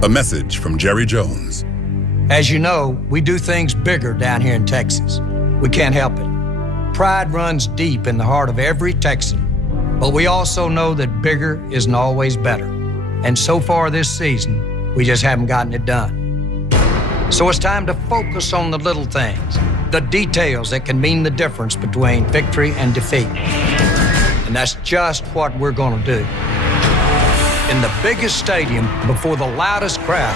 A message from Jerry Jones. As you know, we do things bigger down here in Texas. We can't help it. Pride runs deep in the heart of every Texan. But we also know that bigger isn't always better. And so far this season, we just haven't gotten it done. So it's time to focus on the little things, the details that can mean the difference between victory and defeat. And that's just what we're going to do. In the biggest stadium, before the loudest crowd,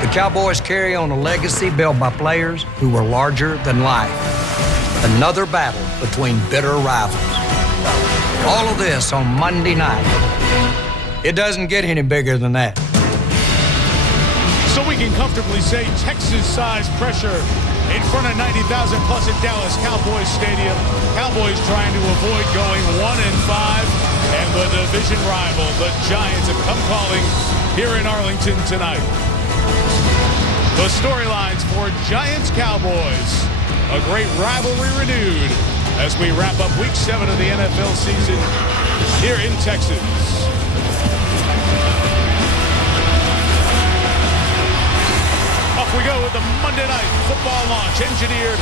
the Cowboys carry on a legacy built by players who were larger than life. Another battle between bitter rivals. All of this on Monday night. It doesn't get any bigger than that. So we can comfortably say Texas-sized pressure in front of 90,000 plus at Dallas Cowboys Stadium. Cowboys trying to avoid going 1-5, and the division rival, the Giants, have come calling here in Arlington tonight. The storylines for Giants-Cowboys, a great rivalry renewed as we wrap up Week 7 of the NFL season here in Texas. Off we go with the Monday Night Football launch, engineered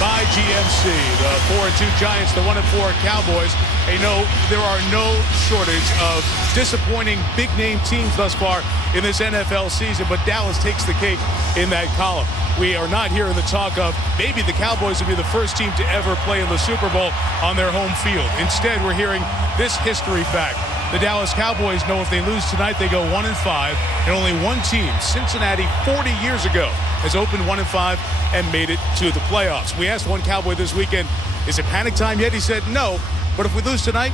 by GMC. The 4-2 Giants, the 1-4 Cowboys. Hey, no, there are no shortage of disappointing big-name teams thus far in this NFL season, but Dallas takes the cake in that column. We are not hearing the talk of maybe the Cowboys will be the first team to ever play in the Super Bowl on their home field. Instead, we're hearing this history fact. The Dallas Cowboys know if they lose tonight, they go 1-5, and only one team, Cincinnati, 40 years ago, has opened 1-5 and made it to the playoffs. We asked one Cowboy this weekend, is it panic time yet? He said no, but if we lose tonight,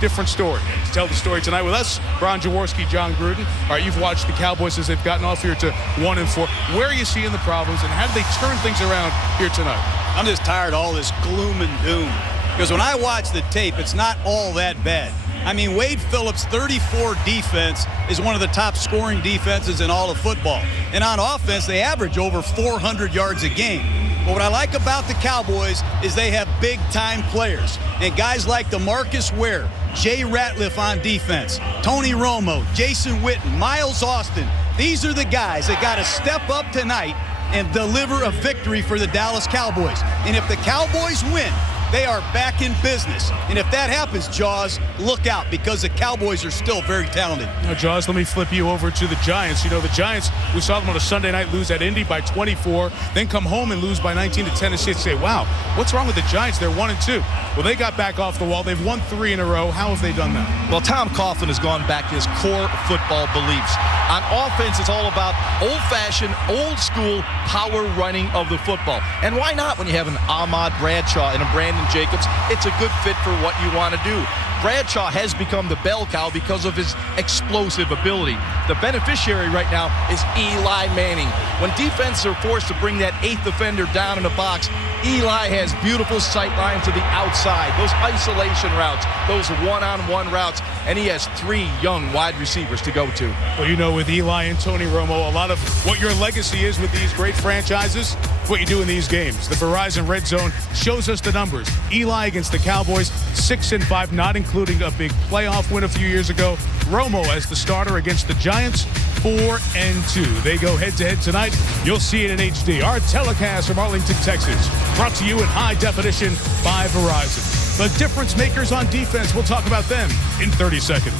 different story. To tell the story tonight with us, Ron Jaworski, John Gruden. All right, you've watched the Cowboys as they've gotten off here to 1-4. Where are you seeing the problems, and how do they turn things around here tonight? I'm just tired of all this gloom and doom. Because when I watch the tape, it's not all that bad. I mean, Wade Phillips' 34 defense is one of the top scoring defenses in all of football. And on offense, they average over 400 yards a game. But what I like about the Cowboys is they have big-time players. And guys like DeMarcus Ware, Jay Ratliff on defense, Tony Romo, Jason Witten, Miles Austin. These are the guys that got to step up tonight and deliver a victory for the Dallas Cowboys. And if the Cowboys win, they are back in business. And if that happens, Jaws, look out, because the Cowboys are still very talented. Now, Jaws, let me flip you over to the Giants. You know, the Giants, we saw them on a Sunday night lose at Indy by 24, then come home and lose by 19 to Tennessee. And say, wow, what's wrong with the Giants? They're 1-2. Well, they got back off the wall. They've won 3 in a row. How have they done that? Well, Tom Coughlin has gone back to his core football beliefs. On offense, it's all about old-fashioned, old-school power running of the football. And why not when you have an Ahmad Bradshaw and a Brandon Jacobs? It's a good fit for what you want to do. Bradshaw has become the bell cow because of his explosive ability. The beneficiary right now is Eli Manning. When defenses are forced to bring that 8th defender down in the box, Eli has beautiful sight line to the outside, those isolation routes, those one-on-one routes, and he has 3 young wide receivers to go to. Well, you know, with Eli and Tony Romo, a lot of what your legacy is with these great franchises, what you do in these games. The Verizon Red Zone shows us the numbers. Eli against the Cowboys, 6-5, not including a big playoff win a few years ago. Romo as the starter against the Giants, 4-2. They go head-to-head tonight. You'll see it in HD. Our telecast from Arlington, Texas, brought to you in high definition by Verizon. The difference makers on defense, we'll talk about them in 30 seconds.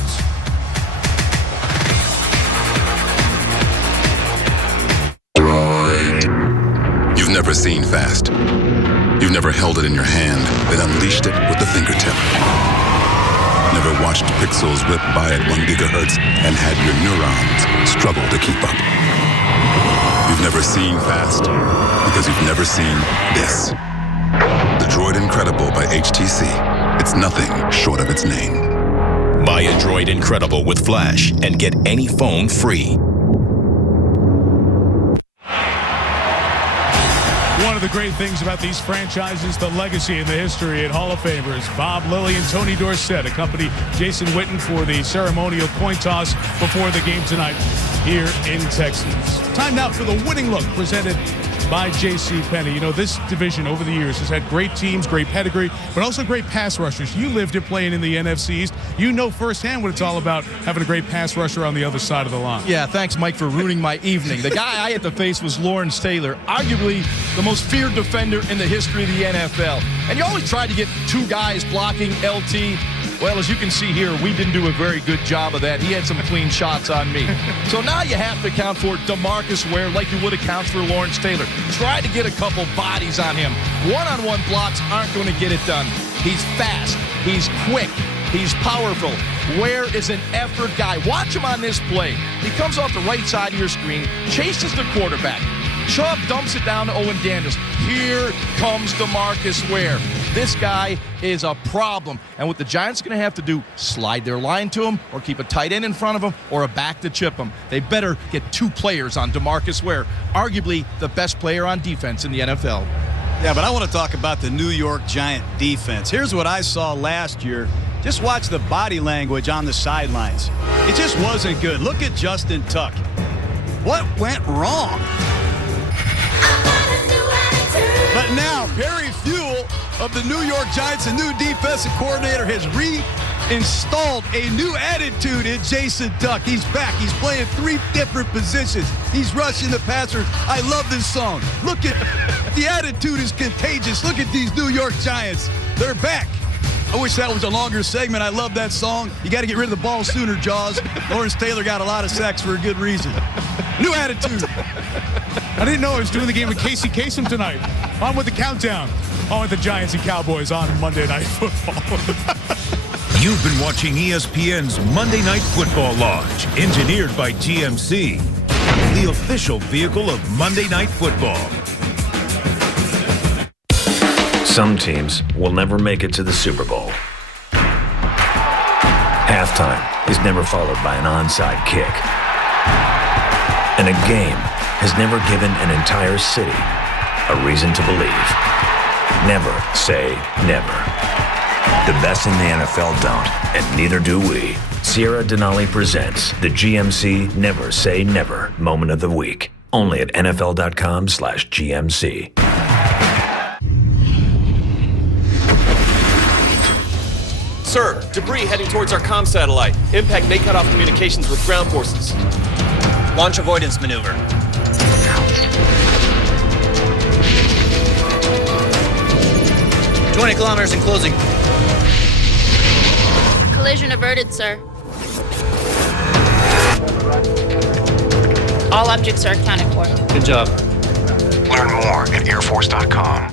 You've never seen fast. You've never held it in your hand, then unleashed it with the fingertip. Never watched pixels whip by at 1 gigahertz and had your neurons struggle to keep up. You've never seen fast because you've never seen this. The Droid Incredible by HTC. It's nothing short of its name. Buy a Droid Incredible with Flash and get any phone free. One of the great things about these franchises, the legacy and the history, and Hall of Famers Bob Lilly and Tony Dorsett accompany Jason Witten for the ceremonial coin toss before the game tonight here in Texas. Time now for the winning look, presented by J.C. Penney. You know, this division over the years has had great teams, great pedigree, but also great pass rushers. You lived it playing in the NFC East. You know firsthand what it's all about, having a great pass rusher on the other side of the line. Yeah, thanks, Mike, for ruining my evening. The guy I had to face was Lawrence Taylor, arguably the most feared defender in the history of the NFL. And you always try to get two guys blocking LT. Well, as you can see here, we didn't do a very good job of that. He had some clean shots on me. So now you have to account for DeMarcus Ware like you would account for Lawrence Taylor. Try to get a couple bodies on him. One-on-one blocks aren't going to get it done. He's fast. He's quick. He's powerful. Ware is an effort guy. Watch him on this play. He comes off the right side of your screen, chases the quarterback. Chubb dumps it down to Owen Daniels. Here comes DeMarcus Ware. This guy is a problem. And what the Giants are going to have to do, slide their line to him or keep a tight end in front of him or a back to chip him. They better get two players on DeMarcus Ware, arguably the best player on defense in the NFL. Yeah, but I want to talk about the New York Giant defense. Here's what I saw last year. Just watch the body language on the sidelines. It just wasn't good. Look at Justin Tuck. What went wrong? But now, Perry Fuel of the New York Giants, the new defensive coordinator, has reinstalled a new attitude in Jason Tuck. He's back. He's playing three different positions. He's rushing the passer. I love this song. Look at the attitude is contagious. Look at these New York Giants. They're back. I wish that was a longer segment. I love that song. You got to get rid of the ball sooner, Jaws. Lawrence Taylor got a lot of sacks for a good reason. New attitude. I didn't know I was doing the game with Casey Kasem tonight. On with the countdown. On with the Giants and Cowboys on Monday Night Football. You've been watching ESPN's Monday Night Football Launch, engineered by GMC, the official vehicle of Monday Night Football. Some teams will never make it to the Super Bowl. Halftime is never followed by an onside kick. And a game has never given an entire city a reason to believe. Never say never. The best in the NFL don't, and neither do we. Sierra Denali presents the GMC Never Say Never Moment of the Week. Only at NFL.com/GMC. Sir, debris heading towards our comm satellite. Impact may cut off communications with ground forces. Launch avoidance maneuver. 20 kilometers in closing. Collision averted, sir. All objects are accounted for. Good job. Learn more at airforce.com.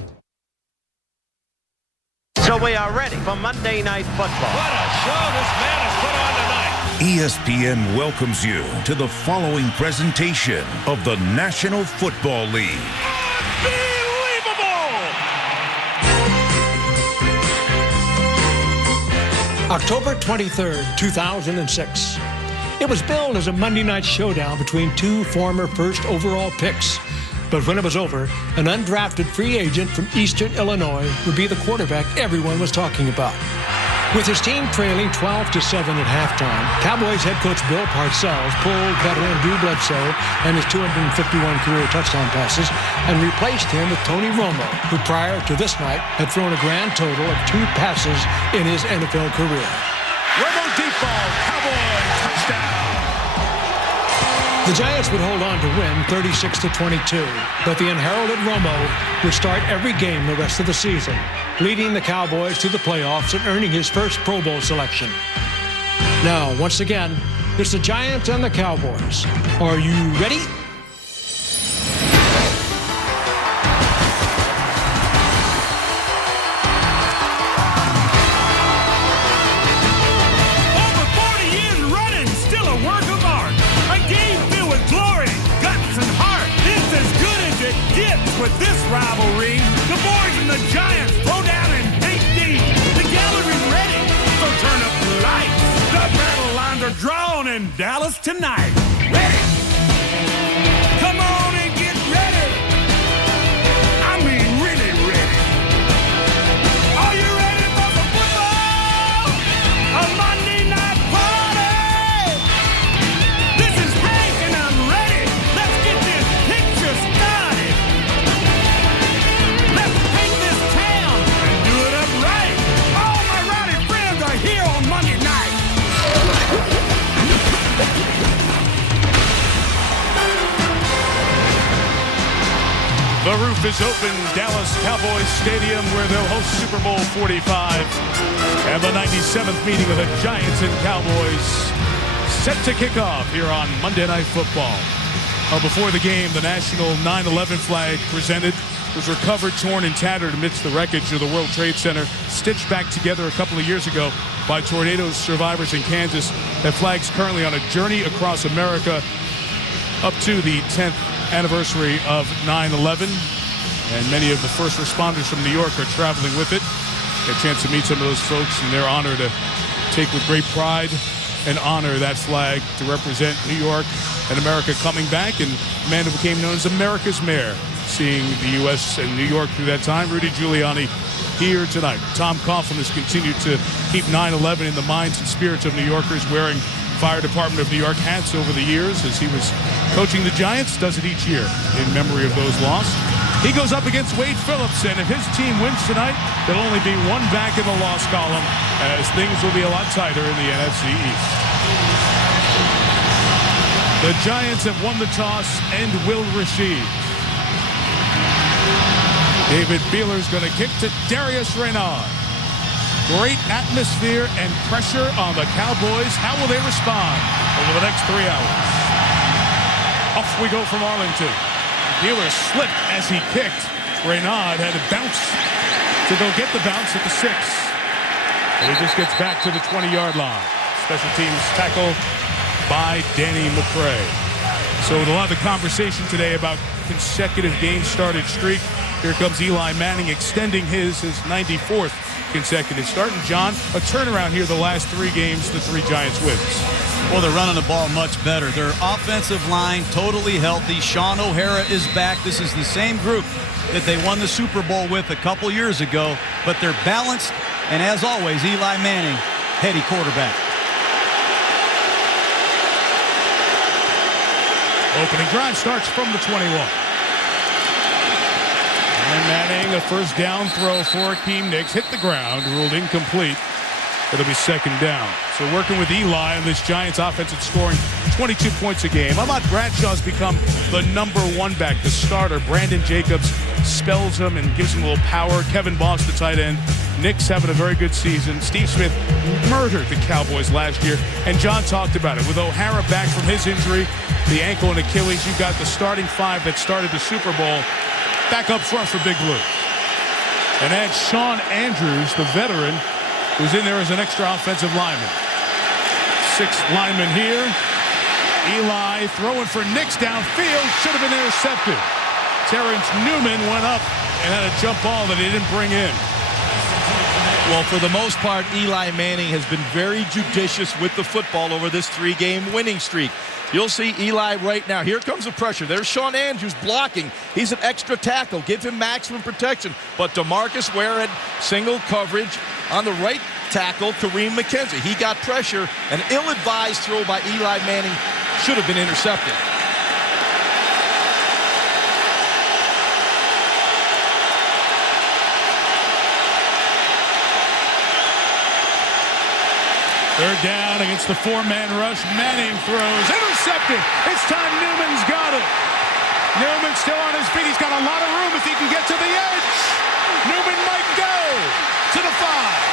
So we are ready for Monday Night Football. What a show this man has put on tonight. ESPN welcomes you to the following presentation of the National Football League. October 23rd, 2006. It was billed as a Monday night showdown between two former first overall picks. But when it was over, an undrafted free agent from Eastern Illinois would be the quarterback everyone was talking about. With his team trailing 12-7 at halftime, Cowboys head coach Bill Parcells pulled veteran Drew Bledsoe and his 251 career touchdown passes and replaced him with Tony Romo, who prior to this night had thrown a grand total of 2 passes in his NFL career. Romo deep ball, Cowboys touchdown. The Giants would hold on to win 36-22, but the unheralded Romo would start every game the rest of the season, leading the Cowboys to the playoffs and earning his first Pro Bowl selection. Now, once again, it's the Giants and the Cowboys. Are you ready? Over 40 years running, still a work of art. A game filled with glory, guts, and heart. It's as good as it gets with this rivalry. The boys and the Giants throw down and think deep. The gallery's ready, so turn up the lights. The battle lines are drawn in Dallas tonight. Ready? Come on and get ready. I mean, really ready. Are you ready for some football? A Monday night party. This is Hank and I'm ready. Let's get this picture started. The roof is open. Dallas Cowboys Stadium, where they'll host Super Bowl 45. And the 97th meeting of the Giants and Cowboys set to kick off here on Monday Night Football. Before the game, the national 9/11 flag presented was recovered, torn, and tattered amidst the wreckage of the World Trade Center, stitched back together a couple of years ago by tornado survivors in Kansas. That flag's currently on a journey across America up to the 10th anniversary of 9/11, and many of the first responders from New York are traveling with it. Get a chance to meet some of those folks, and they're honored to take with great pride and honor that flag to represent New York and America coming back, and a man who became known as America's mayor, seeing the U.S. and New York through that time, Rudy Giuliani, here tonight. Tom Coughlin has continued to keep 9/11 in the minds and spirits of New Yorkers, wearing Fire Department of New York hats over the years as he was coaching the Giants, does it each year in memory of those lost. He goes up against Wade Phillips, and if his team wins tonight, there'll only be one back in the loss column, as things will be a lot tighter in the NFC East. The Giants have won the toss and will receive. David Beeler's going to kick to Darius Reynaud. Great atmosphere and pressure on the Cowboys. How will they respond over the next 3 hours? Off we go from Arlington. Beeler slipped as he kicked. Reynaud had to bounce to go get the bounce at the 6. And he just gets back to the 20-yard line. Special teams tackle by Danny McCray. So with a lot of the conversation today about consecutive game started streak, here comes Eli Manning extending his 94th consecutive start. And John, a turnaround here the last 3 games, the 3 Giants wins. Well, they're running the ball much better. Their offensive line totally healthy. Sean O'Hara is back. This is the same group that they won the Super Bowl with a couple years ago, but they're balanced. And as always, Eli Manning, heady quarterback. Opening drive starts from the 21. And Manning, a first down throw for Akeem Nicks, hit the ground, ruled incomplete. It'll be second down. So working with Eli on this Giants offense, it's scoring 22 points a game. Ahmad Bradshaw's become the #1 back, the starter. Brandon Jacobs spells him and gives him a little power. Kevin Boss, the tight end. Nicks having a very good season. Steve Smith murdered the Cowboys last year, and John talked about it. With O'Hara back from his injury, the ankle and Achilles, you've got the starting 5 that started the Super Bowl back up front for Big Blue. And add Sean Andrews, the veteran, who's in there as an extra offensive lineman. 6th lineman here. Eli throwing for Nicks downfield. Should have been intercepted. Terrence Newman went up and had a jump ball that he didn't bring in. Well, for the most part, Eli Manning has been very judicious with the football over this 3-game winning streak. You'll see Eli right now. Here comes the pressure. There's Sean Andrews blocking. He's an extra tackle. Give him maximum protection. But DeMarcus Ware had single coverage on the right tackle, Kareem McKenzie. He got pressure. An ill-advised throw by Eli Manning should have been intercepted. Third down against the 4-man rush. Manning throws. Intercepted. It's time Newman's got it. Newman still on his feet. He's got a lot of room if he can get to the edge. Newman might go to the 5.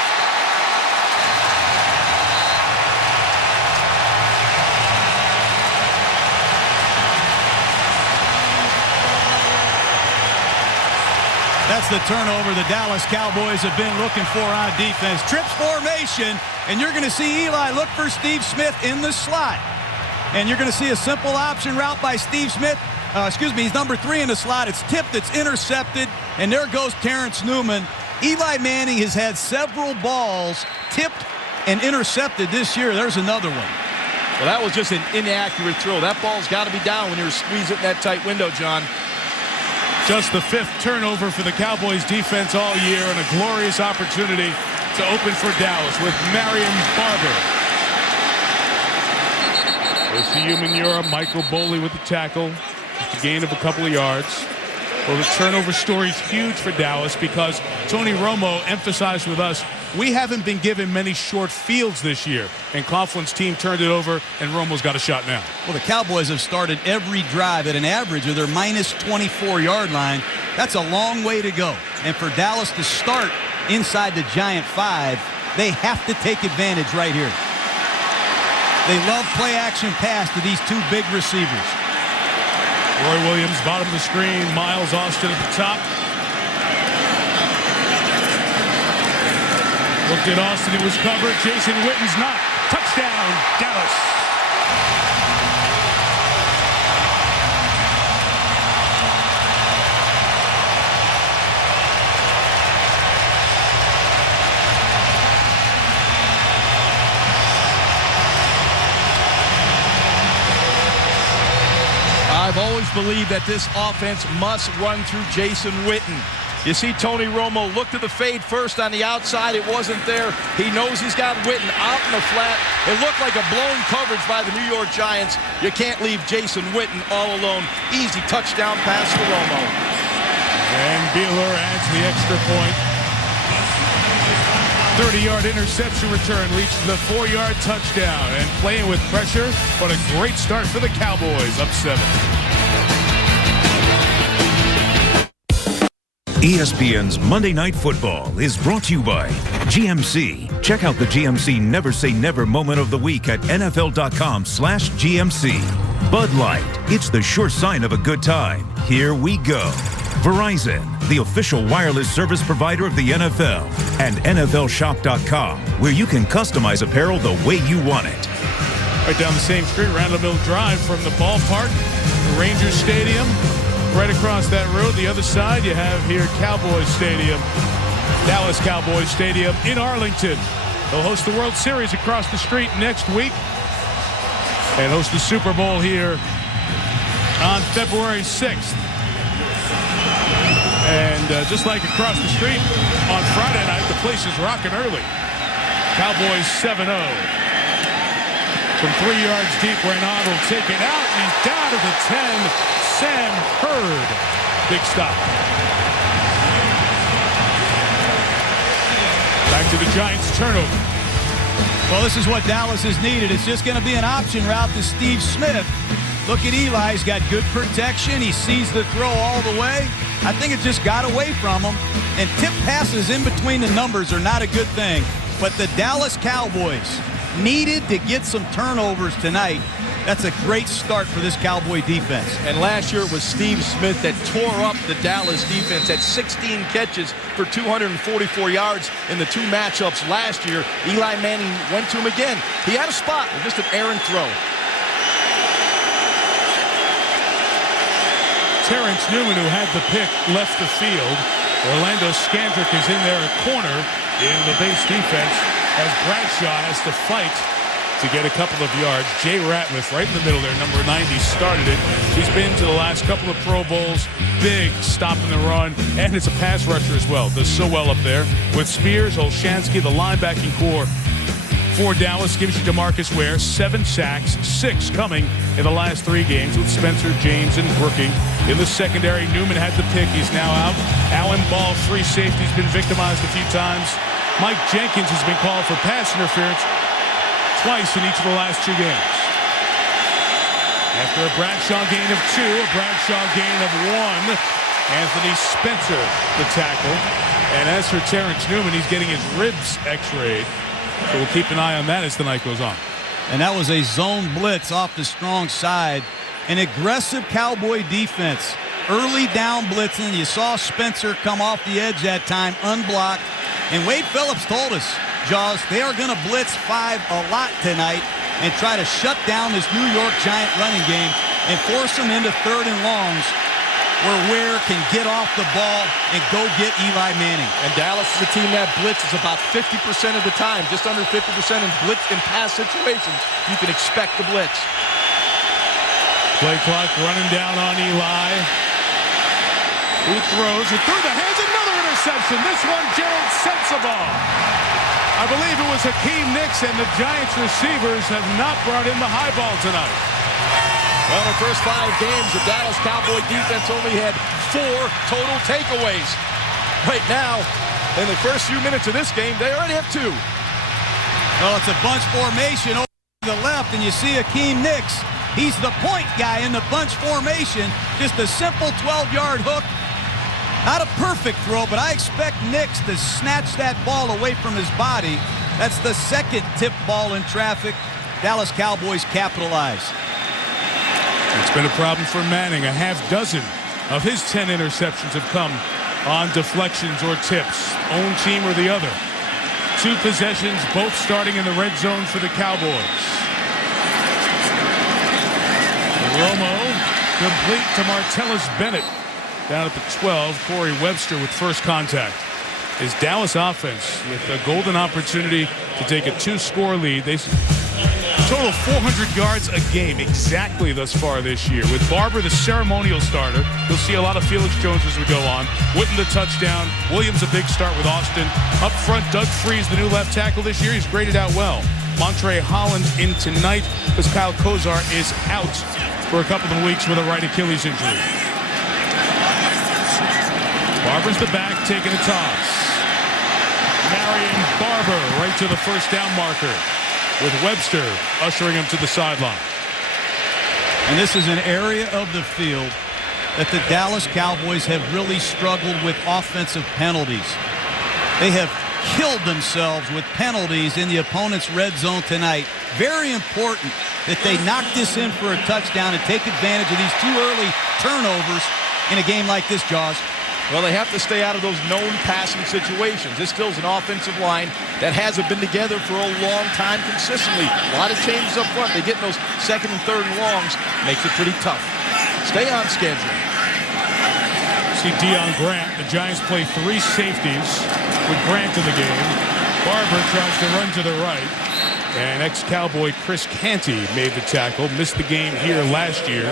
That's the turnover the Dallas Cowboys have been looking for on defense. Trips formation, and you're going to see Eli look for Steve Smith in the slot. And you're going to see a simple option route by Steve Smith. He's number 3 in the slot. It's tipped, it's intercepted, and there goes Terrence Newman. Eli Manning has had several balls tipped and intercepted this year. There's another one. Well, that was just an inaccurate throw. That ball's got to be down when you're squeezing that tight window, John. Just the 5th turnover for the Cowboys defense all year, and a glorious opportunity to open for Dallas with Marion Barber. There's the Umanura, Michael Boley with the tackle. A gain of a couple of yards. Well, the turnover story is huge for Dallas because Tony Romo emphasized with us, we haven't been given many short fields this year. And Coughlin's team turned it over, and Romo's got a shot now. Well, the Cowboys have started every drive at an average of their minus 24-yard line. That's a long way to go. And for Dallas to start inside the Giant 5, they have to take advantage right here. They love play-action pass to these two big receivers. Roy Williams, bottom of the screen. Miles Austin at the top. Looked at Austin, it was covered. Jason Witten's not. Touchdown, Dallas. I've always believed that this offense must run through Jason Witten. You see Tony Romo looked at the fade first on the outside. It wasn't there. He knows he's got Witten out in the flat. It looked like a blown coverage by the New York Giants. You can't leave Jason Witten all alone. Easy touchdown pass to Romo. And Beeler adds the extra point. 30-yard interception return leads to the 4-yard touchdown. And playing with pressure, but a great start for the Cowboys, up 7. ESPN's Monday Night Football is brought to you by GMC. Check out the GMC Never Say Never moment of the week at NFL.com/GMC. Bud Light, it's the sure sign of a good time. Here we go. Verizon, the official wireless service provider of the NFL. And NFLshop.com, where you can customize apparel the way you want it. Right down the same street, Randall Drive from the ballpark, the Rangers Stadium. Right across that road, the other side, you have here Cowboys Stadium, Dallas Cowboys Stadium in Arlington. They'll host the World Series across the street next week and host the Super Bowl here on February 6th. And just like across the street on Friday night, the place is rocking early. Cowboys 7-0. From 3 yards deep, Reynard will take it out, and he's down to the 10. Sam Hurd. Big stop. Back to the Giants turnover. Well, this is what Dallas has needed. It's just going to be an option route to Steve Smith. Look at Eli. He's got good protection. He sees the throw all the way. I think it just got away from him. And tip passes in between the numbers are not a good thing. But the Dallas Cowboys needed to get some turnovers tonight. That's a great start for this Cowboy defense. And last year it was Steve Smith that tore up the Dallas defense. Had 16 catches for 244 yards in the two matchups last year. Eli Manning went to him again. He had a spot with just an errant throw. Terrence Newman, who had the pick, left the field. Orlando Scandrick is in there at corner in the base defense as Bradshaw has to fight to get a couple of yards. Jay Ratliff right in the middle there, number 90, started it. He's been to the last couple of Pro Bowls. Big stop in the run, and it's a pass rusher as well. Does so well up there. With Spears, Olshansky, the linebacking core for Dallas, gives you DeMarcus Ware, 7 sacks, 6 coming in the last 3 games with Spencer, James, and Brooking. In the secondary, Newman had the pick. He's now out. Alan Ball, free safety, has been victimized a few times. Mike Jenkins has been called for pass interference twice in each of the last 2 games. After a Bradshaw gain of 2, a Bradshaw gain of 1, Anthony Spencer the tackle. And as for Terrence Newman, he's getting his ribs x-rayed. So we'll keep an eye on that as the night goes on. And that was a zone blitz off the strong side. An aggressive Cowboy defense. Early down blitzing. You saw Spencer come off the edge that time, unblocked. And Wade Phillips told us, Jaws, they are going to blitz 5 a lot tonight and try to shut down this New York Giant running game and force them into 3rd and longs where Ware can get off the ball and go get Eli Manning. And Dallas is a team that blitzes about 50% of the time, just under 50% in blitz in pass situations. You can expect the blitz. Play clock running down on Eli. Who throws it through the hands? Another interception. This one, Gerald Sensabaugh. I believe it was Hakeem Nicks, and the Giants receivers have not brought in the high ball tonight. Well, the first 5 games, the Dallas Cowboy defense only had 4 total takeaways. Right now, in the first few minutes of this game, they already have 2. Well, it's a bunch formation over to the left, and you see Hakeem Nicks. He's the point guy in the bunch formation. Just a simple 12-yard hook. Not a perfect throw, but I expect Nix to snatch that ball away from his body. That's the second tip ball in traffic. Dallas Cowboys capitalize. It's been a problem for Manning. A half dozen of his 10 interceptions have come on deflections or tips. Own team or the other. 2 possessions, both starting in the red zone for the Cowboys. Romo complete to Martellus Bennett. Down at the 12, Corey Webster with first contact. Is Dallas offense with a golden opportunity to take a 2-score lead. They total 400 yards a game exactly thus far this year. With Barber, the ceremonial starter, you'll see a lot of Felix Jones as we go on. Witten the touchdown. Williams a big start with Austin. Up front, Doug Freese, the new left tackle this year. He's graded out well. Montre Holland in tonight because Kyle Kozar is out for a couple of weeks with a right Achilles injury. Barber's the back, taking a toss. Marion Barber right to the first down marker, with Webster ushering him to the sideline. And this is an area of the field that the Dallas Cowboys have really struggled with offensive penalties. They have killed themselves with penalties in the opponent's red zone tonight. Very important that they knock this in for a touchdown and take advantage of these 2 early turnovers in a game like this, Jaws. Well, they have to stay out of those known passing situations. This still's an offensive line that hasn't been together for a long time consistently. A lot of changes up front. They get in those second and third and longs. Makes it pretty tough. Stay on schedule. See Deion Grant. The Giants play 3 safeties with Grant in the game. Barber tries to run to the right. And ex-Cowboy Chris Canty made the tackle. Missed the game here last year.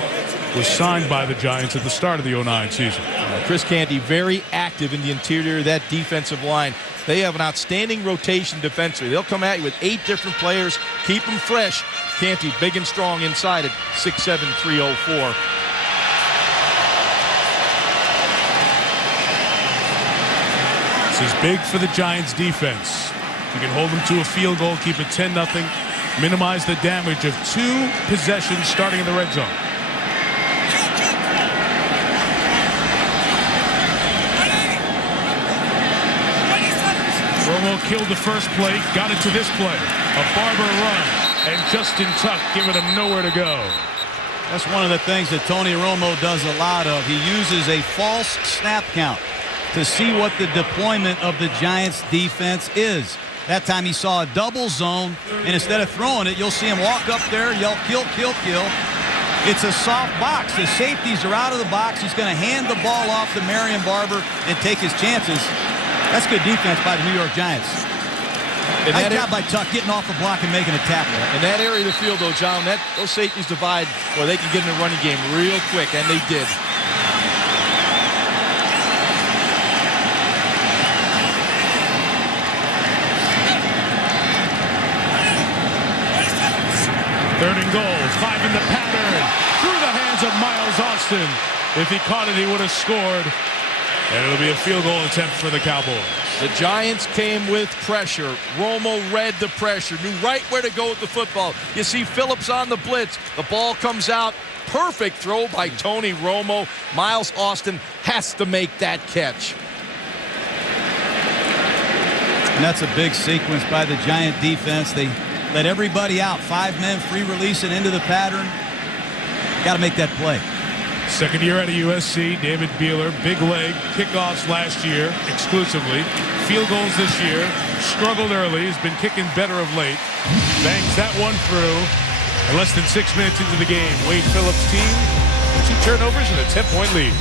Was signed by the Giants at the start of the 09 season. Chris Canty very active in the interior of that defensive line. They have an outstanding rotation defensively. They'll come at you with 8 different players, keep them fresh. Canty big and strong inside at 6'7", 304. This is big for the Giants defense. You can hold them to a field goal, keep it 10-0, minimize the damage of 2 possessions starting in the red zone. Romo killed the first play, got it to this play. A Barber run, and Justin Tuck giving him nowhere to go. That's one of the things that Tony Romo does a lot of. He uses a false snap count to see what the deployment of the Giants defense is. That time he saw a double zone, and instead of throwing it, you'll see him walk up there, yell, kill, kill, kill. It's a soft box. The safeties are out of the box. He's going to hand the ball off to Marion Barber and take his chances. That's good defense by the New York Giants. Nice job by Tuck getting off the block and making a tackle. In that area of the field, though, John, those safeties divide where they can get in the running game real quick, and they did. Third and goal, 5 in the pattern, through the hands of Miles Austin. If he caught it, he would have scored. And it'll be a field goal attempt for the Cowboys. The Giants came with pressure. Romo read the pressure, knew right where to go with the football. You see Phillips on the blitz. The ball comes out. Perfect throw by Tony Romo. Miles Austin has to make that catch. And that's a big sequence by the Giant defense. They let everybody out. 5 men free releasing into the pattern. Got to make that play. Second year out of USC, David Beeler, big leg, kickoffs last year exclusively, field goals this year, struggled early, has been kicking better of late, bangs that one through, and less than 6 minutes into the game, Wade Phillips' team, 2 turnovers and a 10-point lead.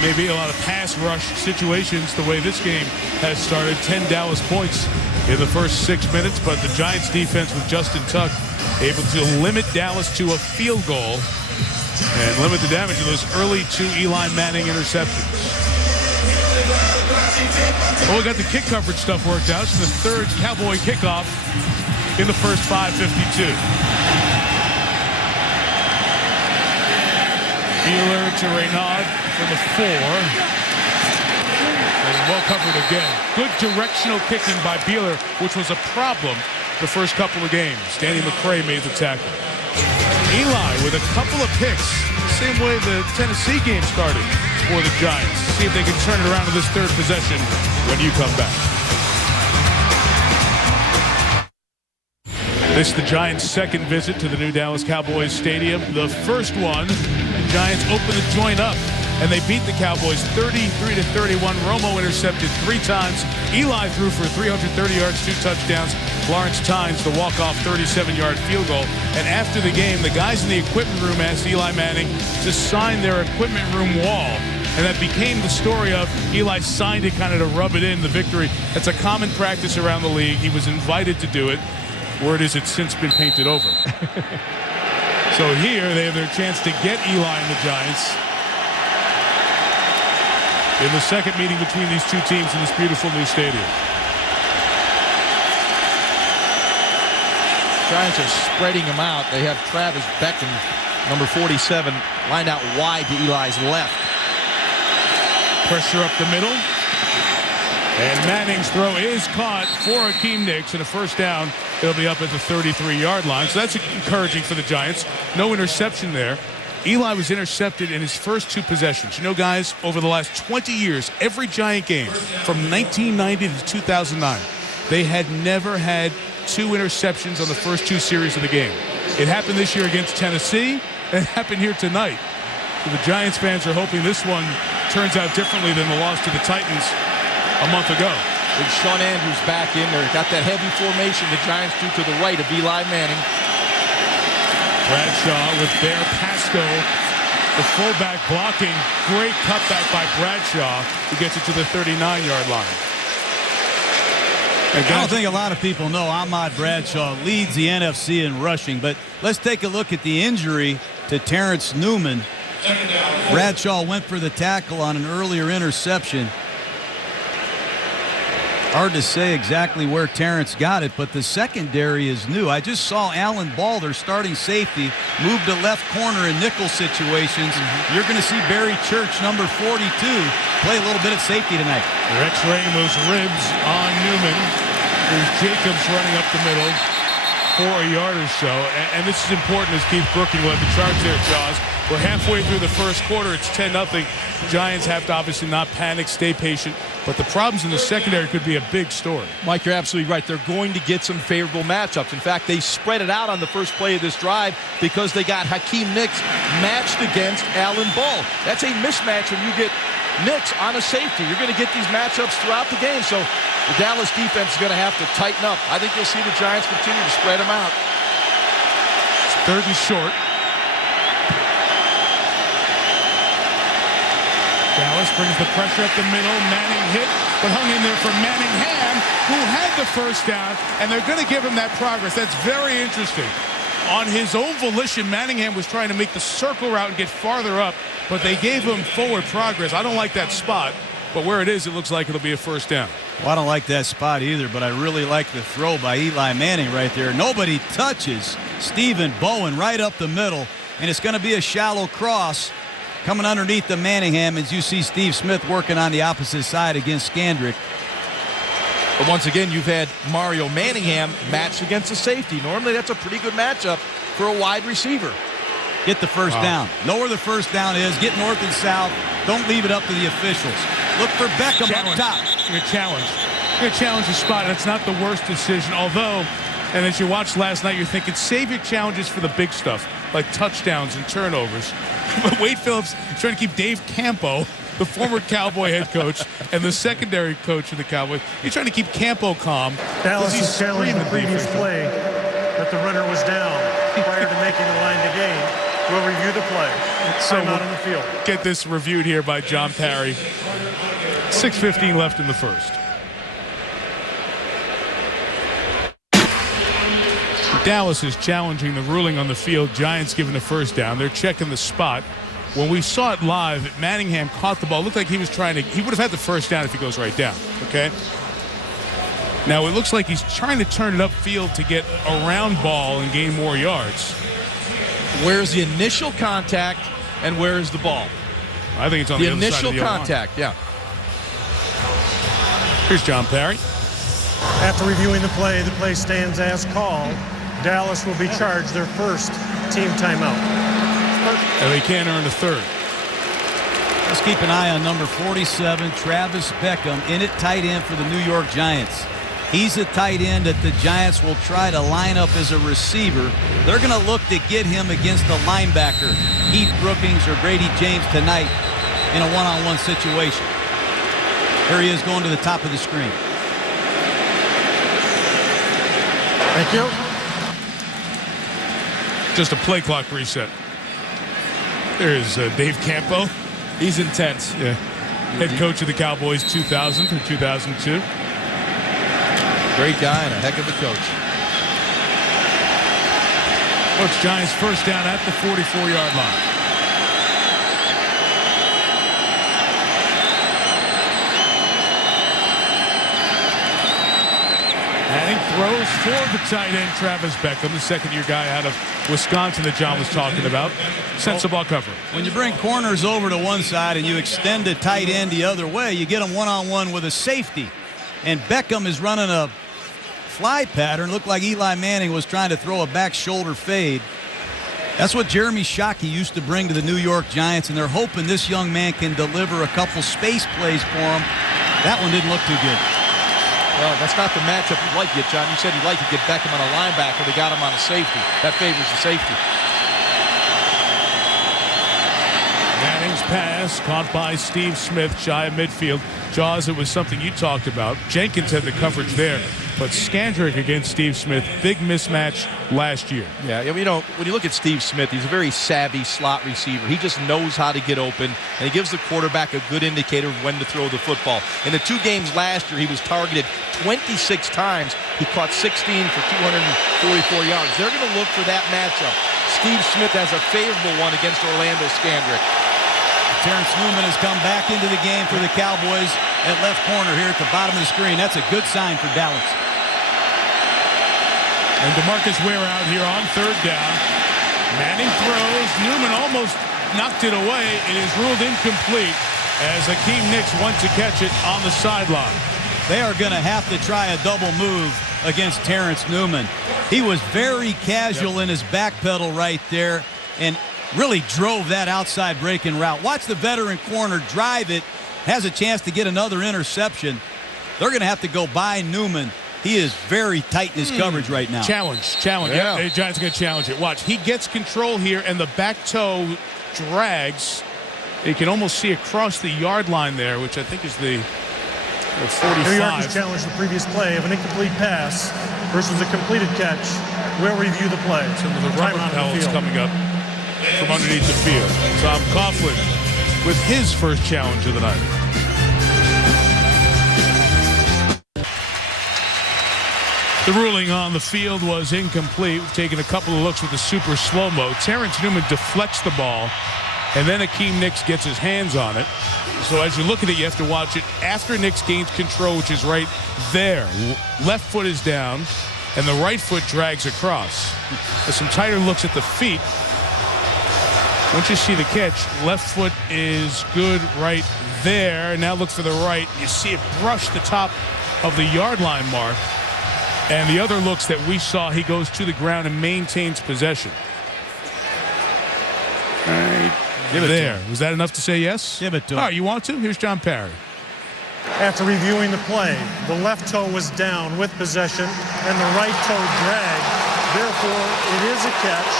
Maybe a lot of pass rush situations the way this game has started. 10 Dallas points in the first 6 minutes, but the Giants defense with Justin Tuck able to limit Dallas to a field goal and limit the damage of those early 2 Eli Manning interceptions. Well, we got the kick coverage stuff worked out. It's the 3rd Cowboy kickoff in the first 5:52. Beeler to Reynaud for the 4. And well covered again. Good directional kicking by Beeler, which was a problem the first couple of games. Danny McCray made the tackle. Eli with a couple of picks. Same way the Tennessee game started for the Giants. See if they can turn it around to this third possession when you come back. This is the Giants' second visit to the new Dallas Cowboys Stadium. The first one, the Giants opened the joint up, and they beat the Cowboys 33-31. Romo intercepted 3 times. Eli threw for 330 yards, 2 touchdowns. Lawrence Tynes, the walk-off 37-yard field goal. And after the game, the guys in the equipment room asked Eli Manning to sign their equipment room wall. And that became the story of Eli signed it kind of to rub it in, the victory. That's a common practice around the league. He was invited to do it. Word is it's since been painted over. So here they have their chance to get Eli and the Giants in the second meeting between these two teams in this beautiful new stadium. Giants are spreading them out. They have Travis Beckham, number 47, lined out wide to Eli's left. Pressure up the middle. And Manning's throw is caught for Hakeem Nicks, and a first down. It'll be up at the 33-yard line. So that's encouraging for the Giants. No interception there. Eli was intercepted in his first 2 possessions. You know, guys, over the last 20 years, every Giant game from 1990 to 2009, they had never had 2 interceptions on the first 2 series of the game. It happened this year against Tennessee, and it happened here tonight. So the Giants fans are hoping this one turns out differently than the loss to the Titans a month ago. With Sean Andrews back in there. Got that heavy formation the Giants do to the right of Eli Manning. Bradshaw with Bear Pasco, the fullback blocking. Great cutback by Bradshaw, who gets it to the 39-yard line. I don't think a lot of people know Ahmad Bradshaw leads the NFC in rushing, but let's take a look at the injury to Terrence Newman. Bradshaw went for the tackle on an earlier interception. Hard to say exactly where Terrence got it, but the secondary is new. I just saw Alan Ball, their starting safety, move to left corner in nickel situations. You're going to see Barry Church, number 42, play a little bit at safety tonight. They're x-raying those ribs on Newman. There's Jacobs running up the middle for a yard or so. And this is important as Keith Brooking led the charge there, Jaws. We're halfway through the first quarter. It's 10-0. Giants have to obviously not panic, stay patient. But the problems in the secondary could be a big story. Mike, you're absolutely right. They're going to get some favorable matchups. In fact, they spread it out on the first play of this drive because they got Hakeem Nicks matched against Alan Ball. That's a mismatch when you get Nicks on a safety. You're going to get these matchups throughout the game. So the Dallas defense is going to have to tighten up. I think you'll see the Giants continue to spread them out. It's 3rd and short. Dallas brings the pressure up the middle. Manning hit, but hung in there for Manningham, who had the first down, and they're going to give him that progress. That's very interesting. On his own volition, Manningham was trying to make the circle route and get farther up, but they gave him forward progress. I don't like that spot, but where it is, it looks like it'll be a first down. Well, I don't like that spot either, but I really like the throw by Eli Manning right there. Nobody touches Stephen Bowen right up the middle, and it's going to be a shallow cross. Coming underneath the Manningham as you see Steve Smith working on the opposite side against Skandrick. But once again, you've had Mario Manningham matched against a safety. Normally, that's a pretty good matchup for a wide receiver. Get the first down. Know where the first down is. Get north and south. Don't leave it up to the officials. Look for Beckham up top. You're going to challenge the spot. That's not the worst decision, although, and as you watched last night, you're thinking save your challenges for the big stuff, like touchdowns and turnovers. But Wade Phillips is trying to keep Dave Campo, the former Cowboy head coach and the secondary coach of the Cowboys, he's trying to keep Campo calm. Dallas has challenged the previous play that the runner was down prior to making the line to gain. We'll review the play. Time out on the field. Get this reviewed here by John Parry. 6:15 left in the first. Dallas is challenging the ruling on the field. Giants given the first down. They're checking the spot. When we saw it live, Manningham caught the ball. It looked like he was trying to, he would have had the first down if he goes right down, okay? Now it looks like he's trying to turn it upfield to get around ball and gain more yards. Where's the initial contact and where's the ball? I think it's on the other side of the initial contact, yeah. Here's John Parry. After reviewing the play stands as called. Dallas will be charged their first team timeout. And they can't earn a third. Let's keep an eye on number 47, Travis Beckham, in at tight end for the New York Giants. He's a tight end that the Giants will try to line up as a receiver. They're going to look to get him against a linebacker, Heath Brookings or Grady James tonight in a one-on-one situation. Here he is going to the top of the screen. Thank you. Just a play clock reset. There's Dave Campo. He's intense. Yeah. Head coach of the Cowboys 2000 through 2002. Great guy and a heck of a coach. Coach Giants first down at the 44-yard line. Manning throws for the tight end, Travis Beckham, the second-year guy out of Wisconsin that John was talking about. Sensible cover. When you bring corners over to one side and you extend a tight end the other way, you get them one-on-one with a safety. And Beckham is running a fly pattern. Looked like Eli Manning was trying to throw a back shoulder fade. That's what Jeremy Shockey used to bring to the New York Giants, and they're hoping this young man can deliver a couple space plays for them. That one didn't look too good. Well, that's not the matchup you'd like to get, John. You said you'd like to get Beckham on a linebacker. They got him on a safety. That favors the safety. Manning's pass caught by Steve Smith, shy of midfield. Jaws, it was something you talked about. Jenkins had the coverage there, but Skandrick against Steve Smith, big mismatch last year. Yeah, you know, when you look at Steve Smith, he's a very savvy slot receiver. He just knows how to get open, and he gives the quarterback a good indicator of when to throw the football. In the 2 games last year, he was targeted 26 times. He caught 16 for 244 yards. They're going to look for that matchup. Steve Smith has a favorable one against Orlando Skandrick. Terrence Newman has come back into the game for the Cowboys at left corner here at the bottom of the screen. That's a good sign for Dallas. And DeMarcus Ware out here on third down. Manning throws. Newman almost knocked it away. It is ruled incomplete as Hakeem Nicks went to catch it on the sideline. They are going to have to try a double move against Terrence Newman. He was very casual in his back pedal right there and really drove that outside breaking route. Watch the veteran corner drive it, has a chance to get another interception. They're going to have to go by Newman. He is very tight in his coverage right now. Challenge. Yeah. The Giants are going to challenge it. Watch, he gets control here, and the back toe drags. You can almost see across the yard line there, which I think is the 45. New York has challenged the previous play of an incomplete pass versus a completed catch. We'll review the play. Some of the rubber pellets coming up from underneath the field. Tom Coughlin with his first challenge of the night. The ruling on the field was incomplete. We've taken a couple of looks with the super slow-mo. Terrence Newman deflects the ball, and then Hakeem Nicks gets his hands on it. So as you look at it, you have to watch it after Nicks gains control, which is right there. Left foot is down, and the right foot drags across. There's some tighter looks at the feet. Once you see the catch, left foot is good right there. Now look for the right. You see it brush the top of the yard line mark. And the other looks that we saw, he goes to the ground and maintains possession. Right there. Was that enough to say yes? Give it to him. Oh, you want to? Here's John Parry. After reviewing the play, the left toe was down with possession and the right toe dragged. Therefore, it is a catch.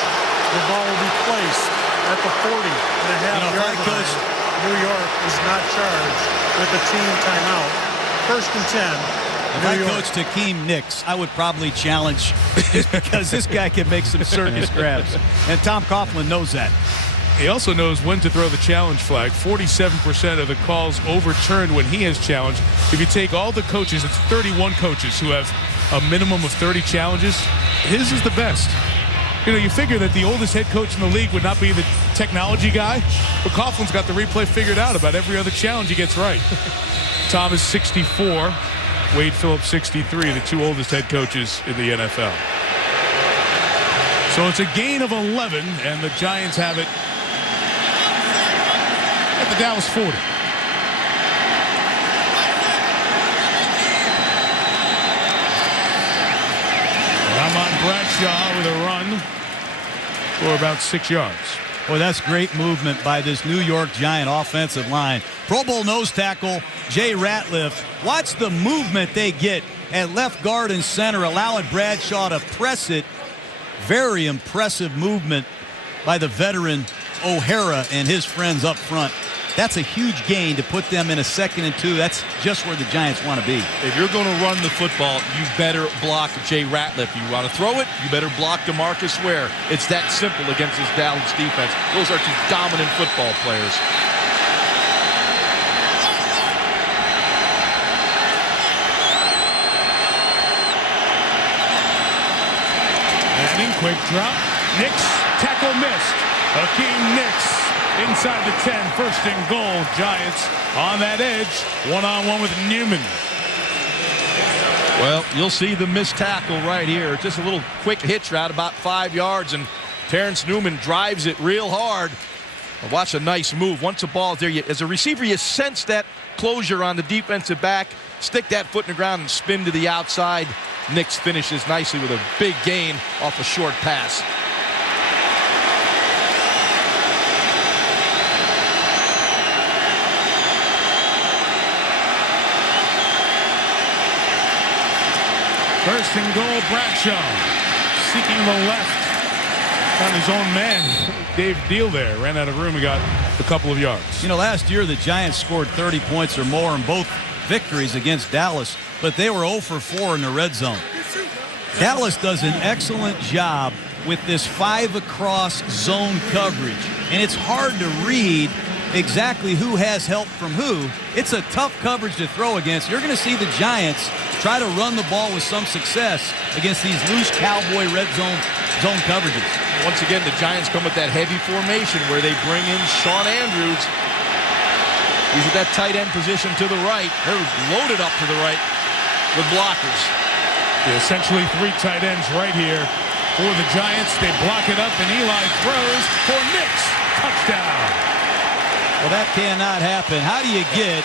The ball will be placed at the 40.5 yard line. New York is not charged with a team timeout. First and 10. If I coached Hakeem Nicks, I would probably challenge just because this guy can make some circus grabs. And Tom Coughlin knows that. He also knows when to throw the challenge flag. 47% of the calls overturned when he has challenged. If you take all the coaches, it's 31 coaches who have a minimum of 30 challenges. His is the best. You know, you figure that the oldest head coach in the league would not be the technology guy, but Coughlin's got the replay figured out about every other challenge he gets right. Tom is 64. Wade Phillips, 63, the 2 oldest head coaches in the NFL. So it's a gain of 11, and the Giants have it at the Dallas 40. Bradshaw with a run for about 6 yards. Boy, that's great movement by this New York Giant offensive line. Pro Bowl nose tackle Jay Ratliff. Watch the movement they get at left guard and center, allowing Bradshaw to press it. Very impressive movement by the veteran O'Hara and his friends up front. That's a huge gain to put them in a 2nd and 2. That's just where the Giants want to be. If you're going to run the football, you better block Jay Ratliff. You want to throw it, you better block DeMarcus Ware. It's that simple against this Dallas defense. Those are two dominant football players. Manning, quick drop. Nix, tackle missed. Hakeem Nicks inside the 10, 1st and goal. Giants on that edge, one-on-one with Newman. Well, you'll see the missed tackle right here. Just a little quick hitch route, about 5 yards, and Terrence Newman drives it real hard. Watch a nice move. Once the ball's there, as a receiver, you sense that closure on the defensive back. Stick that foot in the ground and spin to the outside. Nix finishes nicely with a big gain off a short pass. First and goal, Bradshaw seeking the left on his own man. Dave Deal there ran out of room and got a couple of yards. You know, last year the Giants scored 30 points or more in both victories against Dallas, but they were 0 for 4 in the red zone. Dallas does an excellent job with this 5 across zone coverage, and it's hard to read exactly who has help from who. It's a tough coverage to throw against. You're going to see the Giants try to run the ball with some success against these loose Cowboy red zone coverages. Once again, the Giants come with that heavy formation where they bring in Shawn Andrews. He's at that tight end position to the right. They're loaded up to the right with blockers. Essentially 3 tight ends right here for the Giants. They block it up, and Eli throws for Nix. Touchdown. Well, that cannot happen. How do you get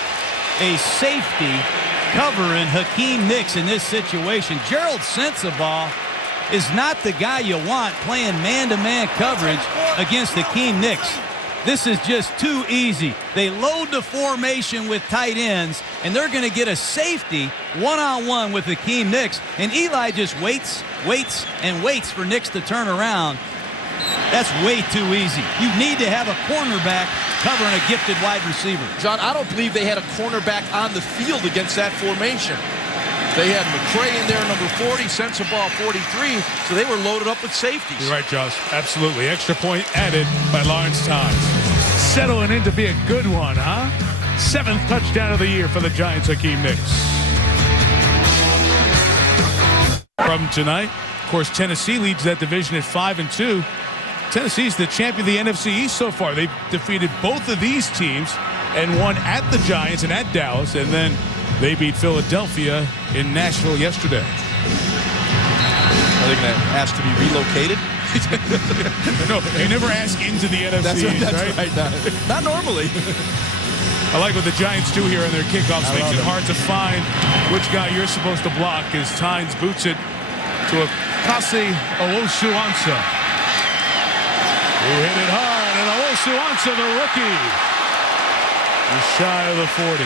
a safety covering Hakeem Nicks in this situation? Gerald Sensabaugh is not the guy you want playing man-to-man coverage against Hakeem Nicks. This is just too easy. They load the formation with tight ends, and they're going to get a safety one-on-one with Hakeem Nicks. And Eli just waits for Nicks to turn around. That's way too easy. You need to have a cornerback covering a gifted wide receiver. John, I don't believe they had a cornerback on the field against that formation. They had McCray in there, number 40, Sensabaugh 43, so they were loaded up with safeties. You're right, Josh. Absolutely. Extra point added by Lawrence Times. Settling in to be a good one, huh? 7th touchdown of the year for the Giants, Hakeem Nicks. From tonight, of course, Tennessee leads that division at 5-2. Tennessee's the champion of the NFC East so far. They've defeated both of these teams and won at the Giants and at Dallas, and then they beat Philadelphia in Nashville yesterday. Are they going to ask to be relocated? No, they never ask into the NFC East, that's right? Not normally. I like what the Giants do here in their kickoffs. Makes it hard to find which guy you're supposed to block as Tynes boots it to Akasi Owusu-Ansah, who hit it hard, and Owusu-Ansah, the rookie, is shy of the 40.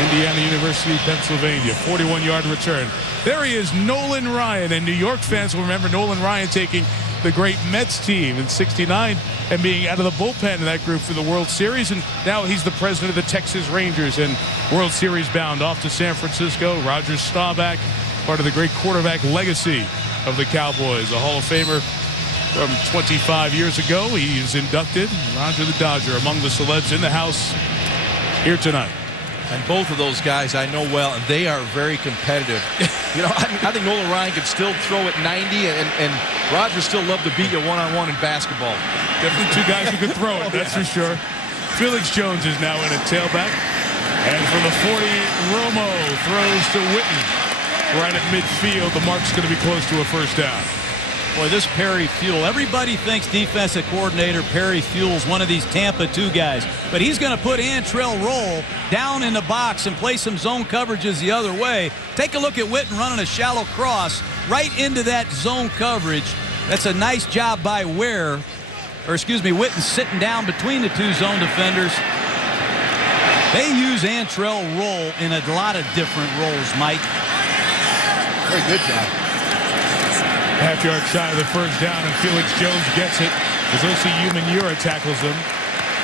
Indiana University, Pennsylvania, 41-yard return. There he is, Nolan Ryan, and New York fans will remember Nolan Ryan taking the great Mets team in '69 and being out of the bullpen in that group for the World Series, and now he's the president of the Texas Rangers and World Series bound off to San Francisco. Roger Staubach, part of the great quarterback legacy of the Cowboys, a Hall of Famer from 25 years ago. He was inducted, Roger the Dodger, among the celebs in the house here tonight. And both of those guys I know well, and they are very competitive. You know, I think Nolan Ryan could still throw at 90, and Roger still loved to beat you one-on-one in basketball. Definitely two guys who could throw it, that's for sure. Felix Jones is now in at tailback. And for the 40, Romo throws to Witten. Right at midfield, the mark's going to be close to a first down. Boy, this Perry Fuel, everybody thinks defensive coordinator Perry Fuel's one of these Tampa 2 guys, but he's going to put Antrell Roll down in the box and play some zone coverages the other way. Take a look at Witten running a shallow cross right into that zone coverage. That's a nice job by Witten sitting down between the 2 zone defenders. They use Antrell Roll in a lot of different roles, Mike. Very good job. Half-yard shy of the first down, and Felix Jones gets it as O.C. Umenyiora tackles him.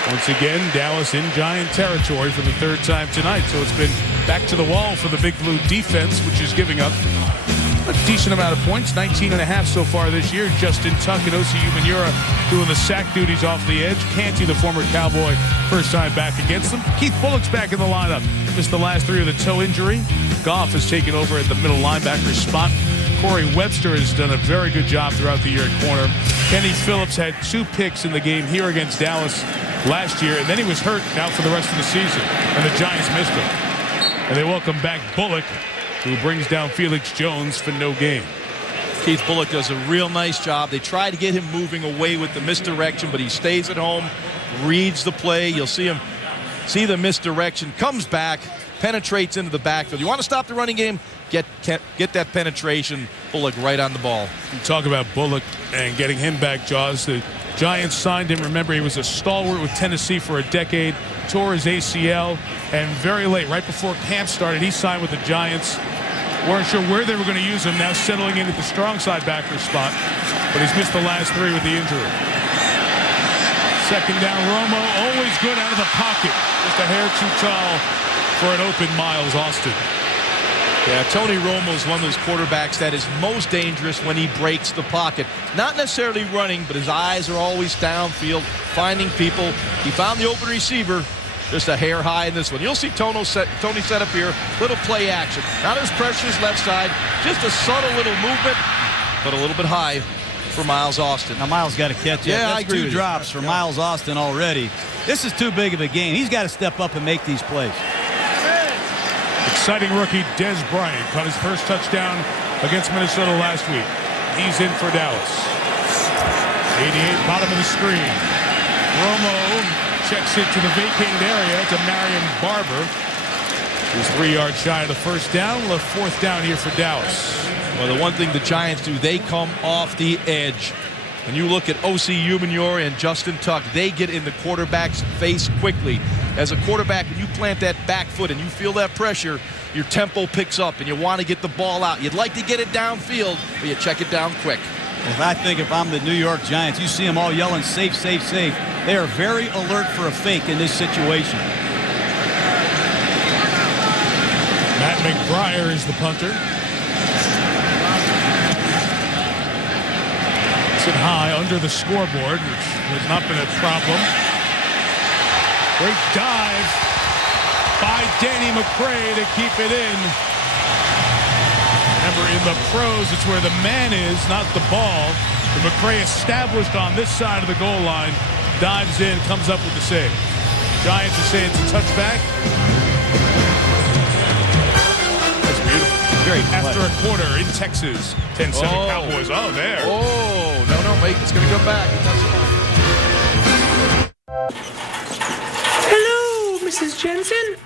Once again, Dallas in Giant territory for the 3rd time tonight. So it's been back to the wall for the Big Blue defense, which is giving up a decent amount of points, 19.5 so far this year. Justin Tuck and O.C. Umenyiora doing the sack duties off the edge. Canty, the former Cowboy, first time back against them. Keith Bullock's back in the lineup. Missed the last 3 with a toe injury. Goff has taken over at the middle linebacker spot. Corey Webster has done a very good job throughout the year at corner. Kenny Phillips had 2 picks in the game here against Dallas last year, and then he was hurt out for the rest of the season, and the Giants missed him. And they welcome back Bullock, who brings down Felix Jones for no gain. Keith Bullock does a real nice job. They try to get him moving away with the misdirection, but he stays at home, reads the play. You'll see him see the misdirection, comes back, penetrates into the backfield. You want to stop the running game? Get that penetration. Bullock right on the ball. You talk about Bullock and getting him back, Jaws. The Giants signed him. Remember, he was a stalwart with Tennessee for a decade, tore his ACL, and very late, right before camp started, he signed with the Giants. Weren't sure where they were going to use him, now settling in at the strong side backer spot, but he's missed the last 3 with the injury. Second down, Romo, always good out of the pocket. Just a hair too tall for an open Miles Austin. Yeah, Tony Romo is one of those quarterbacks that is most dangerous when he breaks the pocket. Not necessarily running, but his eyes are always downfield, finding people. He found the open receiver, just a hair high in this one. You'll see Tony set up here, little play action. Not as precious left side, just a subtle little movement, but a little bit high for Miles Austin. Now Miles got to catch it. Yeah, that's 2 drops for Miles Austin already. This is too big of a game. He's got to step up and make these plays. Exciting rookie Dez Bryant caught his first touchdown against Minnesota last week. He's in for Dallas. 88, bottom of the screen. Romo checks it to the vacated area to Marion Barber. He's 3 yards shy of the first down. We'll have 4th down here for Dallas. Well, the one thing the Giants do, they come off the edge. When you look at O.C. Umenyiora and Justin Tuck, they get in the quarterback's face quickly. As a quarterback, when you plant that back foot and you feel that pressure, your tempo picks up and you want to get the ball out. You'd like to get it downfield, but you check it down quick. If I'm the New York Giants, you see them all yelling, safe, safe, safe. They are very alert for a fake in this situation. Matt McBriar is the punter. It high under the scoreboard, which has not been a problem. Great dive by Danny McCray to keep it in. Remember, in the pros, it's where the man is, not the ball. The McCray established on this side of the goal line, dives in, comes up with the save. Giants are saying it's a touchback. That's beautiful. Great. After a quarter in Texas, 10-7 Cowboys. Oh, there. Oh, no, mate. It's going to come back. Hello, Mrs. Jensen.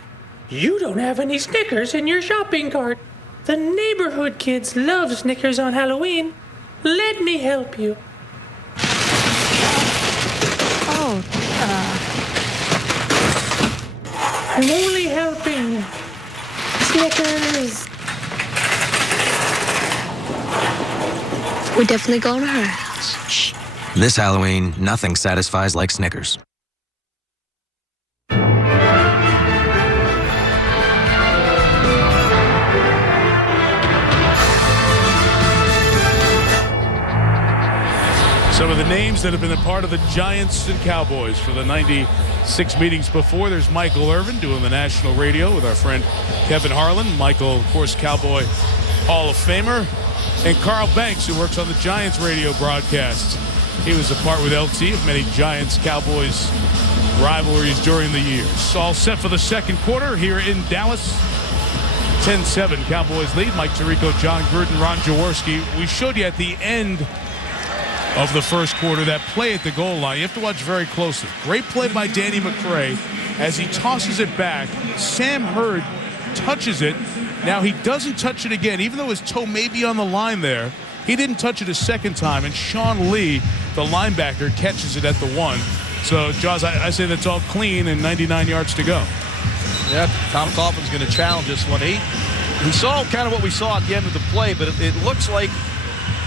You don't have any Snickers in your shopping cart. The neighborhood kids love Snickers on Halloween. Let me help you. I'm only helping. Snickers. We're definitely going to her house. Shh. This Halloween, nothing satisfies like Snickers. Some of the names that have been a part of the Giants and Cowboys for the 96 meetings before. There's Michael Irvin doing the national radio with our friend Kevin Harlan. Michael, of course, Cowboy Hall of Famer. And Carl Banks, who works on the Giants radio broadcast. He was a part with LT of many Giants-Cowboys rivalries during the years. All set for the second quarter here in Dallas. 10-7 Cowboys lead. Mike Tirico, John Gruden, Ron Jaworski. We showed you at the end of the first quarter. That play at the goal line, you have to watch very closely. Great play by Danny McCray as he tosses it back. Sam Hurd touches it. Now he doesn't touch it again, even though his toe may be on the line there. He didn't touch it a second time, and Sean Lee, the linebacker, catches it at the 1. So, Jaws, I say that's all clean and 99 yards to go. Yeah, Tom Coughlin's going to challenge this one. He saw kind of what we saw at the end of the play, but it looks like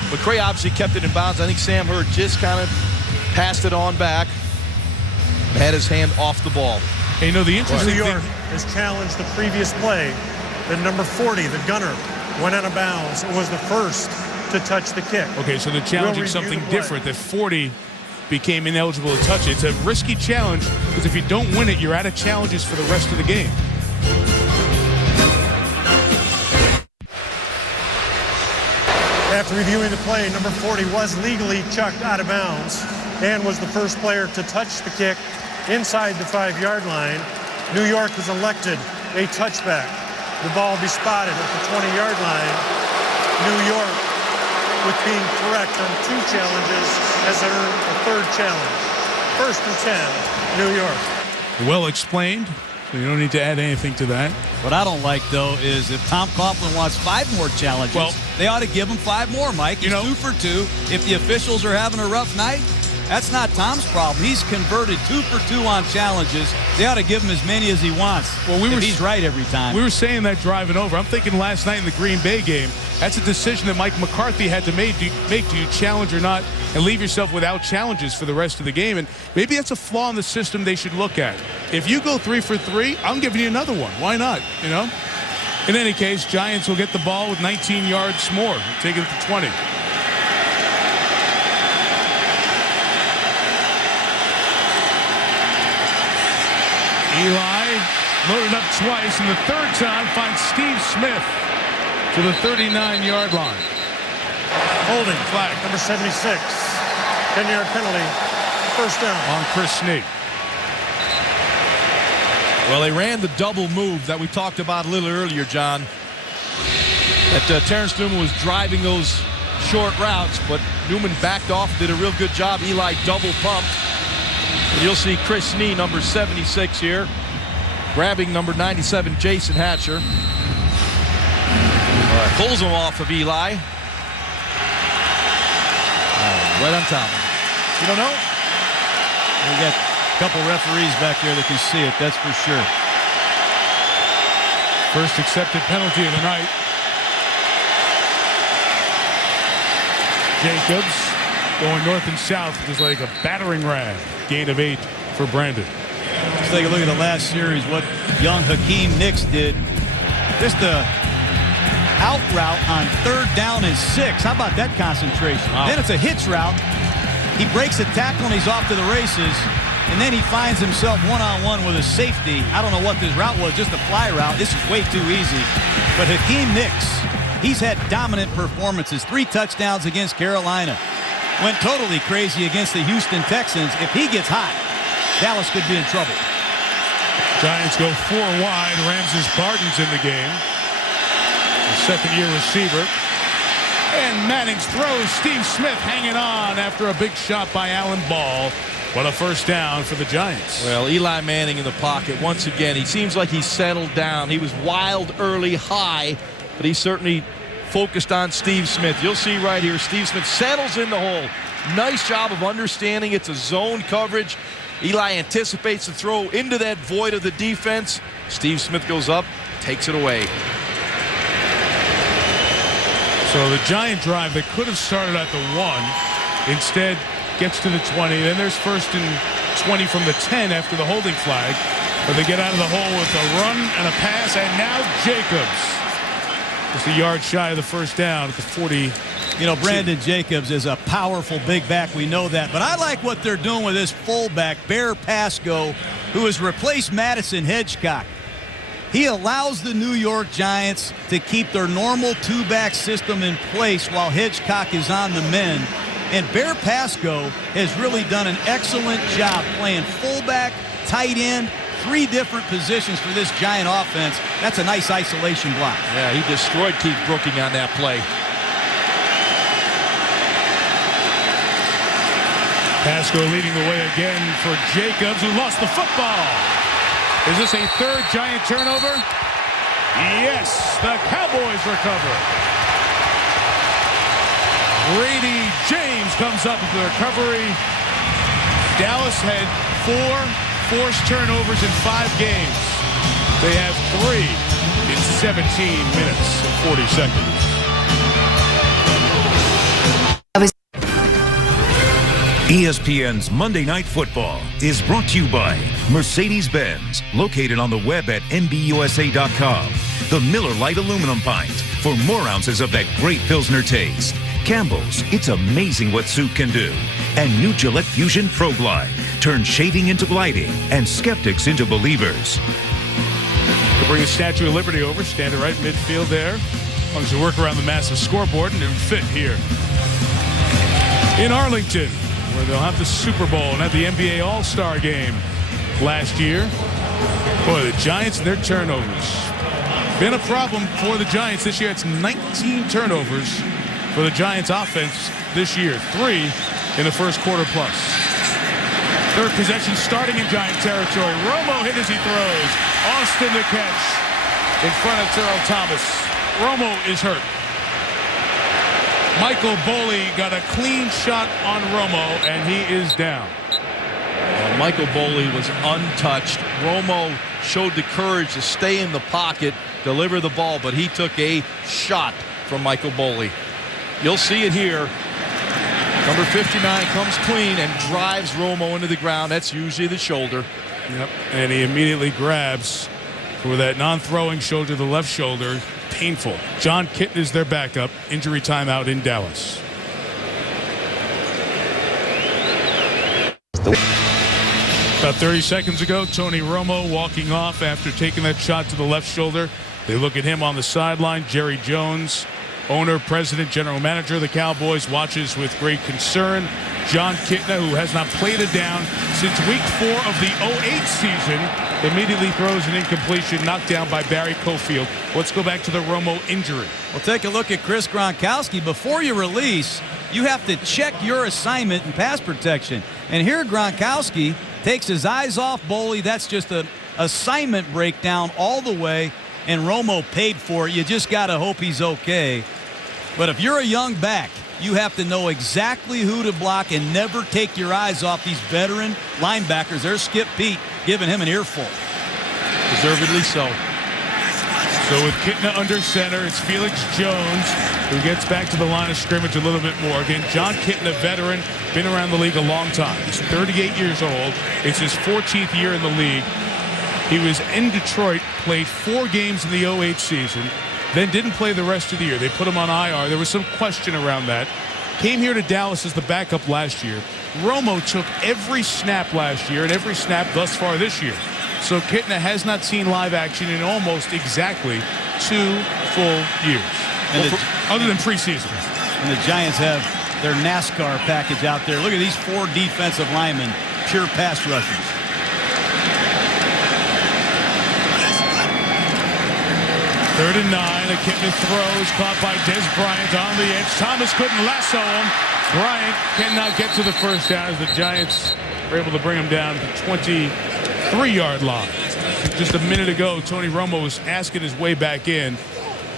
McCray obviously kept it in bounds. I think Sam Hurd just kind of passed it on back, had his hand off the ball. Hey, you know, the interesting New York has challenged the previous play that number 40, the gunner, went out of bounds and was the first to touch the kick. Okay, so they're challenging something different, that 40 became ineligible to touch it. It's a risky challenge because if you don't win it, you're out of challenges for the rest of the game. After reviewing the play, number 40 was legally chucked out of bounds and was the first player to touch the kick inside the 5-yard line. New York has elected a touchback. The ball will be spotted at the 20-yard line. New York, with being correct on 2 challenges, has earned a 3rd challenge. 1st and 10, New York. Well explained. So you don't need to add anything to that. What I don't like, though, is if Tom Coughlin wants 5 more challenges, they ought to give him 5 more, Mike. He's 2 for 2. If the officials are having a rough night, that's not Tom's problem. He's converted 2 for 2 on challenges. They ought to give him as many as he wants. Well, he's right every time. We were saying that driving over. I'm thinking last night in the Green Bay game, that's a decision that Mike McCarthy had to make. Do you challenge or not, and leave yourself without challenges for the rest of the game? And maybe that's a flaw in the system they should look at. If you go 3 for 3, I'm giving you another one. Why not? You know. In any case, Giants will get the ball with 19 yards more. Take it to 20. Eli loaded up twice, and the 3rd time finds Steve Smith to the 39-yard line. Holding flag, number 76. 10-yard penalty, 1st down. On Chris Snead. Well, they ran the double move that we talked about a little earlier, John. That Terrence Newman was driving those short routes, but Newman backed off, did a real good job. Eli double pumped. And you'll see Chris Snead, number 76 here, grabbing number 97, Jason Hatcher. Pulls him off of Eli. Right on top. You don't know? We got a couple referees back there that can see it, that's for sure. First accepted penalty of the night. Jacobs going north and south just like a battering ram. Gain of 8 for Brandon. Let's take a look at the last series, what young Hakeem Nicks did. Just a out route on 3rd down and 6. How about that concentration? Wow. Then it's a hitch route. He breaks a tackle and he's off to the races. And then he finds himself one-on-one with a safety. I don't know what this route was, just a fly route. This is way too easy. But Hakeem Nicks, he's had dominant performances. 3 touchdowns against Carolina. Went totally crazy against the Houston Texans. If he gets hot, Dallas could be in trouble. Giants go 4 wide. Ramses Barton's in the game. The 2nd-year receiver. And Manning's throws. Steve Smith hanging on after a big shot by Alan Ball. What a 1st down for the Giants. Well, Eli Manning in the pocket once again. He seems like he's settled down. He was wild early, high, but he certainly focused on Steve Smith. You'll see right here, Steve Smith settles in the hole. Nice job of understanding it's a zone coverage. Eli anticipates the throw into that void of the defense. Steve Smith goes up, takes it away. So the Giant drive that could have started at the 1 instead gets to the 20. Then there's 1st and 20 from the 10 after the holding flag. But they get out of the hole with a run and a pass, and now Jacobs. Just a yard shy of the 1st down at the 40. You know, Brandon Jacobs is a powerful big back. We know that. But I like what they're doing with this fullback, Bear Pasco, who has replaced Madison Hedgecock. He allows the New York Giants to keep their normal 2-back system in place while Hedgecock is on the mend. And Bear Pasco has really done an excellent job playing fullback, tight end, 3 different positions for this Giant offense. That's a nice isolation block. Yeah, he destroyed Keith Brooking on that play. Pasco leading the way again for Jacobs, who lost the football. Is this a third Giant turnover? Yes, the Cowboys recover. Brady James comes up with the recovery. Dallas had 4 forced turnovers in 5 games. They have 3 in 17 minutes and 40 seconds. ESPN's Monday Night Football is brought to you by Mercedes-Benz, located on the web at MBUSA.com. The Miller Lite Aluminum Pint, for more ounces of that great Pilsner taste. Campbell's, it's amazing what soup can do. And new Gillette Fusion Pro Glide, turn shaving into gliding and skeptics into believers. We'll bring the Statue of Liberty over, stand right midfield there. As long as you work around the massive scoreboard and fit here. In Arlington, where they'll have the Super Bowl and have the NBA All-Star game last year. Boy, the Giants and their turnovers. Been a problem for the Giants this year. It's 19 turnovers for the Giants offense this year. 3 in the first quarter plus. Third possession starting in Giant territory. Romo hit as he throws. Austin the catch in front of Terrell Thomas. Romo is hurt. Michael Boley got a clean shot on Romo, and he is down. Well, Michael Boley was untouched. Romo showed the courage to stay in the pocket, deliver the ball, but he took a shot from Michael Boley. You'll see it here. Number 59 comes clean and drives Romo into the ground. That's usually the shoulder. Yep, and he immediately grabs for that non-throwing shoulder, the left shoulder. Painful. John Kitten is their backup. Injury timeout in Dallas. About 30 seconds ago, Tony Romo walking off after taking that shot to the left shoulder. They look at him on the sideline. Jerry Jones, owner, president, general manager of the Cowboys, watches with great concern. John Kitna, who has not played a down since week 4 of the 08 season, immediately throws an incompletion, knocked down by Barry Cofield. Let's go back to the Romo injury. Well, take a look at Chris Gronkowski. Before you release, you have to check your assignment in pass protection. And here Gronkowski takes his eyes off Boley. That's just an assignment breakdown all the way, and Romo paid for it. You just got to hope he's okay. But if you're a young back, you have to know exactly who to block and never take your eyes off these veteran linebackers. There's Skip Pete giving him an earful. Deservedly so. So with Kitna under center, it's Felix Jones who gets back to the line of scrimmage a little bit more. Again, John Kitna, veteran, been around the league a long time. He's 38 years old. It's his 14th year in the league. He was in Detroit, played 4 games in the 08 season, then didn't play the rest of the year. They put him on IR. There was some question around that. Came here to Dallas as the backup last year. Romo took every snap last year and every snap thus far this year. So Kitna has not seen live action in almost exactly 2 full years, other than preseason. And the Giants have their NASCAR package out there. Look at these 4 defensive linemen, pure pass rushers. Third and 9. A Kitna throws, caught by Des Bryant on the edge. Thomas couldn't lasso him. Bryant cannot get to the first down as the Giants were able to bring him down to the 23-yard line. Just a minute ago, Tony Romo was asking his way back in.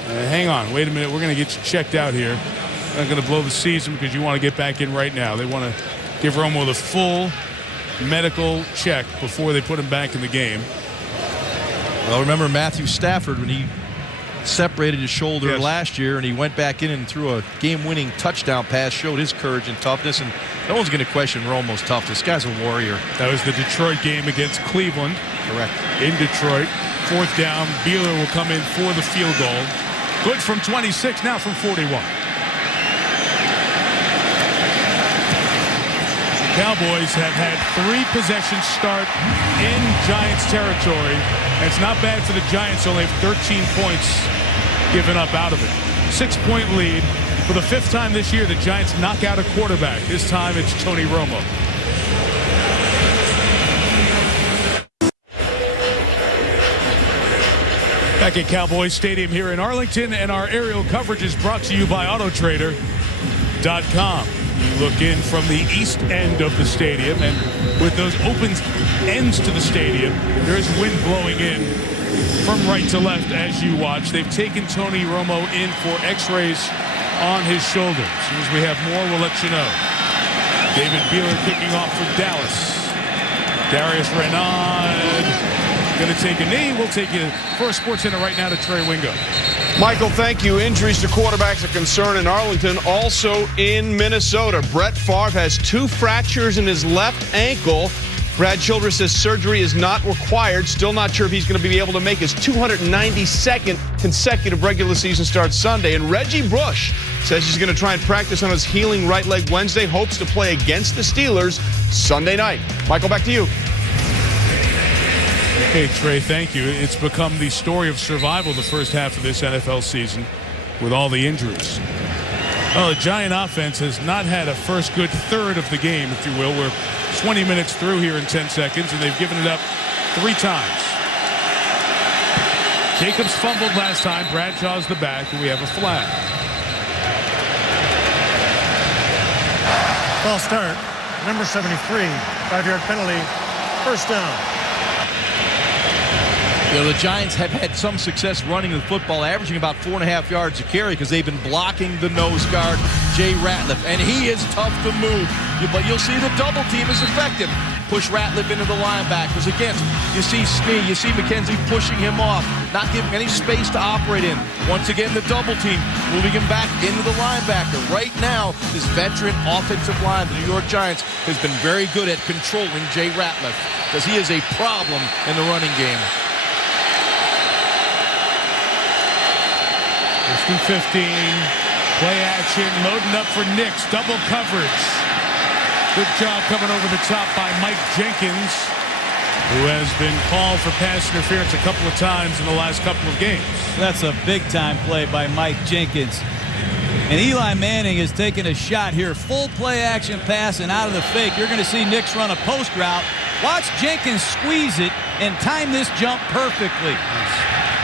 Hang on, wait a minute. We're going to get you checked out here. We're not going to blow the season because you want to get back in right now. They want to give Romo the full medical check before they put him back in the game. Well, remember Matthew Stafford when he separated his shoulder last year and he went back in and threw a game-winning touchdown pass, showed his courage and toughness, and no one's going to question Romo's toughness. This guy's a warrior. That was the Detroit game against Cleveland. Correct. In Detroit. 4th down. Beeler will come in for the field goal. Good from 26, now from 41. Cowboys have had 3 possessions start in Giants territory. And it's not bad for the Giants, only have 13 points given up out of it. 6-point lead. For the 5th time this year, the Giants knock out a quarterback. This time it's Tony Romo. Back at Cowboys Stadium here in Arlington, and our aerial coverage is brought to you by AutoTrader.com. You look in from the east end of the stadium, and with those open ends to the stadium, there's wind blowing in from right to left as you watch. They've taken Tony Romo in for x-rays on his shoulder. As soon as we have more, we'll let you know. David Beeler kicking off for Dallas. Darius Renard going to take a knee. We'll take you for a Sports Center right now to Trey Wingo. Michael, thank you. Injuries to quarterbacks a concern in Arlington, also in Minnesota. Brett Favre has 2 fractures in his left ankle. Brad Childress says surgery is not required. Still not sure if he's going to be able to make his 292nd consecutive regular season start Sunday. And Reggie Bush says he's going to try and practice on his healing right leg Wednesday. Hopes to play against the Steelers Sunday night. Michael, back to you. Hey, Trey, thank you. It's become the story of survival the first half of this NFL season with all the injuries. Well, the Giant offense has not had a first good third of the game, if you will. We're 20 minutes through here in 10 seconds, and they've given it up 3 times. Jacobs fumbled last time. Bradshaw's the back, and we have a flag. False start. Number 73, 5-yard penalty, first down. You know, the Giants have had some success running the football, averaging about 4.5 yards a carry because they've been blocking the nose guard, Jay Ratliff, and he is tough to move. But you'll see the double team is effective. Push Ratliff into the linebackers. Again, you see Snee, you see McKenzie pushing him off, not giving any space to operate in. Once again, the double team, moving him back into the linebacker. Right now, this veteran offensive line, the New York Giants, has been very good at controlling Jay Ratliff because he is a problem in the running game. First and 15, play action, loading up for Nix, double coverage. Good job coming over the top by Mike Jenkins, who has been called for pass interference a couple of times in the last couple of games. That's a big-time play by Mike Jenkins. And Eli Manning is taking a shot here. Full play action pass and out of the fake. You're going to see Nix run a post route. Watch Jenkins squeeze it and time this jump perfectly.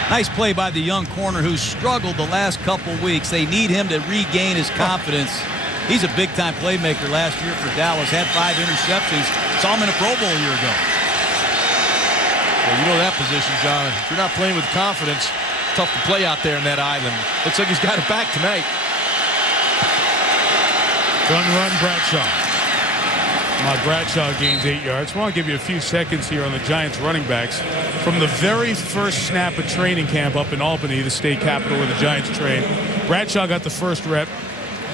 Nice play by the young corner who's struggled the last couple weeks. They need him to regain his confidence. He's a big-time playmaker last year for Dallas. Had 5 interceptions. Saw him in a Pro Bowl a year ago. Well, you know that position, John. If you're not playing with confidence, tough to play out there in that island. Looks like he's got it back tonight. Gun run, Bradshaw. Bradshaw gains 8 yards. I want to give you a few seconds here on the Giants running backs. From the very first snap of training camp up in Albany, the state capital where the Giants train, Bradshaw got the first rep,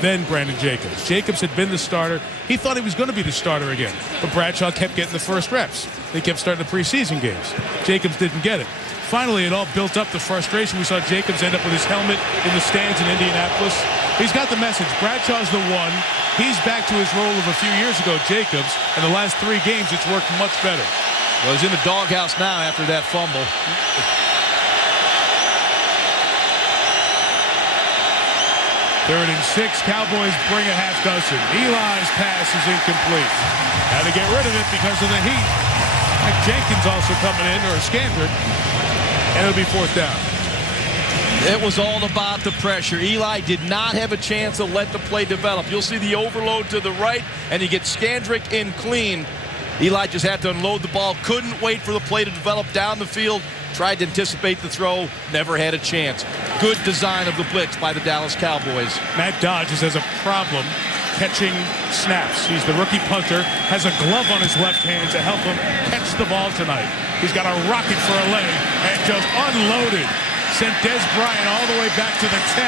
then Brandon Jacobs. Jacobs had been the starter. He thought he was going to be the starter again, but Bradshaw kept getting the first reps. They kept starting the preseason games. Jacobs didn't get it. Finally, it all built up the frustration. We saw Jacobs end up with his helmet in the stands in Indianapolis. He's got the message. Bradshaw's the one. He's back to his role of a few years ago, Jacobs. And the last 3 games, it's worked much better. Well, he's in the doghouse now after that fumble. Third and 6. Cowboys bring a half dozen. Eli's pass is incomplete. Had to get rid of it because of the heat. Mike Jenkins also coming in, or Scandrick. And it'll be 4th down. It was all about the pressure. Eli did not have a chance to let the play develop. You'll see the overload to the right, and you get Scandrick in clean. Eli just had to unload the ball, couldn't wait for the play to develop down the field, tried to anticipate the throw, never had a chance. Good design of the blitz by the Dallas Cowboys. Matt Dodge has a problem catching snaps. He's the rookie punter, has a glove on his left hand to help him catch the ball tonight. He's got a rocket for a leg and just unloaded. Sent Des Bryant all the way back to the 10.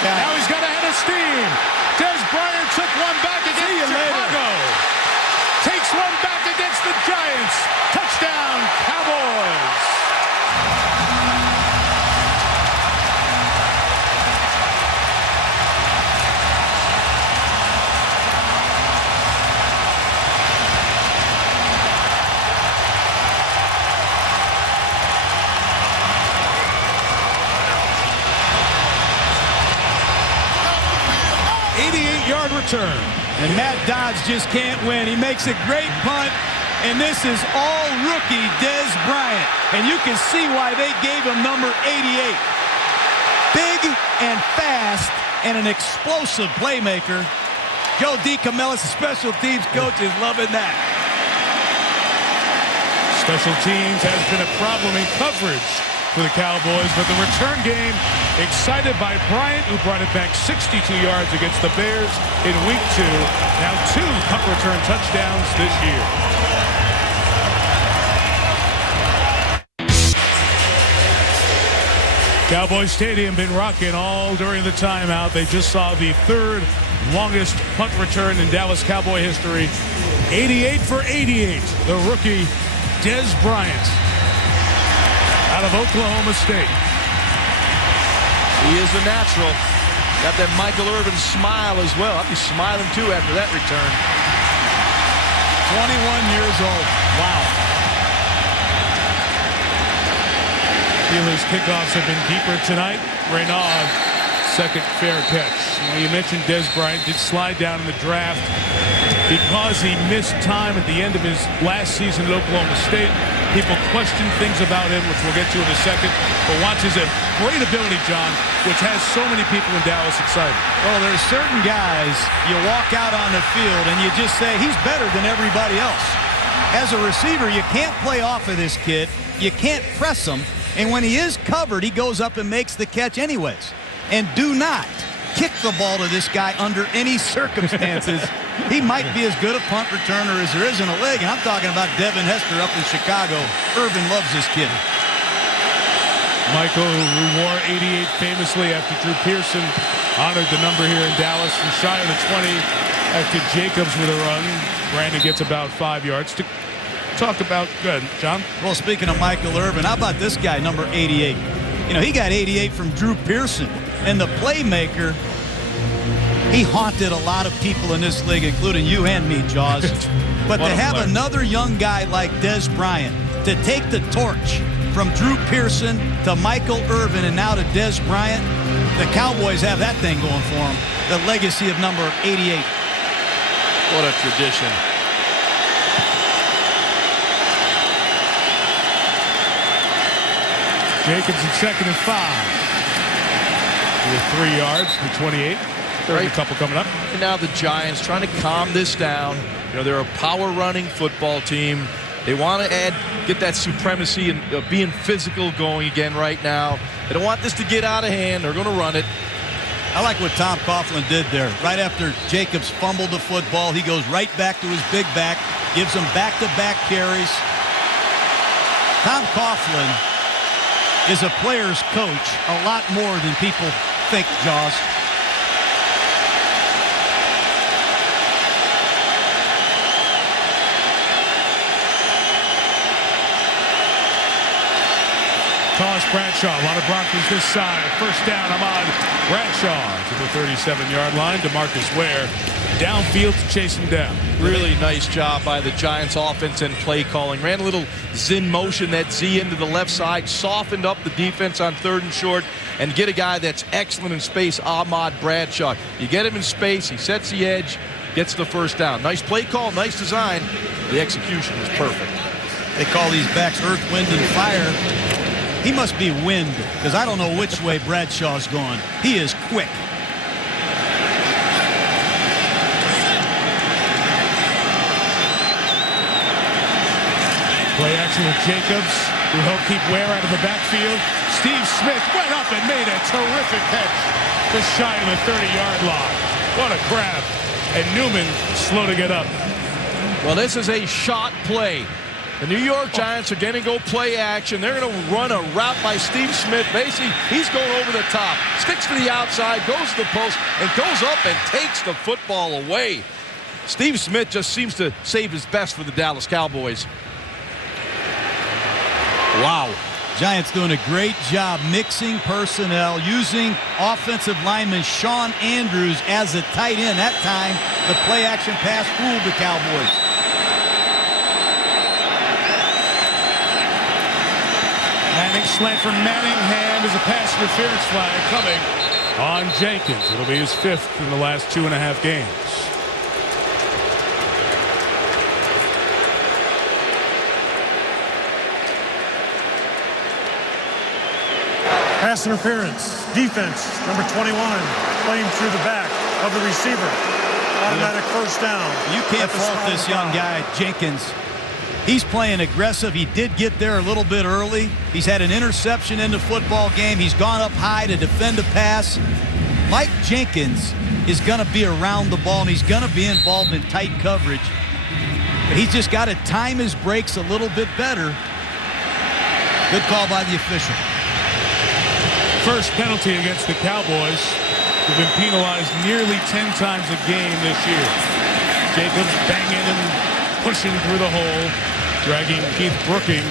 Now he's got a head of steam. Des Bryant took one back against Chicago. Takes one back against the Giants. Touchdown, Cowboys. Yard return. And Matt Dodge just can't win. He makes a great punt, and this is all rookie Des Bryant. And you can see why they gave him number 88. Big and fast and an explosive playmaker. Joe DeCamillis, the special teams coach, is loving that. Special teams has been a problem in coverage for the Cowboys, but the return game excited by Bryant, who brought it back 62 yards against the Bears in Week 2. Now 2 punt return touchdowns this year. Cowboy Stadium been rocking all during the timeout. They just saw the 3rd longest punt return in Dallas Cowboy history. 88 for 88, the rookie Dez Bryant out of Oklahoma State. He is a natural. Got that Michael Irvin smile as well. I'll be smiling too after that return. 21 years old. Wow. Steelers kickoffs have been deeper tonight. Renaud, second fair catch. Well, you mentioned Dez Bryant did slide down in the draft because he missed time at the end of his last season at Oklahoma State. People question things about him, which we'll get to in a second. But watch his great ability, John, which has so many people in Dallas excited. Well, there's certain guys you walk out on the field and you just say, he's better than everybody else. As a receiver, you can't play off of this kid. You can't press him. And when he is covered, he goes up and makes the catch anyways. And do not kick the ball to this guy under any circumstances. He might be as good a punt returner as there is in a league. And I'm talking about Devin Hester up in Chicago. Irvin loves this kid. Michael, who wore 88 famously after Drew Pearson honored the number here in Dallas from shy of the 20 after Jacobs with a run. Brandon gets about 5 yards to talk about. Good, John. Well, speaking of Michael Irvin, how about this guy, number 88? You know, he got 88 from Drew Pearson. And the playmaker, he haunted a lot of people in this league, including you and me, Jaws. But to have another young guy like Dez Bryant to take the torch from Drew Pearson to Michael Irvin and now to Dez Bryant, the Cowboys have that thing going for them. The legacy of number 88. What a tradition. Jacobs in 2nd and 5. With 3 yards from 28. There's a couple coming up. And now the Giants trying to calm this down. You know, they're a power running football team. They want to get that supremacy and being physical going again right now. They don't want this to get out of hand. They're going to run it. I like what Tom Coughlin did there. Right after Jacobs fumbled the football, he goes right back to his big back, gives him back-to-back carries. Tom Coughlin is a player's coach a lot more than people think, Jaws. Toss Bradshaw. A lot of Broncos this side. First down, Ahmad Bradshaw to the 37-yard line. DeMarcus Ware downfield to chase him down. Really nice job by the Giants offense and play calling. Ran a little Zen motion, that Z into the left side, softened up the defense on 3rd and short, and get a guy that's excellent in space, Ahmad Bradshaw. You get him in space, he sets the edge, gets the first down. Nice play call, nice design. The execution was perfect. They call these backs earth, wind, and fire. He must be wind, because I don't know which way Bradshaw's going. He is quick. Play action with Jacobs, who helped keep Ware out of the backfield. Steve Smith went up and made a terrific catch just shy of the 30-yard line. What a grab. And Newman slow to get up. Well, this is a shot play. The New York Giants are going to go play action. They're going to run a route by Steve Smith. Basically, he's going over the top. Sticks to the outside, goes to the post, and goes up and takes the football away. Steve Smith just seems to save his best for the Dallas Cowboys. Wow. Giants doing a great job mixing personnel, using offensive lineman Sean Andrews as a tight end. That time, the play action pass fooled the Cowboys. Manning slant from Manningham is a pass interference flag coming on Jenkins. It'll be his 5th in the last 2.5 games. Pass interference. Defense, number 21, playing through the back of the receiver. Automatic first down. You can't fault this young guy, Jenkins. He's playing aggressive. He did get there a little bit early. He's had an interception in the football game. He's gone up high to defend a pass. Mike Jenkins is going to be around the ball, and he's going to be involved in tight coverage. But he's just got to time his breaks a little bit better. Good call by the official. First penalty against the Cowboys, who've been penalized nearly 10 times a game this year. Jacobs banging and pushing through the hole, dragging Keith Brooking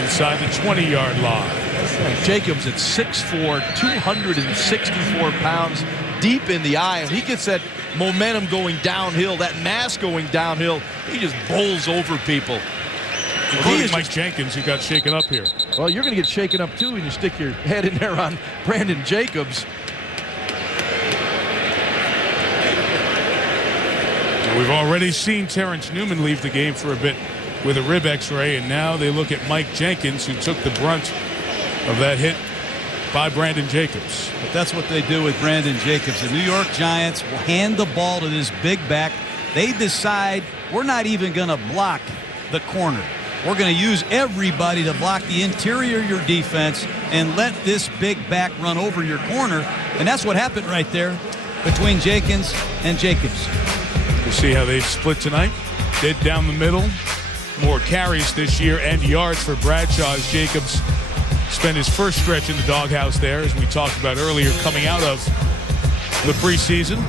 inside the 20-yard line. Jacobs at 6'4", 264 pounds, deep in the eye, and he gets that momentum going downhill, that mass going downhill. He just bowls over people. Including Mike Jenkins, who got shaken up here. Well, you're going to get shaken up too when you stick your head in there on Brandon Jacobs. Now, we've already seen Terrence Newman leave the game for a bit with a rib x-ray, and now they look at Mike Jenkins, who took the brunt of that hit by Brandon Jacobs. But that's what they do with Brandon Jacobs. The New York Giants will hand the ball to this big back. They decide we're not even going to block the corner. We're going to use everybody to block the interior of your defense and let this big back run over your corner. And that's what happened right there between Jenkins and Jacobs. We'll see how they split tonight. Dead down the middle. More carries this year and yards for Bradshaw as Jacobs spent his first stretch in the doghouse there, as we talked about earlier, coming out of the preseason.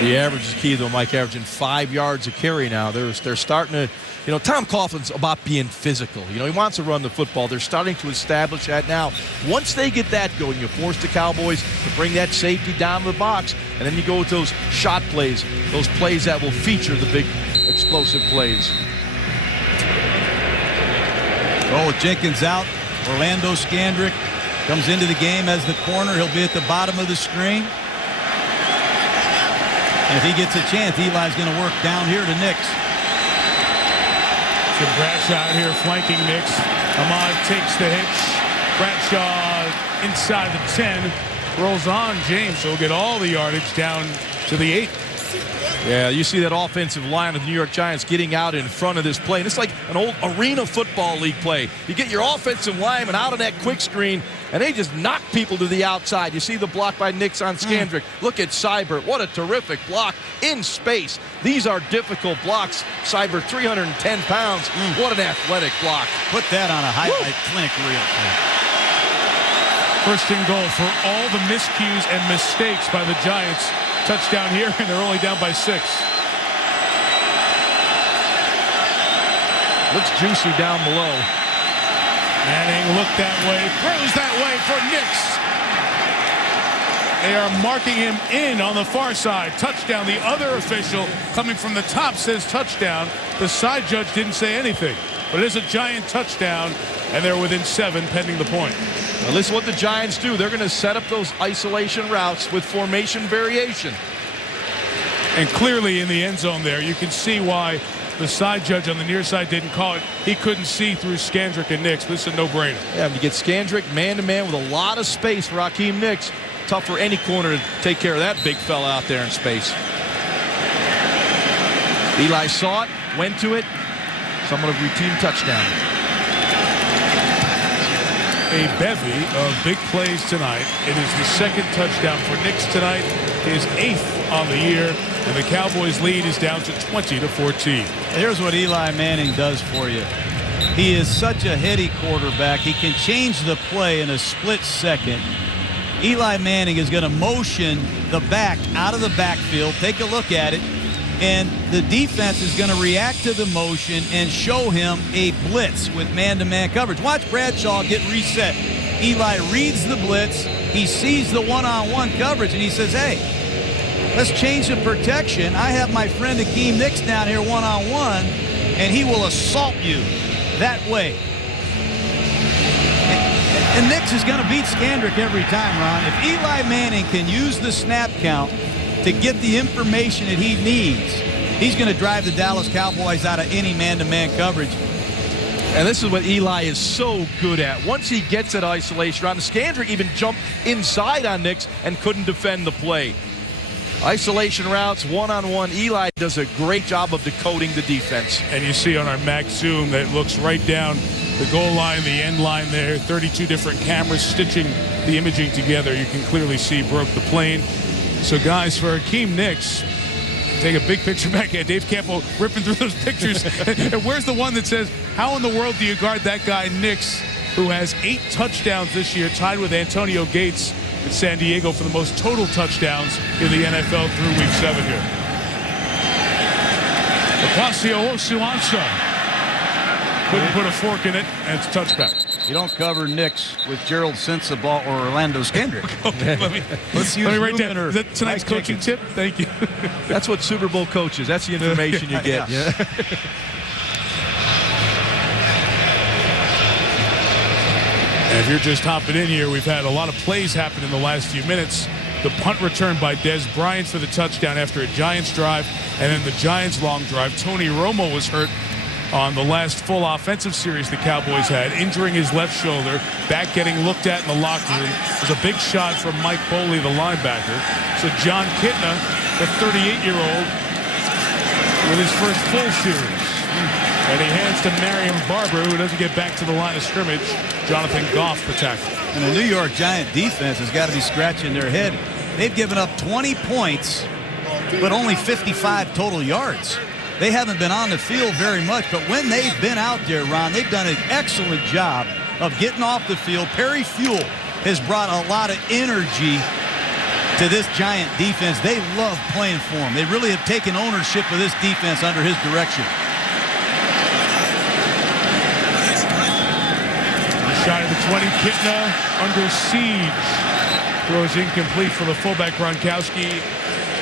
The average is key, though, Mike, averaging 5 yards a carry now. They're starting to, Tom Coughlin's about being physical. He wants to run the football. They're starting to establish that now. Once they get that going, you force the Cowboys to bring that safety down the box, and then you go with those shot plays, those plays that will feature the big explosive plays. Oh, with Jenkins out, Orlando Scandrick comes into the game as the corner. He'll be at the bottom of the screen. And if he gets a chance, Eli's going to work down here to Nix. So Bradshaw out here flanking Nix. Ahmad takes the hitch. Bradshaw inside the 10. Rolls on James, so he'll get all the yardage down to the 8. Yeah, you see that offensive line of the New York Giants getting out in front of this play. And it's like an old Arena Football League play. You get your offensive lineman out of that quick screen, and they just knock people to the outside. You see the block by Nix on Scandrick. Look at Seibert. What a terrific block in space. These are difficult blocks. Seibert, 310 pounds. What an athletic block. Put that on a highlight clinic reel. First and goal for all the miscues and mistakes by the Giants. Touchdown here, and they're only down by 6. Looks juicy down below. Manning looked that way, throws that way for Nix. They are marking him in on the far side. Touchdown. The other official coming from the top says touchdown. The side judge didn't say anything. But it is a Giant touchdown, and they're within 7 pending the point. Now listen what the Giants do. They're going to set up those isolation routes with formation variation. And clearly in the end zone there, you can see why the side judge on the near side didn't call it. He couldn't see through Scandrick and Nix. This is a no-brainer. Yeah, you get Scandrick man-to-man with a lot of space for Hakeem Nicks. Tough for any corner to take care of that big fella out there in space. Eli saw it, went to it. Somewhat of a routine touchdown. A bevy of big plays tonight. It is the second touchdown for Nix tonight, his 8th on the year, and the Cowboys' lead is down to 20-14. Here's what Eli Manning does for you. He is such a heady quarterback. He can change the play in a split second. Eli Manning is going to motion the back out of the backfield. Take a look at it. And the defense is going to react to the motion and show him a blitz with man-to-man coverage. Watch Bradshaw get reset. Eli reads the blitz. He sees the one-on-one coverage, and he says, hey, let's change the protection. I have my friend Hakeem Nicks down here one-on-one, and he will assault you that way. And Nicks is going to beat Scandrick every time, Ron. If Eli Manning can use the snap count to get the information that he needs, he's going to drive the Dallas Cowboys out of any man-to-man coverage. And this is what Eli is so good at. Once he gets that isolation route, Scandrick even jumped inside on Nix and couldn't defend the play. Isolation routes, one-on-one. Eli does a great job of decoding the defense. And you see on our Mac Zoom that looks right down the goal line, the end line there, 32 different cameras stitching the imaging together. You can clearly see broke the plane. So, guys, for Akeem Nicks, take a big picture back here. Dave Campo ripping through those pictures. And where's the one that says, how in the world do you guard that guy, Nicks, who has 8 touchdowns this year, tied with Antonio Gates in San Diego for the most total touchdowns in the NFL through Week 7 here. Ocasio Osuansa couldn't put a fork in it, and it's a touchback. You don't cover Nicks with Gerald Sensabaugh or Orlando Skendrick. Okay, let me write that. Is that tonight's Mike coaching tip? Thank you. That's what Super Bowl coaches. That's the information you get. Yeah. And if you're just hopping in here, we've had a lot of plays happen in the last few minutes. The punt return by Dez Bryant for the touchdown after a Giants drive, and then the Giants' long drive. Tony Romo was hurt on the last full offensive series the Cowboys had, injuring his left shoulder, back getting looked at in the locker room. It was a big shot from Mike Boley, the linebacker. So John Kitna, the 38-year-old, with his first full series. And he hands to Marion Barber, who doesn't get back to the line of scrimmage. Jonathan Goff, the tackle. And the New York Giant defense has got to be scratching their head. They've given up 20 points, but only 55 total yards. They haven't been on the field very much, but when they've been out there, Ron, they've done an excellent job of getting off the field. Perry Fuel has brought a lot of energy to this Giant defense. They love playing for him. They really have taken ownership of this defense under his direction. Shot of the 20, Kitna under siege. Throws incomplete for the fullback Gronkowski.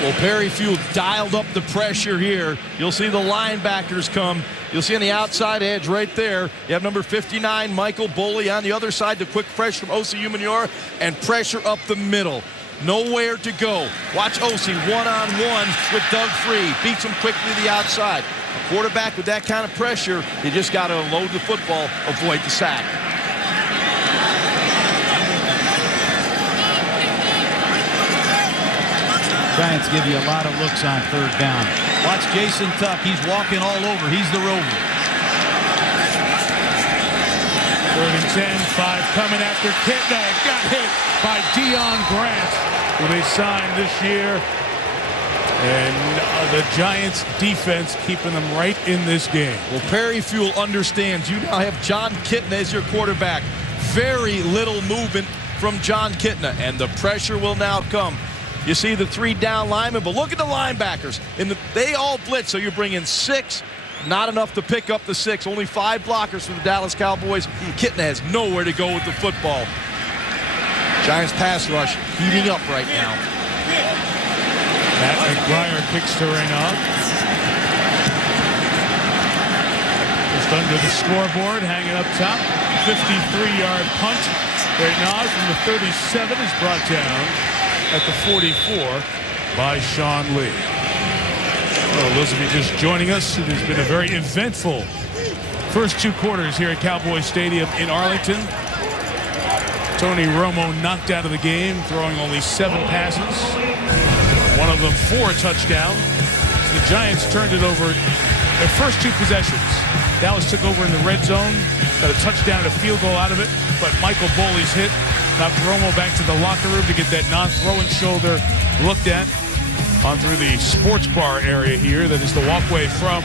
Well, Perry Fuel dialed up the pressure here. You'll see the linebackers come. You'll see on the outside edge right there. You have number 59, Michael Boley. On the other side, the quick pressure from Osi Umenyiora, and pressure up the middle. Nowhere to go. Watch Osi one-on-one with Doug Free. Beats him quickly to the outside. A quarterback with that kind of pressure, you just got to load the football, avoid the sack. Giants give you a lot of looks on third down. Watch Jason Tuck. He's walking all over. He's the rover. 3rd and 10, 5 coming after Kitna. Got hit by Deion Grant, who they signed this year. And the Giants defense keeping them right in this game. Well, Perry Fuel understands. You now have John Kitna as your quarterback. Very little movement from John Kitna, and the pressure will now come. You see the 3 down linemen, but look at the linebackers. They all blitz, so you're bringing 6. Not enough to pick up the 6. Only 5 blockers for the Dallas Cowboys. Kitna has nowhere to go with the football. Giants pass rush heating up right now. Matt McBriar kicks to ring up. Just under the scoreboard, hanging up top. 53-yard punt. Right now from the 37 is brought down at the 44 by Sean Lee. Well, those of you just joining us, it has been a very eventful first 2 quarters here at Cowboys Stadium in Arlington. Tony Romo knocked out of the game, throwing only 7 passes. One of them 4 touchdowns. The Giants turned it over their first 2 possessions. Dallas took over in the red zone, got a touchdown and a field goal out of it, but Michael Boley's hit knocked Romo back to the locker room to get that non-throwing shoulder looked at on through the sports bar area here. That is the walkway from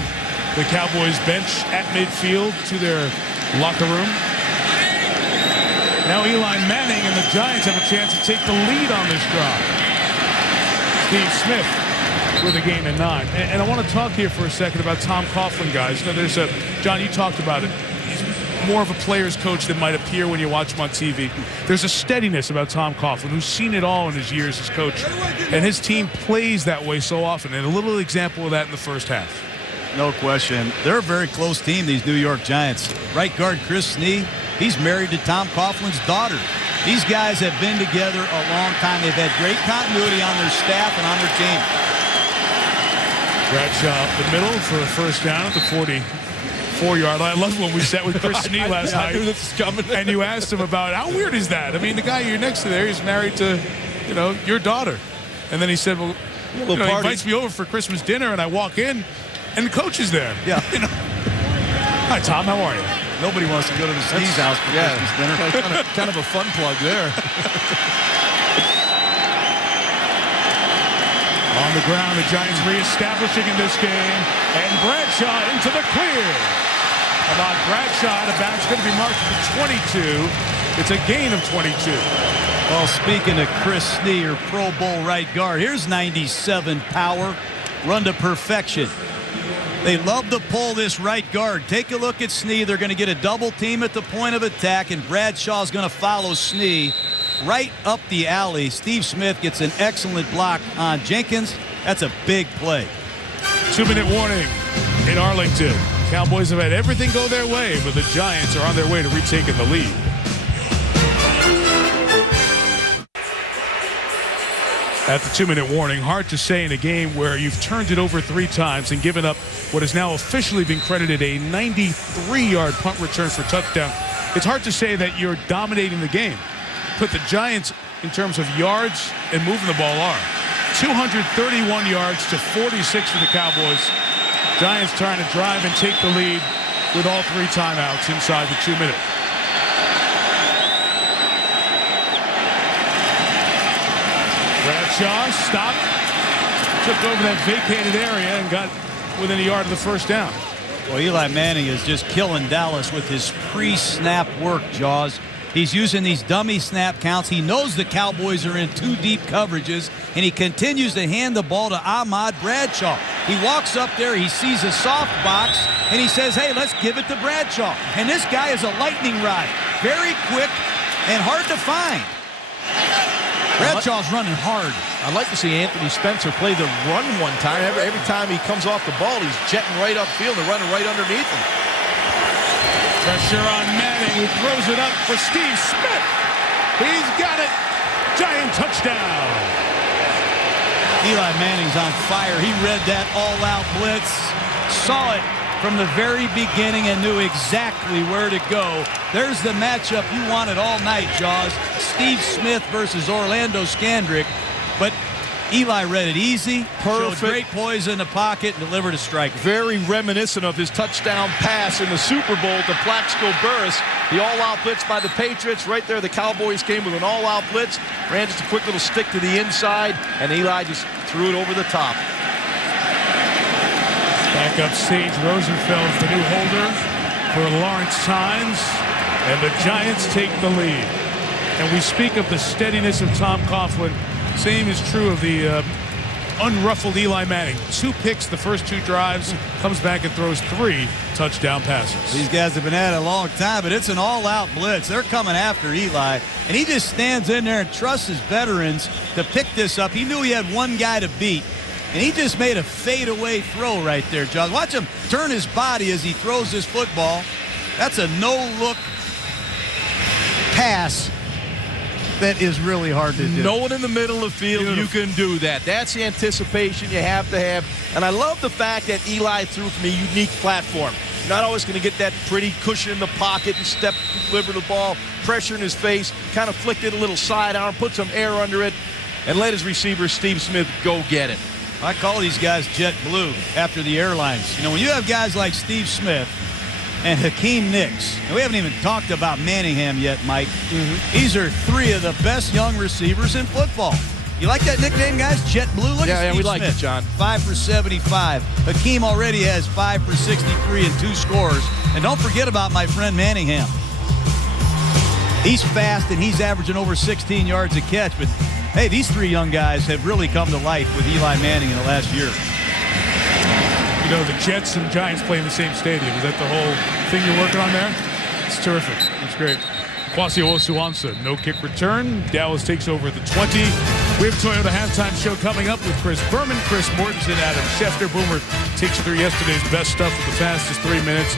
the Cowboys bench at midfield to their locker room. Now Eli Manning and the Giants have a chance to take the lead on this drive. Steve Smith with a gain of 9. And I want to talk here for a second about Tom Coughlin, guys. You know, John, you talked about it. More of a player's coach than might appear when you watch him on TV. There's a steadiness about Tom Coughlin, who's seen it all in his years as coach. And his team plays that way so often. And a little example of that in the first half. No question. They're a very close team, these New York Giants. Right guard Chris Snee, he's married to Tom Coughlin's daughter. These guys have been together a long time. They've had great continuity on their staff and on their team. Bradshaw up the middle for a first down at the 44-yard line. I love when we sat with Chris Snee last night. I knew this was coming. And you asked him about how weird is that? I mean, the guy you're next to there is married to, you know, your daughter. And then he said, well, He invites me over for Christmas dinner, and I walk in, and the coach is there. Yeah. Hi, Tom. How are you? Nobody wants to go to the Sneeze house for Christmas dinner. Kind of a fun plug there. On the ground, the Giants reestablishing in this game, and Bradshaw into the clear. About Bradshaw, the back's going to be marked for 22. It's a gain of 22. Well, speaking of Chris Snee, your Pro Bowl right guard, here's 97 power, run to perfection. They love to pull this right guard. Take a look at Snee. They're going to get a double team at the point of attack, and Bradshaw's going to follow Snee right up the alley. Steve Smith gets an excellent block on Jenkins. That's a big play. 2-minute warning in Arlington. Cowboys have had everything go their way, but the Giants are on their way to retaking the lead. At the 2-minute warning, hard to say in a game where you've turned it over 3 times and given up what has now officially been credited a 93-yard punt return for touchdown. It's hard to say that you're dominating the game. But the Giants, in terms of yards and moving the ball, are 231 yards to 46 for the Cowboys. Giants trying to drive and take the lead with all 3 timeouts inside the 2-minute. Bradshaw stopped, took over that vacated area and got within a yard of the first down. Well, Eli Manning is just killing Dallas with his pre-snap work, Jaws. He's using these dummy snap counts. He knows the Cowboys are in 2 deep coverages, and he continues to hand the ball to Ahmad Bradshaw. He walks up there, he sees a soft box, and he says, hey, let's give it to Bradshaw. And this guy is a lightning rod. Very quick and hard to find. Bradshaw's running hard. I'd like to see Anthony Spencer play the run one time. Every time he comes off the ball, he's jetting right upfield and running right underneath him. Pressure on Manning, who throws it up for Steve Smith. He's got it. Giant touchdown. Eli Manning's on fire. He read that all-out blitz, saw it from the very beginning and knew exactly where to go. There's the matchup you wanted all night, Jaws. Steve Smith versus Orlando Scandrick. But Eli read it easy, showed great poise in the pocket, and delivered a strike. Very reminiscent of his touchdown pass in the Super Bowl to Plaxico Burress. The all-out blitz by the Patriots. Right there, the Cowboys came with an all-out blitz, ran just a quick little stick to the inside, and Eli just threw it over the top. Back up Sage Rosenfeld, the new holder for Lawrence Tynes, and the Giants take the lead. And we speak of the steadiness of Tom Coughlin. Same is true of the unruffled Eli Manning. 2 picks the first 2 drives, comes back and throws 3 touchdown passes. These guys have been at it a long time, but it's an all-out blitz. They're coming after Eli, and he just stands in there and trusts his veterans to pick this up. He knew he had one guy to beat, and he just made a fadeaway throw right there, Josh. Watch him turn his body as he throws this football. That's a no-look pass that is really hard to do. No one in the middle of the field, you can do that. That's the anticipation you have to have. And I love the fact that Eli threw from a unique platform. You're not always going to get that pretty cushion in the pocket and step, deliver the ball, pressure in his face, kind of flicked it a little sidearm, put some air under it, and let his receiver, Steve Smith, go get it. I call these guys Jet Blue after the airlines. You know, when you have guys like Steve Smith and Hakeem Nicks, and we haven't even talked about Manningham yet, Mike. These are 3 of the best young receivers in football. You like that nickname, guys? Jet Blue? Look at Steve we like Smith. it, John. 5 for 75. Hakeem already has 5 for 63 and 2 scores. And don't forget about my friend Manningham. He's fast, and he's averaging over 16 yards a catch. But, hey, these 3 young guys have really come to life with Eli Manning in the last year. You know, the Jets and Giants play in the same stadium. Is that the whole thing you're working on there? It's terrific. That's great. Kwasi Owusu-Ansah, no kick return. Dallas takes over the 20. We have Toyota halftime show coming up with Chris Berman, Chris Mortensen, Adam Schefter. Boomer takes you through yesterday's best stuff with the fastest 3 minutes.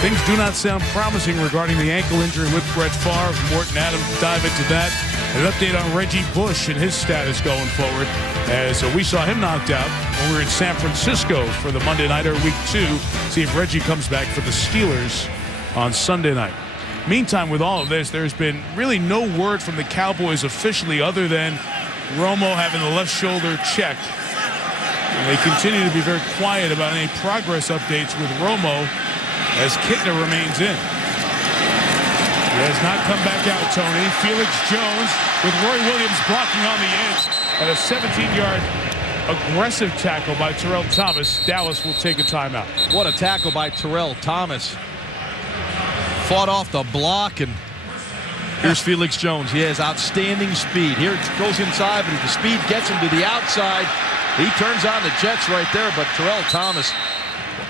Things do not sound promising regarding the ankle injury with Brett Favre. Morton, Adam dive into that. An update on Reggie Bush and his status going forward. As we saw him knocked out when we were in San Francisco for the Monday Nighter Week 2. See if Reggie comes back for the Steelers on Sunday night. Meantime, with all of this, there's been really no word from the Cowboys officially other than Romo having the left shoulder checked. And they continue to be very quiet about any progress updates with Romo as Kittner remains in. He has not come back out, Tony. Felix Jones with Roy Williams blocking on the edge at a 17-yard aggressive tackle by Terrell Thomas. Dallas will take a timeout. What a tackle by Terrell Thomas. Fought off the block, and here's Felix Jones. He has outstanding speed. Here it goes inside, but if the speed gets him to the outside, he turns on the jets right there. But Terrell Thomas,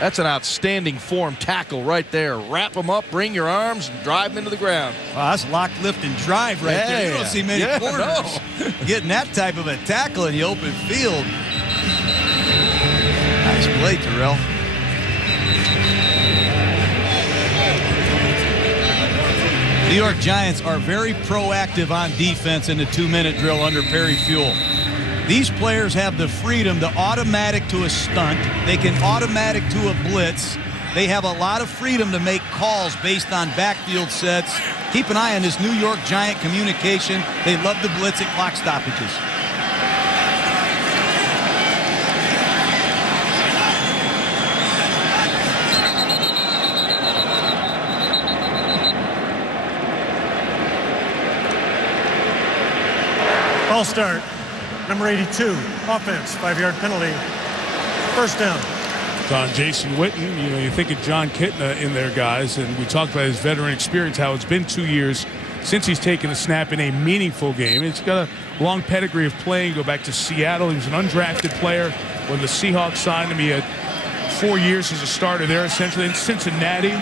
that's an outstanding form tackle right there. Wrap him up, bring your arms, and drive him into the ground. Wow, that's lock, lift, and drive right there. You don't see many corners getting that type of a tackle in the open field. Nice play, Terrell. New York Giants are very proactive on defense in the 2-minute drill under Perry Fuel. These players have the freedom to automatic to a stunt. They can automatic to a blitz. They have a lot of freedom to make calls based on backfield sets. Keep an eye on this New York Giant communication. They love to blitz at clock stoppages. Ball start. Number 82, offense, 5-yard penalty. First down. On Jason Witten, you think of John Kittner in there, guys, and we talked about his veteran experience, how it's been 2 years since he's taken a snap in a meaningful game. He's got a long pedigree of playing. Go back to Seattle. He was an undrafted player when the Seahawks signed him. He had 4 years as a starter there, essentially. In Cincinnati,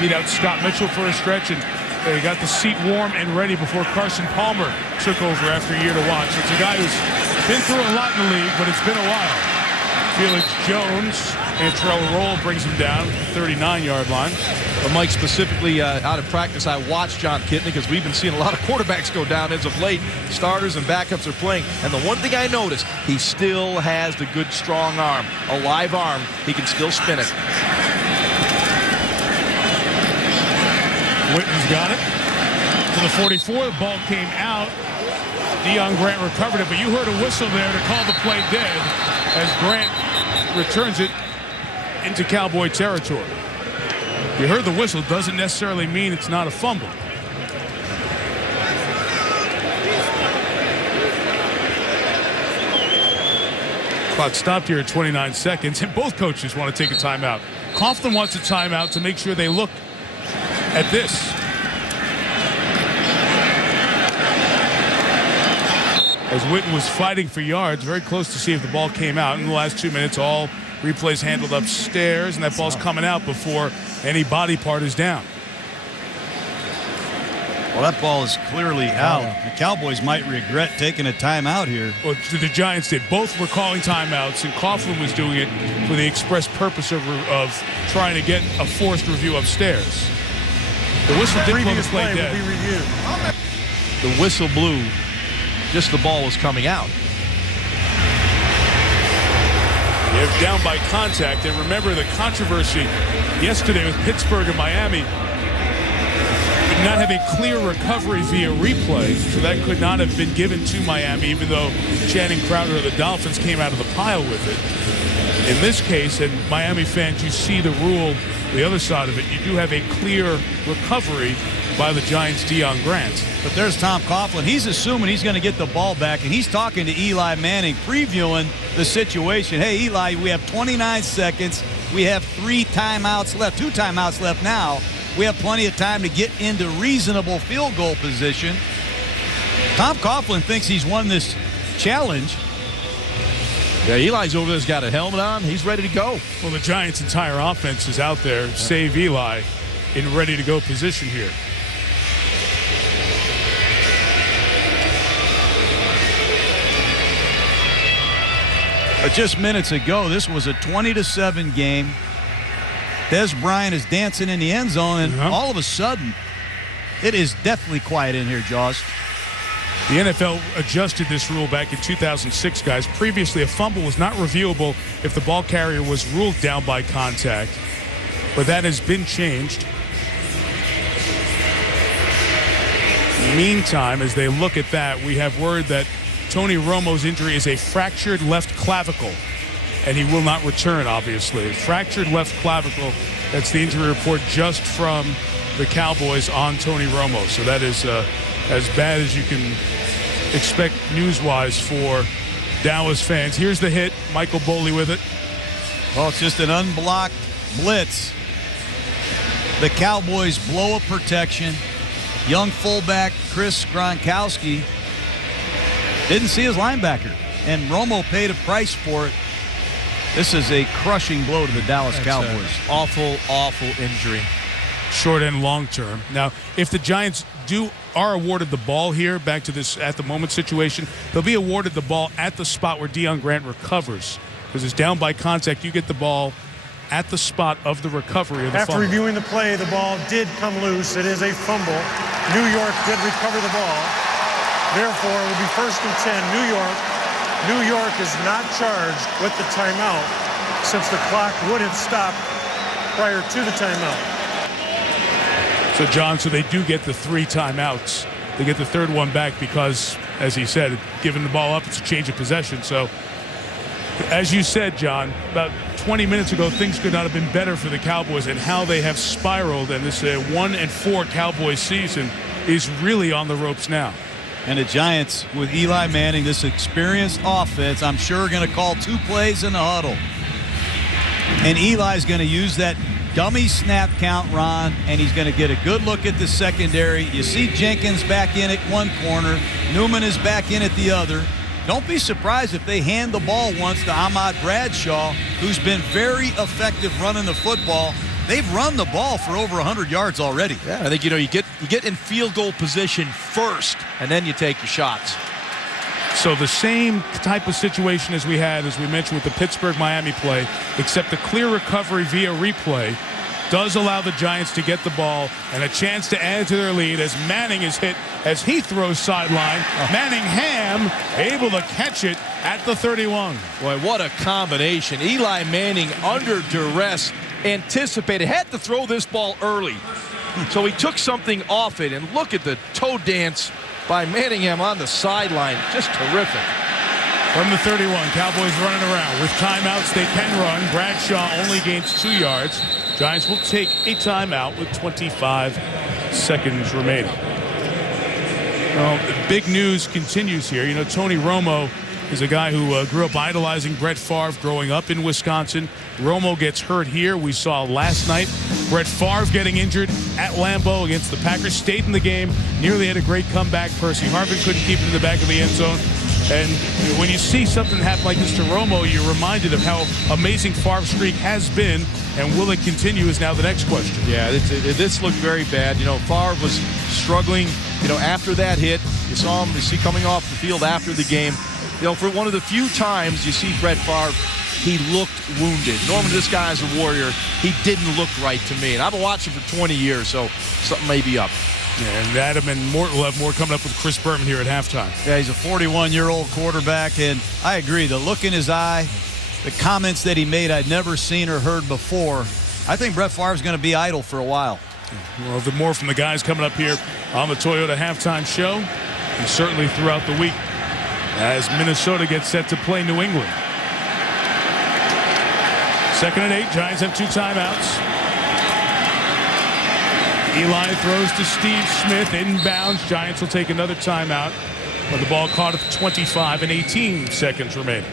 beat out Scott Mitchell for a stretch, and they got the seat warm and ready before Carson Palmer took over after a year to watch. It's a guy who's been through a lot in the league, but it's been a while. Felix Jones and Terrell Roll brings him down 39-yard line. But Mike, specifically out of practice, I watched John Kittner because we've been seeing a lot of quarterbacks go down as of late. Starters and backups are playing. And the one thing I noticed, he still has the good, strong arm. A live arm. He can still spin it. Witten's got it. To the 44, the ball came out. Deion Grant recovered it, but you heard a whistle there to call the play dead as Grant returns it into Cowboy territory. You heard the whistle, doesn't necessarily mean it's not a fumble. Clock stopped here at 29 seconds, and both coaches want to take a timeout. Coughlin wants a timeout to make sure they look at this. As Witten was fighting for yards, very close to see if the ball came out. In the last 2 minutes, all replays handled upstairs, and that ball's coming out before any body part is down. Well, that ball is clearly out. The Cowboys might regret taking a timeout here. Well, the Giants did. Both were calling timeouts, and Coughlin was doing it for the express purpose of trying to get a forced review upstairs. The whistle did blow the play dead. The whistle blew. Just the ball was coming out. They're down by contact, and remember the controversy yesterday with Pittsburgh and Miami. Did not have a clear recovery via replay, so that could not have been given to Miami, even though Channing Crowder of the Dolphins came out of the pile with it. In this case, and Miami fans, you see the rule, the other side of it, you do have a clear recovery by the Giants' Deion Grant. But there's Tom Coughlin. He's assuming he's going to get the ball back, and he's talking to Eli Manning, previewing the situation. Hey, Eli, we have 29 seconds. We have 3 timeouts left, 2 timeouts left now. We have plenty of time to get into reasonable field goal position. Tom Coughlin thinks he's won this challenge. Yeah, Eli's over there's got a helmet on. He's ready to go. Well, the Giants' entire offense is out there, save Eli, in ready-to-go position here. But just minutes ago, this was a 20-7 game. Des Bryant is dancing in the end zone, and all of a sudden, it is deathly quiet in here, Jaws. The NFL adjusted this rule back in 2006, guys. Previously, a fumble was not reviewable if the ball carrier was ruled down by contact, but that has been changed. Meantime, as they look at that, we have word that Tony Romo's injury is a fractured left clavicle, and he will not return, obviously. Fractured left clavicle. That's the injury report just from the Cowboys on Tony Romo. So that is as bad as you can expect news-wise for Dallas fans. Here's the hit. Michael Boley with it. Well, it's just an unblocked blitz. The Cowboys blow a protection. Young fullback Chris Gronkowski didn't see his linebacker, and Romo paid a price for it. This is a crushing blow to the Dallas Cowboys. Awful, awful injury. Short and long term. Now, if the Giants are awarded the ball here, back to this at the moment situation, they'll be awarded the ball at the spot where Deion Grant recovers. Because it's down by contact, you get the ball at the spot of the recovery of the After fumble. reviewing the play, the ball did come loose. It is a fumble. New York did recover the ball. Therefore, it will be 1st and 10. New York is not charged with the timeout since the clock would have stopped prior to the timeout. So, John, so they do get the 3 timeouts. They get the third one back because, as he said, giving the ball up, it's a change of possession. So, as you said, John, about 20 minutes ago, things could not have been better for the Cowboys, and how they have spiraled. And this 1-4 Cowboys season is really on the ropes now. And the Giants, with Eli Manning, this experienced offense, I'm sure going to call 2 plays in the huddle. And Eli's going to use that dummy snap count, Ron, and he's going to get a good look at the secondary. You see Jenkins back in at one corner. Newman is back in at the other. Don't be surprised if they hand the ball once to Ahmad Bradshaw, who's been very effective running the football. They've run the ball for over 100 yards already. Yeah, I think, you get in field goal position first, and then you take your shots. So the same type of situation as we had, as we mentioned, with the Pittsburgh-Miami play, except the clear recovery via replay does allow the Giants to get the ball and a chance to add to their lead as Manning is hit as he throws sideline. Manningham able to catch it at the 31. Boy, what a combination. Eli Manning under duress, anticipated, had to throw this ball early. So he took something off it, and look at the toe dance by Manningham on the sideline. Just terrific. From the 31, Cowboys running around. With timeouts, they can run. Bradshaw only gains 2 yards. Giants will take a timeout with 25 seconds remaining. Well, big news continues here. You know, Tony Romo is a guy who grew up idolizing Brett Favre growing up in Wisconsin. Romo gets hurt here. We saw last night Brett Favre getting injured at Lambeau against the Packers. Stayed in the game. Nearly had a great comeback. Percy Harvin couldn't keep it in the back of the end zone. And when you see something happen like this to Romo, you're reminded of how amazing Favre's streak has been, and will it continue is now the next question. Yeah, this looked very bad. You know, Favre was struggling, after that hit. You see coming off the field after the game. For one of the few times you see Brett Favre, he looked wounded. Normally this guy is a warrior. He didn't look right to me. And I've been watching for 20 years, so something may be up. Yeah, and Adam and Mort will have more coming up with Chris Berman here at halftime. Yeah, he's a 41-year-old quarterback, and I agree. The look in his eye, the comments that he made I'd never seen or heard before. I think Brett Favre's going to be idle for a while. Well, the more from the guys coming up here on the Toyota Halftime Show, and certainly throughout the week as Minnesota gets set to play New England. 2nd and 8, Giants have 2 timeouts. Eli throws to Steve Smith, inbounds. Giants will take another timeout. But the ball caught at 25 and 18 seconds remaining.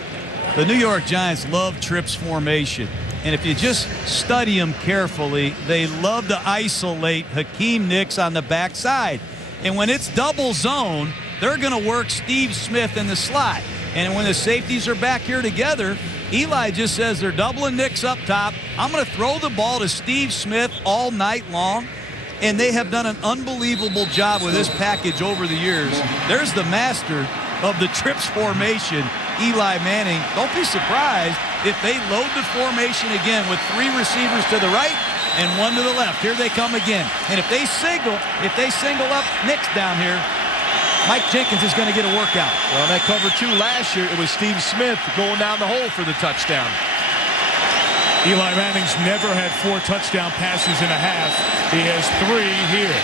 The New York Giants love trips formation. And if you just study them carefully, they love to isolate Hakeem Nicks on the backside. And when it's double zone, they're going to work Steve Smith in the slot. And when the safeties are back here together, Eli just says they're doubling Nicks up top. I'm going to throw the ball to Steve Smith all night long. And they have done an unbelievable job with this package over the years. There's the master of the trips formation, Eli Manning. Don't be surprised if they load the formation again with 3 receivers to the right and 1 to the left. Here they come again. And if they single up Nicks down here, Mike Jenkins is going to get a workout. Well, that cover 2 last year, it was Steve Smith going down the hole for the touchdown. Eli Manning's never had 4 touchdown passes in a half. He has 3 here.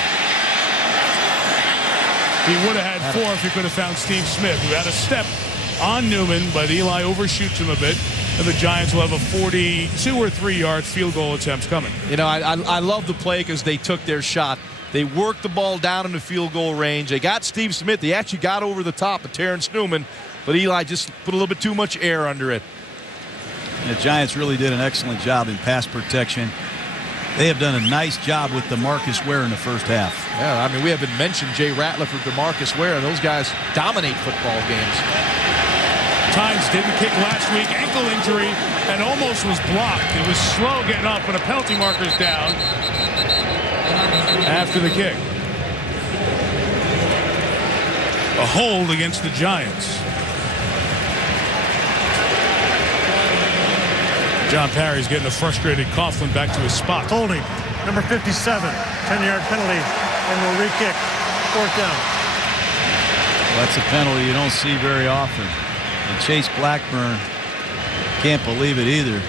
He would have had 4 if he could have found Steve Smith, who had a step on Newman, but Eli overshoots him a bit. and the Giants will have a 42 or 3-yard field goal attempt coming. You know, I love the play because they took their shot. They worked the ball down in the field goal range. They got Steve Smith. They actually got over the top of Terrence Newman, but Eli just put a little bit too much air under it. And the Giants really did an excellent job in pass protection. They have done a nice job with DeMarcus Ware in the first half. Yeah, I mean, we haven't mentioned Jay Ratliff or DeMarcus Ware. Those guys dominate football games. Tynes didn't kick last week, ankle injury, and almost was blocked. It was slow getting up, but a penalty marker's down after the kick. A hold against the Giants. John Parry's getting a frustrated Coughlin back to his spot. Holding, number 57, 10-yard penalty, and we'll re-kick, 4th down. Well, that's a penalty you don't see very often. And Chase Blackburn can't believe it either.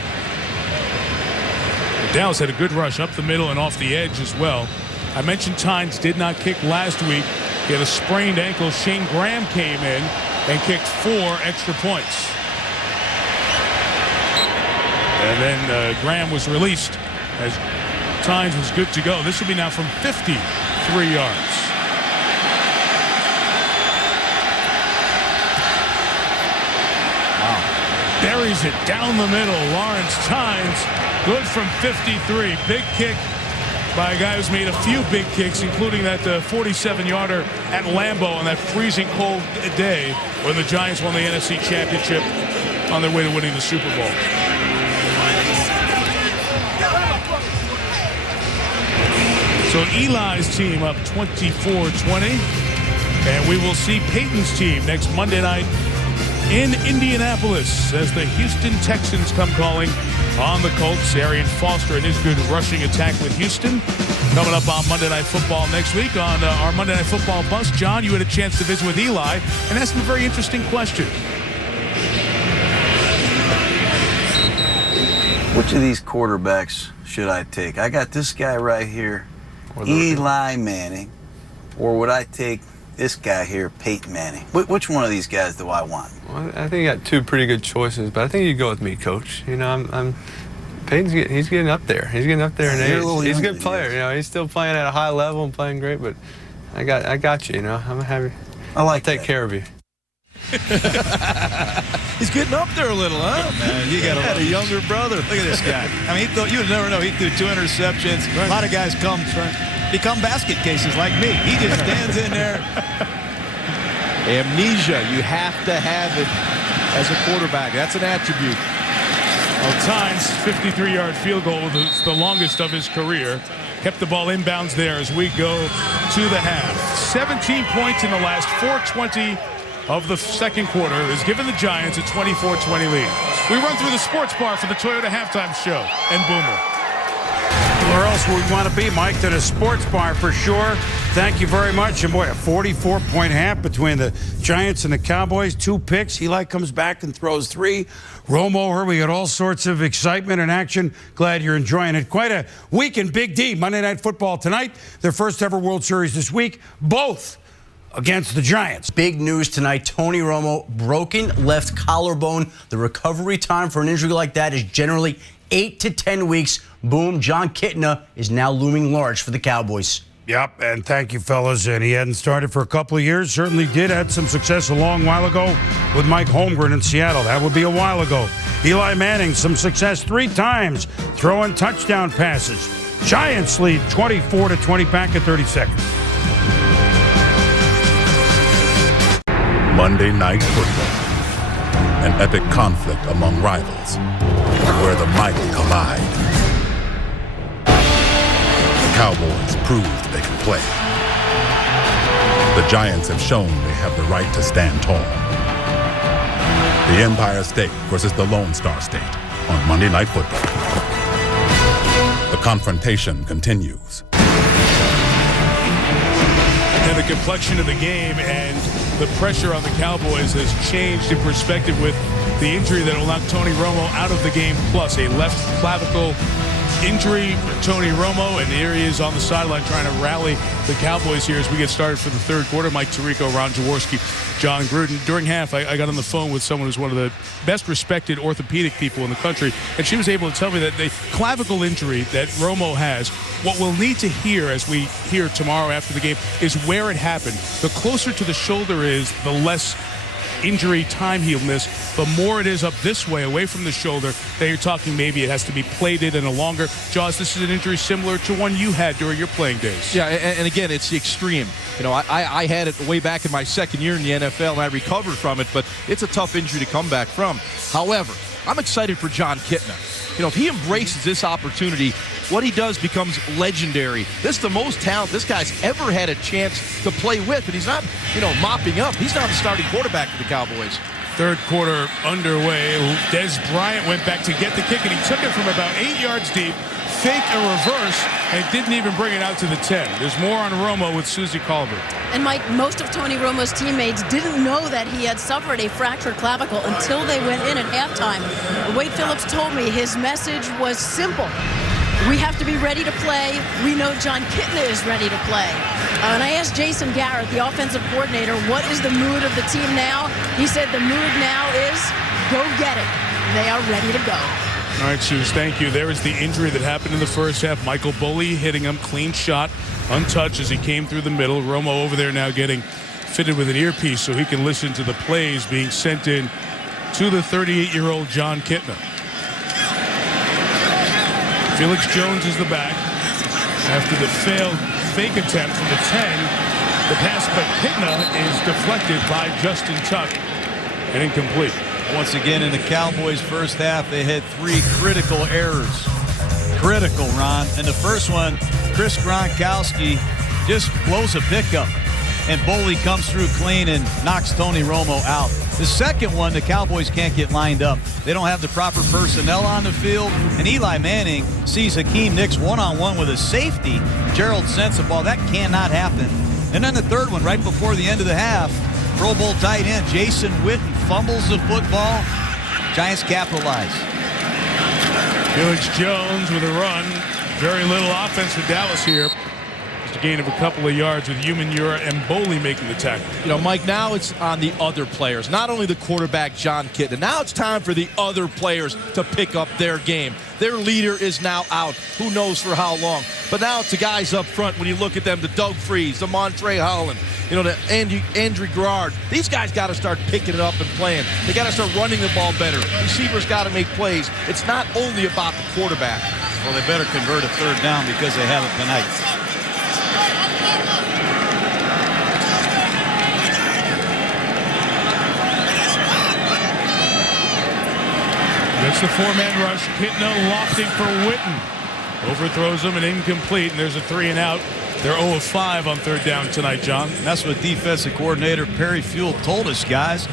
Dallas had a good rush up the middle and off the edge as well. I mentioned Tynes did not kick last week. He had a sprained ankle. Shane Graham came in and kicked 4 extra points. And then Graham was released as Tynes was good to go. This will be now from 53 yards. Wow. Buries it down the middle. Lawrence Tynes, good from 53. Big kick by a guy who's made a few big kicks, including that 47-yarder at Lambeau on that freezing cold day when the Giants won the NFC Championship on their way to winning the Super Bowl. So Eli's team up 24-20, and we will see Peyton's team next Monday night in Indianapolis as the Houston Texans come calling on the Colts. Arian Foster and his good rushing attack with Houston coming up on Monday Night Football next week. On our Monday Night Football bus, John, you had a chance to visit with Eli and ask him a very interesting question. Which of these quarterbacks should I take? I got this guy right here, Eli Manning, or would I take this guy here, Peyton Manning? Which one of these guys do I want? Well, I think you got 2 pretty good choices, but I think you go with me, Coach. You know, Peyton's he's getting up there. He's getting up there in age. He's a good player. You know, he's still playing at a high level and playing great. But I got you. You know, I'm happy. I'll take care of you. He's getting up there a little, huh? Oh, man, you got a younger brother. Look at this guy. I mean, you would never know. He threw 2 interceptions. Right. A lot of guys become basket cases like me. He just stands in there. Amnesia. You have to have it as a quarterback. That's an attribute. Well, Tynes, 53-yard field goal, the longest of his career. Kept the ball inbounds there as we go to the half. 17 points in the last 4:20 of the second quarter has given the Giants a 24-20 lead. We run through the sports bar for the Toyota Halftime Show and Boomer. Where else would we want to be, Mike, than a sports bar for sure. Thank you very much. And boy, a 44-point half between the Giants and the Cowboys. 2 picks. Eli comes back and throws 3. Romo, here we got all sorts of excitement and action. Glad you're enjoying it. Quite a week in Big D. Monday Night Football tonight. Their first ever World Series this week. Both against the Giants. Big news tonight. Tony Romo, broken left collarbone. The recovery time for an injury like that is generally 8 to 10 weeks. Boom, John Kitna is now looming large for the Cowboys. Yep, and thank you, fellas. And he hadn't started for a couple of years. Certainly did. Had some success a long while ago with Mike Holmgren in Seattle. That would be a while ago. Eli Manning, some success 3 times, throwing touchdown passes. Giants lead 24-20 back at 30 seconds. Monday Night Football. An epic conflict among rivals where the mighty collide. The Cowboys proved they can play. The Giants have shown they have the right to stand tall. The Empire State versus the Lone Star State on Monday Night Football. The confrontation continues. And the complexion of the game and the pressure on the Cowboys has changed in perspective with the injury that will knock Tony Romo out of the game, plus a left clavicle injury for Tony Romo, and here he is on the sideline trying to rally the Cowboys here as we get started for the third quarter. Mike Tirico, Ron Jaworski, John Gruden. During half, I got on the phone with someone who's one of the best respected orthopedic people in the country, and she was able to tell me that the clavicle injury that Romo has, what we'll need to hear as we hear tomorrow after the game is where it happened. The closer to the shoulder is, the less injury time he'll miss. The more it is up this way, away from the shoulder, that you're talking maybe it has to be plated and a longer. Jaws, this is an injury similar to one you had during your playing days. Yeah, and again, it's the extreme. You know, I had it way back in my second year in the NFL, and I recovered from it, but it's a tough injury to come back from. However, I'm excited for Jon Kitna. You know, if he embraces this opportunity, what he does becomes legendary. This is the most talent this guy's ever had a chance to play with, and he's not, mopping up. He's now the starting quarterback for the Cowboys. Third quarter underway. Des Bryant went back to get the kick, and he took it from about 8 yards deep, faked a reverse, and didn't even bring it out to the 10. There's more on Romo with Susie Colbert. And Mike, most of Tony Romo's teammates didn't know that he had suffered a fractured clavicle until they went in at halftime. Wade Phillips told me his message was simple. We have to be ready to play. We know Jon Kitna is ready to play. And I asked Jason Garrett, the offensive coordinator, what is the mood of the team now? He said the mood now is go get it. They are ready to go. All right, Suze, thank you. There is the injury that happened in the first half. Michael Bully hitting him, clean shot, untouched as he came through the middle. Romo over there now getting fitted with an earpiece so he can listen to the plays being sent in to the 38-year-old Jon Kitna. Felix Jones is the back. After the failed fake attempt from the 10, the pass by Kitna is deflected by Justin Tuck and incomplete. Once again, in the Cowboys' first half, they had 3 critical errors. Critical, Ron. And the first one, Chris Gronkowski just blows a pickup, and Boley comes through clean and knocks Tony Romo out. The second one, the Cowboys can't get lined up. They don't have the proper personnel on the field, and Eli Manning sees Hakeem Nicks one-on-one with a safety. Gerald sends the ball. That cannot happen. And then the third one, right before the end of the half, Pro Bowl tight end Jason Witten fumbles the football. Giants capitalize. Felix Jones with a run. Very little offense for Dallas here. Just a gain of a couple of yards with Umenyiora and Boley making the tackle. You know, Mike, now it's on the other players. Not only the quarterback, Jon Kitna. Now it's time for the other players to pick up their game. Their leader is now out. Who knows for how long. But now it's the guys up front. When you look at them, the Doug Freeze, the Montre Holland, the Andrew Garrard. These guys got to start picking it up and playing. They got to start running the ball better. Receivers got to make plays. It's not only about the quarterback. Well, they better convert a third down because they haven't tonight. It's the 4-man rush. Kitna lofting for Witten. Overthrows him and incomplete, and there's a 3-and-out. They're 0 of 5 on third down tonight, John. And that's what defensive coordinator Perry Fuel told us, guys.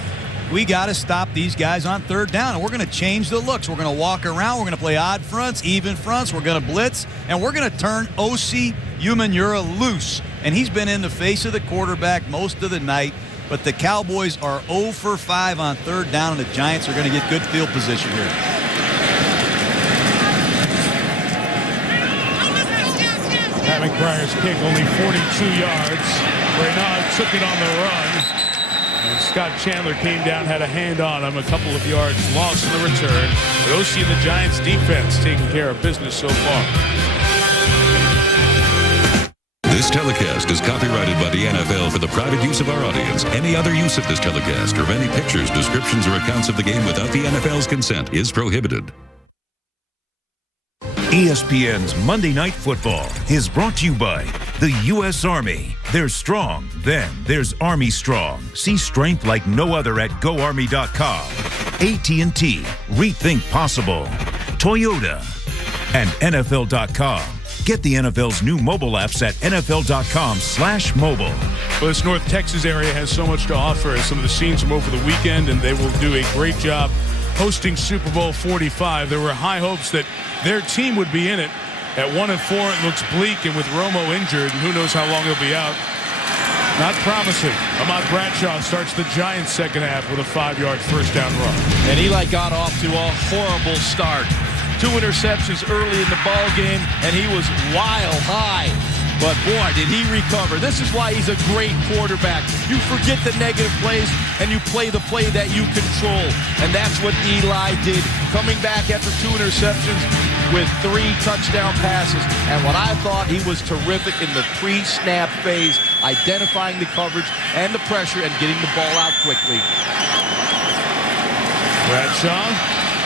We got to stop these guys on third down, and we're going to change the looks. We're going to walk around. We're going to play odd fronts, even fronts. We're going to blitz, and we're going to turn Osi Umenyiora loose. And he's been in the face of the quarterback most of the night. But the Cowboys are 0 for 5 on third down, and the Giants are going to get good field position here. Pat McBriar's kick, only 42 yards. Renaud took it on the run. And Scott Chandler came down, had a hand on him, a couple of yards lost in the return. But OC and the Giants defense taking care of business so far. This telecast is copyrighted by the NFL for the private use of our audience. Any other use of this telecast or of any pictures, descriptions, or accounts of the game without the NFL's consent is prohibited. ESPN's Monday Night Football is brought to you by the U.S. Army. There's strong, then there's Army Strong. See strength like no other at GoArmy.com. AT&T, rethink possible. Toyota and NFL.com. Get the NFL's new mobile apps at NFL.com/mobile. Well, this North Texas area has so much to offer. Some of the scenes from over the weekend, and they will do a great job hosting Super Bowl 45. There were high hopes that their team would be in it. At 1-4, it looks bleak, and with Romo injured, and who knows how long he'll be out. Not promising. Ahmad Bradshaw starts the Giants' second half with a 5-yard first down run. And Eli got off to a horrible start. 2 interceptions early in the ball game, and he was wild high. But, boy, did he recover. This is why he's a great quarterback. You forget the negative plays, and you play the play that you control. And that's what Eli did, coming back after 2 interceptions with 3 touchdown passes. And what I thought, he was terrific in the pre-snap phase, identifying the coverage and the pressure and getting the ball out quickly. Bradshaw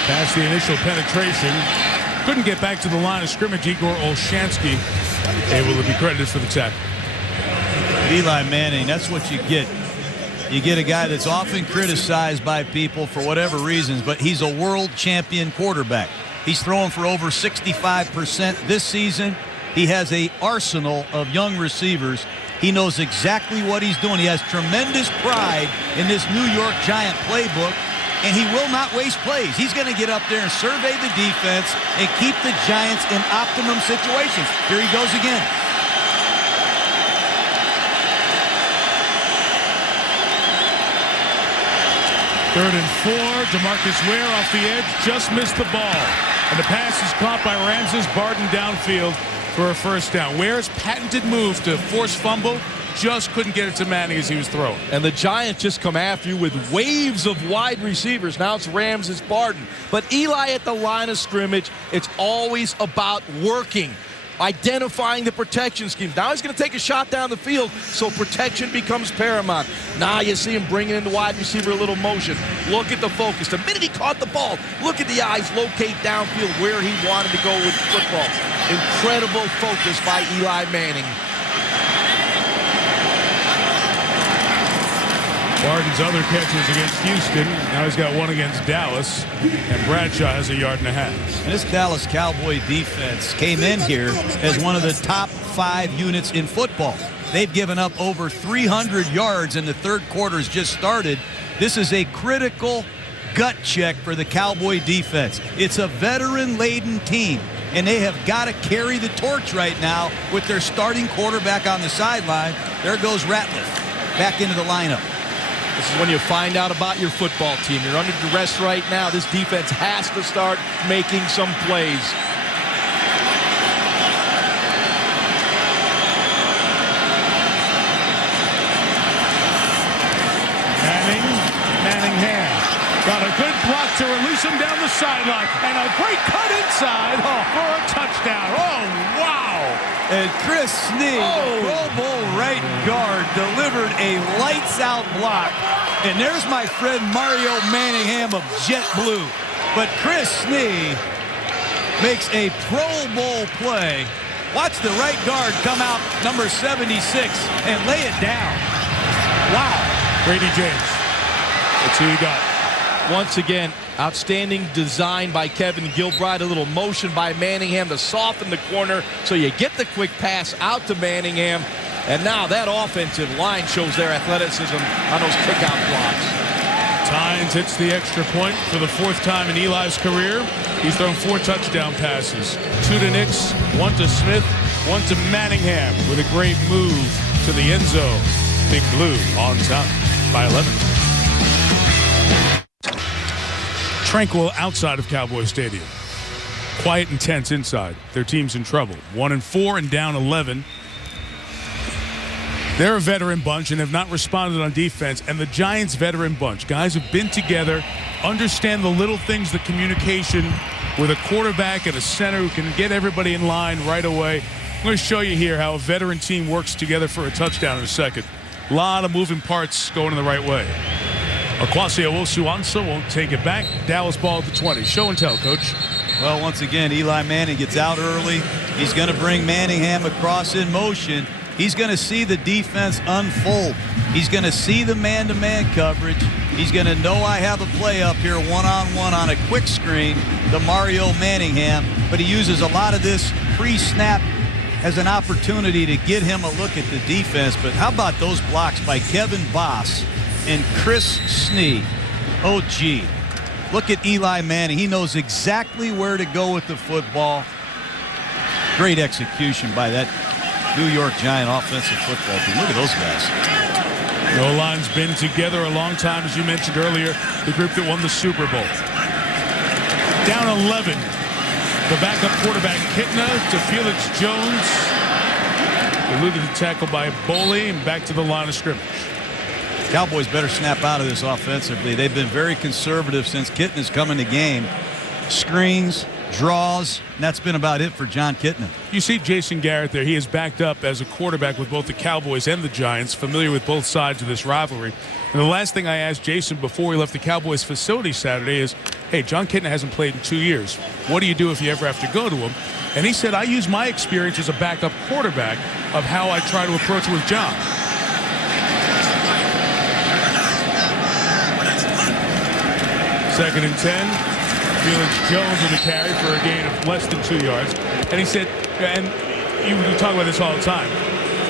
past the initial penetration. Couldn't get back to the line of scrimmage. Igor Olshansky able to be credited for the tackle. Eli Manning, that's what you get. You get a guy that's often criticized by people for whatever reasons, but he's a world champion quarterback. He's throwing for over 65% this season. He has an arsenal of young receivers. He knows exactly what he's doing. He has tremendous pride in this New York Giant playbook, and he will not waste plays. He's going to get up there and survey the defense and keep the Giants in optimum situations. Here he goes again. Third and 4. DeMarcus Ware off the edge, just missed the ball. And the pass is caught by Ramses Barton downfield for a first down. Ware's patented move to force fumble, just couldn't get it to Manning as he was throwing. And the Giants just come after you with waves of wide receivers. Now it's Ramses Barton. But Eli at the line of scrimmage, it's always about working, identifying the protection schemes. Now he's going to take a shot down the field, so protection becomes paramount. Now you see him bringing in the wide receiver a little motion. Look at the focus. The minute he caught the ball, look at the eyes locate downfield where he wanted to go with the football. Incredible focus by Eli Manning. Barton's other catches against Houston. Now he's got one against Dallas, and Bradshaw has 1.5 yards. And this Dallas Cowboy defense came in here as one of the top 5 units in football. They've given up over 300 yards, and the third quarter's just started. This is a critical gut check for the Cowboy defense. It's a veteran-laden team, and they have got to carry the torch right now with their starting quarterback on the sideline. There goes Ratliff back into the lineup. This is when you find out about your football team. You're under duress right now. This defense has to start making some plays. Manningham got a good block to release him down the sideline, and a great cut inside for a touchdown. Oh, wow. And Chris Snee, the Pro Bowl right guard, delivered a lights-out block. And there's my friend Mario Manningham of JetBlue. But Chris Snee makes a Pro Bowl play. Watch the right guard come out, number 76, and lay it down. Wow. Brady James. That's who you got. Once again, outstanding design by Kevin Gilbride. A little motion by Manningham to soften the corner so you get the quick pass out to Manningham. And now that offensive line shows their athleticism on those kickout blocks. Tynes hits the extra point for the 4th time in Eli's career. He's thrown 4 touchdown passes. 2 to Nix, 1 to Smith, 1 to Manningham with a great move to the end zone. Big Blue on top by 11. Tranquil outside of Cowboy Stadium. Quiet and tense inside. Their team's in trouble. 1-4 and down 11. They're a veteran bunch and have not responded on defense. And the Giants' veteran bunch. Guys have been together, understand the little things, the communication with a quarterback and a center who can get everybody in line right away. I'm going to show you here how a veteran team works together for a touchdown in a second. A lot of moving parts going in the right way. Akwasi Owusu-Ansah won't take it back. Dallas ball at the 20. Show and tell, Coach. Well, once again, Eli Manning gets out early. He's going to bring Manningham across in motion. He's going to see the defense unfold. He's going to see the man-to-man coverage. He's going to know I have a play up here one-on-one on a quick screen to Mario Manningham. But he uses a lot of this pre-snap as an opportunity to get him a look at the defense. But how about those blocks by Kevin Boss and Chris Snee? Oh, gee. Look at Eli Manning. He knows exactly where to go with the football. Great execution by that New York Giant offensive football team. Look at those guys. The O-line's been together a long time, as you mentioned earlier, the group that won the Super Bowl. Down 11. The backup quarterback, Kitna, to Felix Jones. Eluded the tackle by Boley and back to the line of scrimmage. Cowboys better snap out of this offensively. They've been very conservative since Kitna's come in the game. Screens, draws, and that's been about it for John Kitna. You see Jason Garrett there. He is backed up as a quarterback with both the Cowboys and the Giants, familiar with both sides of this rivalry. And the last thing I asked Jason before he left the Cowboys facility Saturday is, hey, John Kitna hasn't played in 2 years. What do you do if you ever have to go to him? And he said, I use my experience as a backup quarterback of how I try to approach it with John. Second and 10. Felix Jones with a carry for a gain of less than 2 yards. And he said, and you talk about this all the time,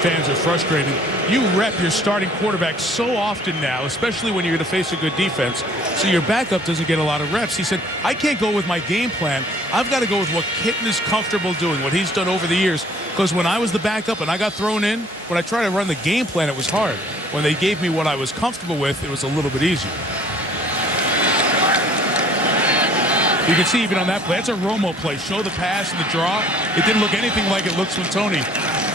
fans are frustrated. You rep your starting quarterback so often now, especially when you're going to face a good defense, so your backup doesn't get a lot of reps. He said, I can't go with my game plan. I've got to go with what Kitna is comfortable doing, what he's done over the years. Because when I was the backup and I got thrown in, when I tried to run the game plan, it was hard. When they gave me what I was comfortable with, it was a little bit easier. You can see even on that play, that's a Romo play. Show the pass and the draw. It didn't look anything like it looks when Tony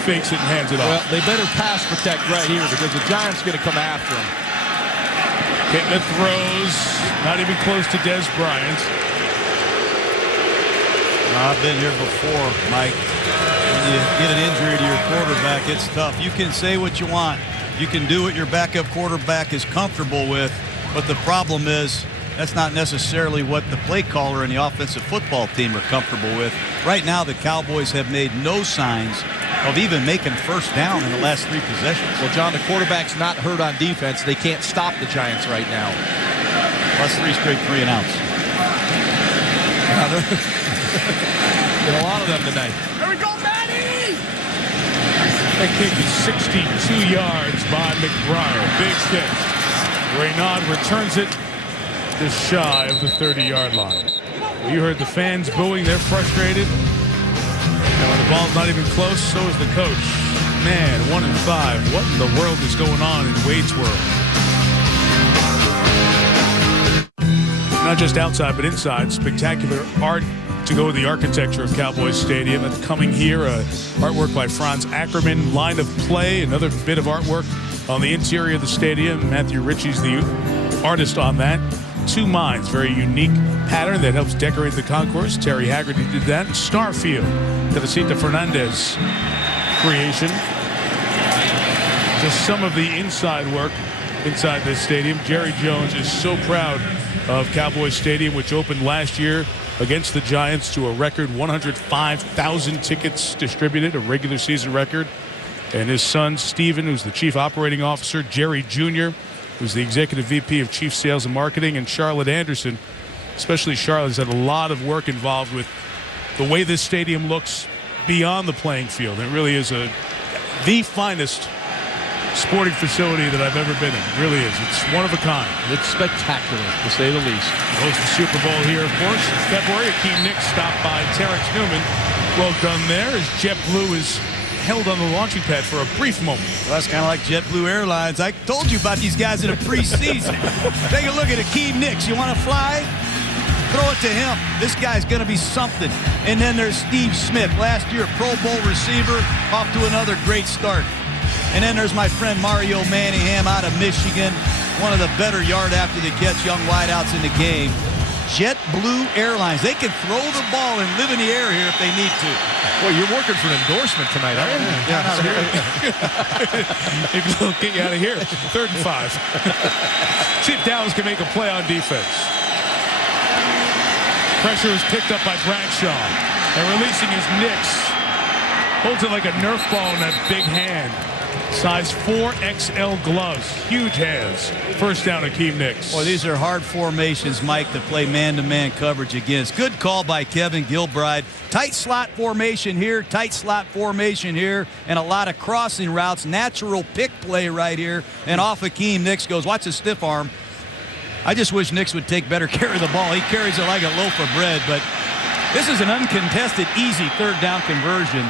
fakes it and hands it off. Well, they better pass protect right here because the Giants are going to come after him. Kitna throws, not even close to Des Bryant. I've been here before, Mike. When you get an injury to your quarterback, it's tough. You can say what you want. You can do what your backup quarterback is comfortable with, but the problem is that's not necessarily what the play caller and the offensive football team are comfortable with. Right now, the Cowboys have made no signs of even making first down in the last 3 possessions. Well, John, the quarterback's not hurt on defense. They can't stop the Giants right now. Plus 3 straight 3-and-outs. Been a lot of them tonight. There we go, Matty! That kick is 62 yards by McBride. Big catch. Reynaud returns it just shy of the 30-yard line. Well, you heard the fans booing. They're frustrated. And when the ball's not even close, so is the coach. Man, 1-5. What in the world is going on in Wade's world? Not just outside, but inside. Spectacular art to go with the architecture of Cowboys Stadium. That's coming here. Artwork by Franz Ackerman. Line of play. Another bit of artwork on the interior of the stadium. Matthew Ritchie's the artist on that. 2 Minds, very unique pattern that helps decorate the concourse. Terry Haggerty did that. Starfield, Teresita Fernandez creation. Just some of the inside work inside this stadium. Jerry Jones is so proud of Cowboys Stadium, which opened last year against the Giants to a record 105,000 tickets distributed, a regular season record. And his son, Steven, who's the chief operating officer, Jerry Jr., who's the executive VP of Chief Sales and Marketing, and Charlotte Anderson. Especially Charlotte has had a lot of work involved with the way this stadium looks beyond the playing field. It really is the finest sporting facility that I've ever been in. It really is. It's one of a kind. It's spectacular, to say the least. Host the Super Bowl here, of course. In February, Akeem Nicks stopped by Terrence Newman. Well done there as JetBlue is held on the launching pad for a brief moment. Well, that's kind of like JetBlue Airlines. I told you about these guys in the preseason. Take a look at Akeem Nicks. You want to fly? Throw it to him. This guy's going to be something. And then there's Steve Smith, last year Pro Bowl receiver, off to another great start. And then there's my friend Mario Manningham out of Michigan, one of the better yard after the catch young wideouts in the game. JetBlue Airlines. They can throw the ball and live in the air here if they need to. Well, you're working for an endorsement tonight, aren't you? Yeah, out of here. Maybe they'll get you out of here. 3rd and 5. See if Dallas can make a play on defense. Pressure is picked up by Bradshaw. And releasing his Nicks. Holds it like a Nerf ball in that big hand. Size 4 XL gloves. Huge hands. First down, Akeem Nicks. Well, these are hard formations, Mike, to play man-to-man coverage against. Good call by Kevin Gilbride. Tight slot formation here, tight slot formation here, and a lot of crossing routes. Natural pick play right here. And off Akeem Nicks goes. Watch the stiff arm. I just wish Nicks would take better care of the ball. He carries it like a loaf of bread, but this is an uncontested, easy 3rd down conversion.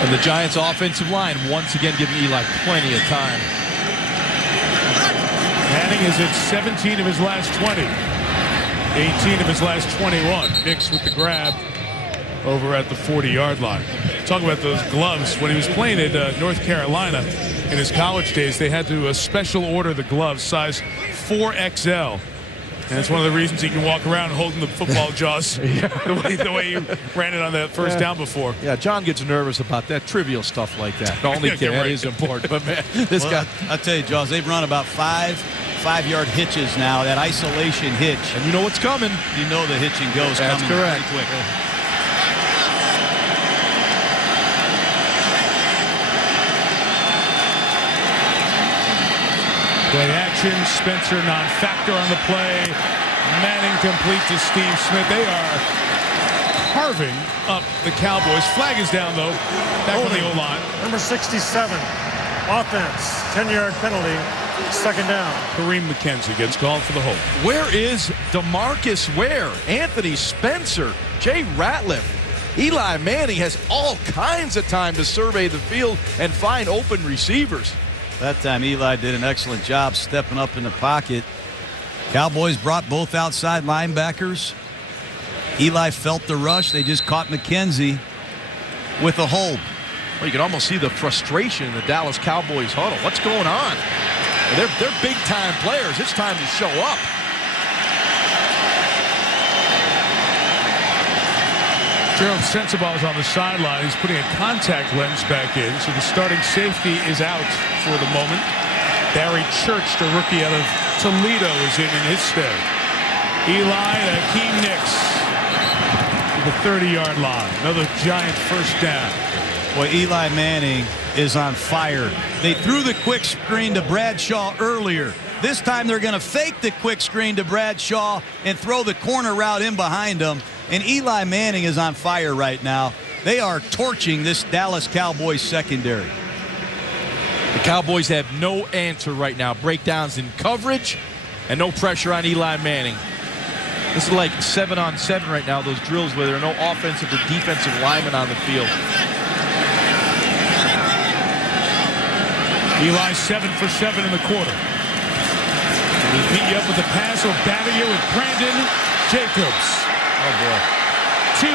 And the Giants' offensive line once again giving Eli plenty of time. Manning is at 17 of his last 20. 18 of his last 21. Nix with the grab over at the 40-yard line. Talk about those gloves. When he was playing at North Carolina in his college days, they had to special order the gloves, size 4XL. And that's one of the reasons he can walk around holding the football, Jaws, the way you ran it on that first down before. Yeah, John gets nervous about that trivial stuff like that. Only kid, that is important. But, man, this guy. I'll tell you, Jaws, they've run about five-yard hitches now, that isolation hitch. And you know what's coming. You know the hitch and go's coming correct. pretty quick. Play action, Spencer non-factor on the play. Manning complete to Steve Smith. They are carving up the Cowboys. Flag is down, though. Back on the O-line. Number 67, offense, 10-yard penalty, second down. Kareem McKenzie gets called for the hold. Where is DeMarcus Ware, Anthony Spencer, Jay Ratliff? Eli Manning has all kinds of time to survey the field and find open receivers. That time Eli did an excellent job stepping up in the pocket. Cowboys brought both outside linebackers. Eli felt the rush. They just caught McKenzie with a hold. Well, you can almost see the frustration in the Dallas Cowboys huddle. What's going on? They're big-time players. It's time to show up. Jerome Sensabaugh is on the sideline. He's putting a contact lens back in, so the starting safety is out for the moment. Barry Church, the rookie out of Toledo, is in his stead. Eli and Hakeem Nicks to the 30-yard line. Another giant first down. Boy, Eli Manning is on fire. They threw the quick screen to Bradshaw earlier. This time they're going to fake the quick screen to Bradshaw and throw the corner route in behind him. And Eli Manning is on fire right now. They are torching this Dallas Cowboys secondary. The Cowboys have no answer right now. Breakdowns in coverage and no pressure on Eli Manning. This is like 7-on-7 right now, those drills where there are no offensive or defensive linemen on the field. Eli 7 for 7 in the quarter. He'll beat you up with the pass. He'll batter you with Brandon Jacobs. Oh, boy. To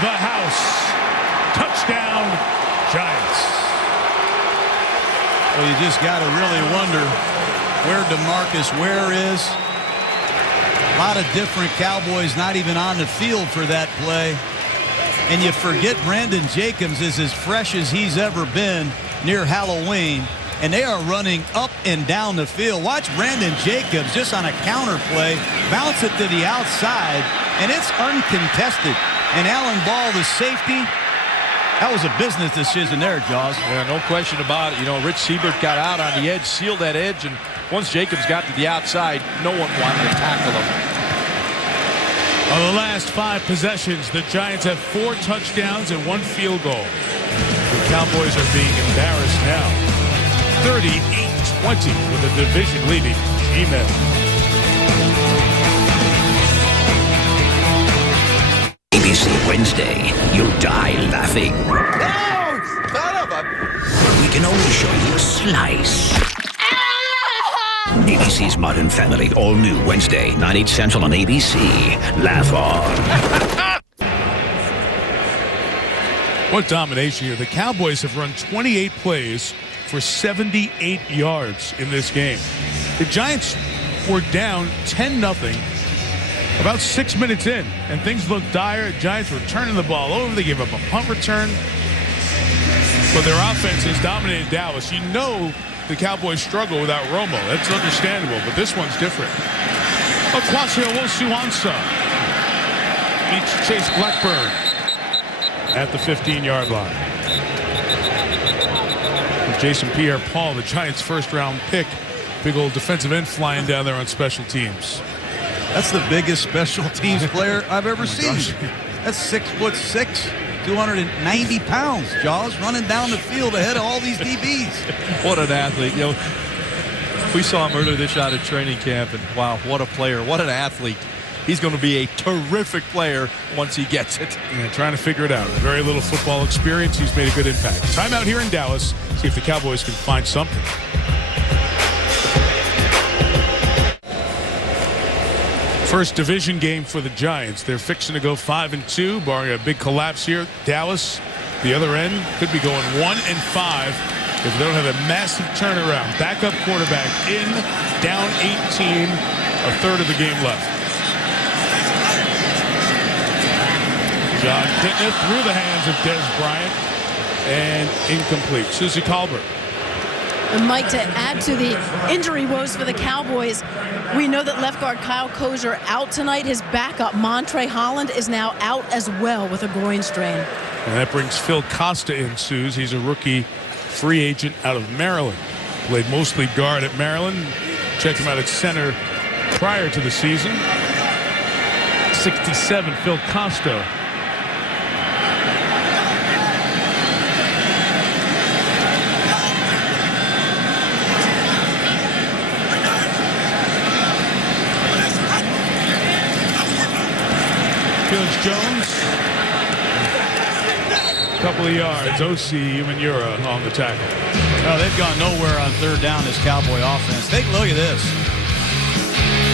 the house. Touchdown, Giants. Well, you just got to really wonder where DeMarcus Ware is. A lot of different Cowboys not even on the field for that play. And you forget Brandon Jacobs is as fresh as he's ever been near Halloween. And they are running up and down the field. Watch Brandon Jacobs just on a counter play, bounce it to the outside, and it's uncontested. And Alan Ball, the safety, that was a business decision there, Jaws. Yeah, no question about it. You know, Rich Siebert got out on the edge, sealed that edge, and once Jacobs got to the outside, no one wanted to tackle him. On the last 5 possessions, the Giants have 4 touchdowns and 1 field goal. The Cowboys are being embarrassed now. 38-20 with a division-leading G-Men. ABC Wednesday, you'll die laughing. No, son of a... But we can only show you a slice. ABC's Modern Family, all new Wednesday, 9/8 Central on ABC. Laugh on. What domination here. The Cowboys have run 28 plays for 78 yards in this game. The Giants were down 10-0 about 6 minutes in, and things looked dire. Giants were turning the ball over. They gave up a punt return. But their offense has dominated Dallas. You know the Cowboys struggle without Romo. That's understandable, but this one's different. Okwasi Owusu-Ansah beats Chase Blackburn at the 15-yard line. Jason Pierre-Paul, the Giants' first-round pick. Big old defensive end flying down there on special teams. That's the biggest special teams player I've ever seen. That's 6'6", 290 pounds, Jaws, running down the field ahead of all these DBs. What an athlete. You know, we saw him earlier this out at training camp, and wow, what a player, what an athlete. He's going to be a terrific player once he gets it. Yeah, trying to figure it out. Very little football experience. He's made a good impact. Time out here in Dallas. See if the Cowboys can find something. First division game for the Giants. They're fixing to go 5-2, barring a big collapse here. Dallas, the other end, could be going 1-5 if they don't have a massive turnaround. Backup quarterback in, down 18, a third of the game left. John Kitna through the hands of Des Bryant, and incomplete. Susie Colbert. And Mike, to add to the injury woes for the Cowboys, we know that left guard Kyle Kozer out tonight. His backup, Montre Holland, is now out as well with a groin strain. And that brings Phil Costa in, Suze. He's a rookie free agent out of Maryland. Played mostly guard at Maryland. Checked him out at center prior to the season. 67, Phil Costa. Felix Jones, couple of yards. O.C. Umanura on the tackle. No, they've gone nowhere on third down, this Cowboy offense. Take a look at this.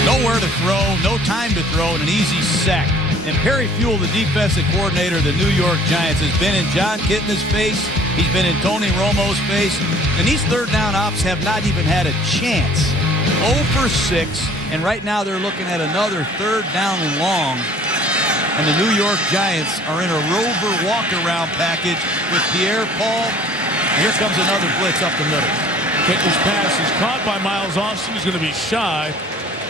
Nowhere to throw, no time to throw, and an easy sack. And Perry Fuel, the defensive coordinator of the New York Giants, has been in John Kitna's face. He's been in Tony Romo's face. And these third down ops have not even had a chance. 0 for 6, and right now they're looking at another third down and long. And the New York Giants are in a rover walk-around package with Pierre Paul. Here comes another blitz up the middle. Kitna's pass is caught by Miles Austin. He's going to be shy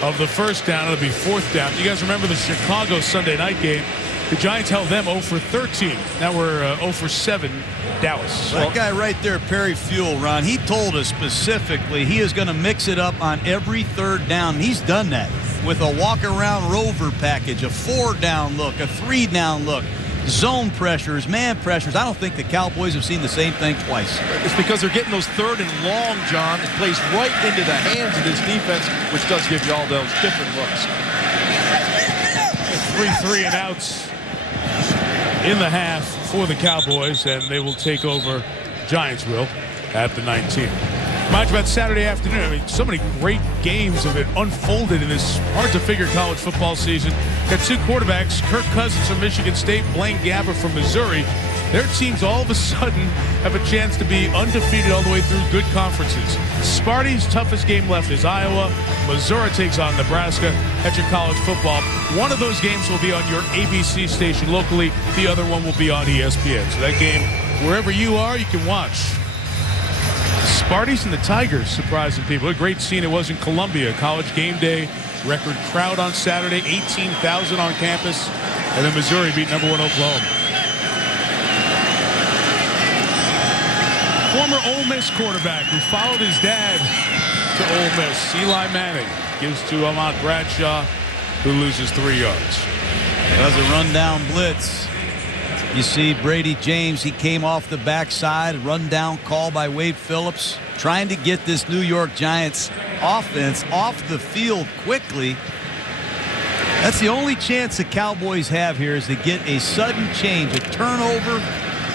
of the first down. It'll be fourth down. You guys remember the Chicago Sunday night game? The Giants held them 0 for 13. Now we're 0 for 7, Dallas. That guy right there, Perry Fuel, Ron, he told us specifically he is going to mix it up on every third down. He's done that with a walk-around rover package, a 4-down look, a 3-down look, zone pressures, man pressures. I don't think the Cowboys have seen the same thing twice. It's because they're getting those third and long, John. It plays right into the hands of this defense, which does give you all those different looks. 3 and outs in the half for the Cowboys, and they will take over, Giants will, at the 19. Reminds me about Saturday afternoon. I mean, so many great games have been unfolded in this hard-to-figure college football season. Got two quarterbacks, Kirk Cousins from Michigan State, Blaine Gabbert from Missouri. Their teams all of a sudden have a chance to be undefeated all the way through good conferences. Sparty's toughest game left is Iowa. Missouri takes on Nebraska at your college football. One of those games will be on your ABC station locally. The other one will be on ESPN. So that game, wherever you are, you can watch. Sparty's and the Tigers surprising people. A great scene it was in Columbia. College game day, record crowd on Saturday, 18,000 on campus. And then Missouri beat number 1 Oklahoma. Former Ole Miss quarterback who followed his dad to Ole Miss, Eli Manning, gives to Ahmad Bradshaw, who loses 3 yards. Does a rundown blitz. You see Brady James, he came off the backside, rundown call by Wade Phillips, trying to get this New York Giants offense off the field quickly. That's the only chance the Cowboys have here, is to get a sudden change, a turnover,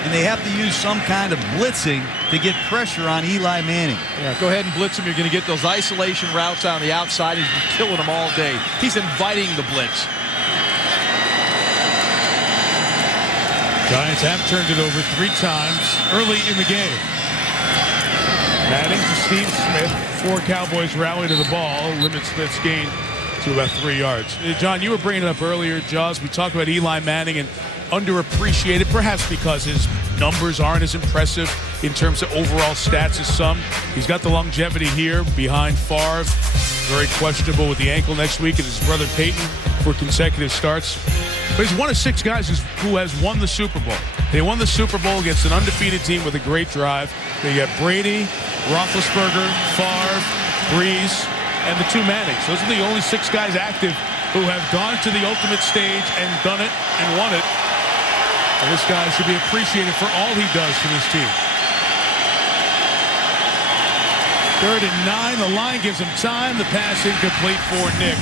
and they have to use some kind of blitzing to get pressure on Eli Manning. Yeah, go ahead and blitz him. You're going to get those isolation routes on the outside. He's been killing them all day. He's inviting the blitz. Giants have turned it over 3 times early in the game. Manning to Steve Smith. 4 Cowboys rally to the ball. Limit Smith's gain to about 3 yards. John, you were bringing it up earlier, Jaws. We talked about Eli Manning and underappreciated, perhaps because his numbers aren't as impressive in terms of overall stats as some. He's got the longevity here behind Favre. Very questionable with the ankle next week, and his brother Peyton for consecutive starts. But he's one of 6 guys who has won the Super Bowl. They won the Super Bowl against an undefeated team with a great drive. They got Brady, Roethlisberger, Favre, Breeze, and the 2 Mannings. Those are the only 6 guys active who have gone to the ultimate stage and done it and won it. And this guy should be appreciated for all he does for this team. 3rd and 9. The line gives him time. The pass incomplete for Nix.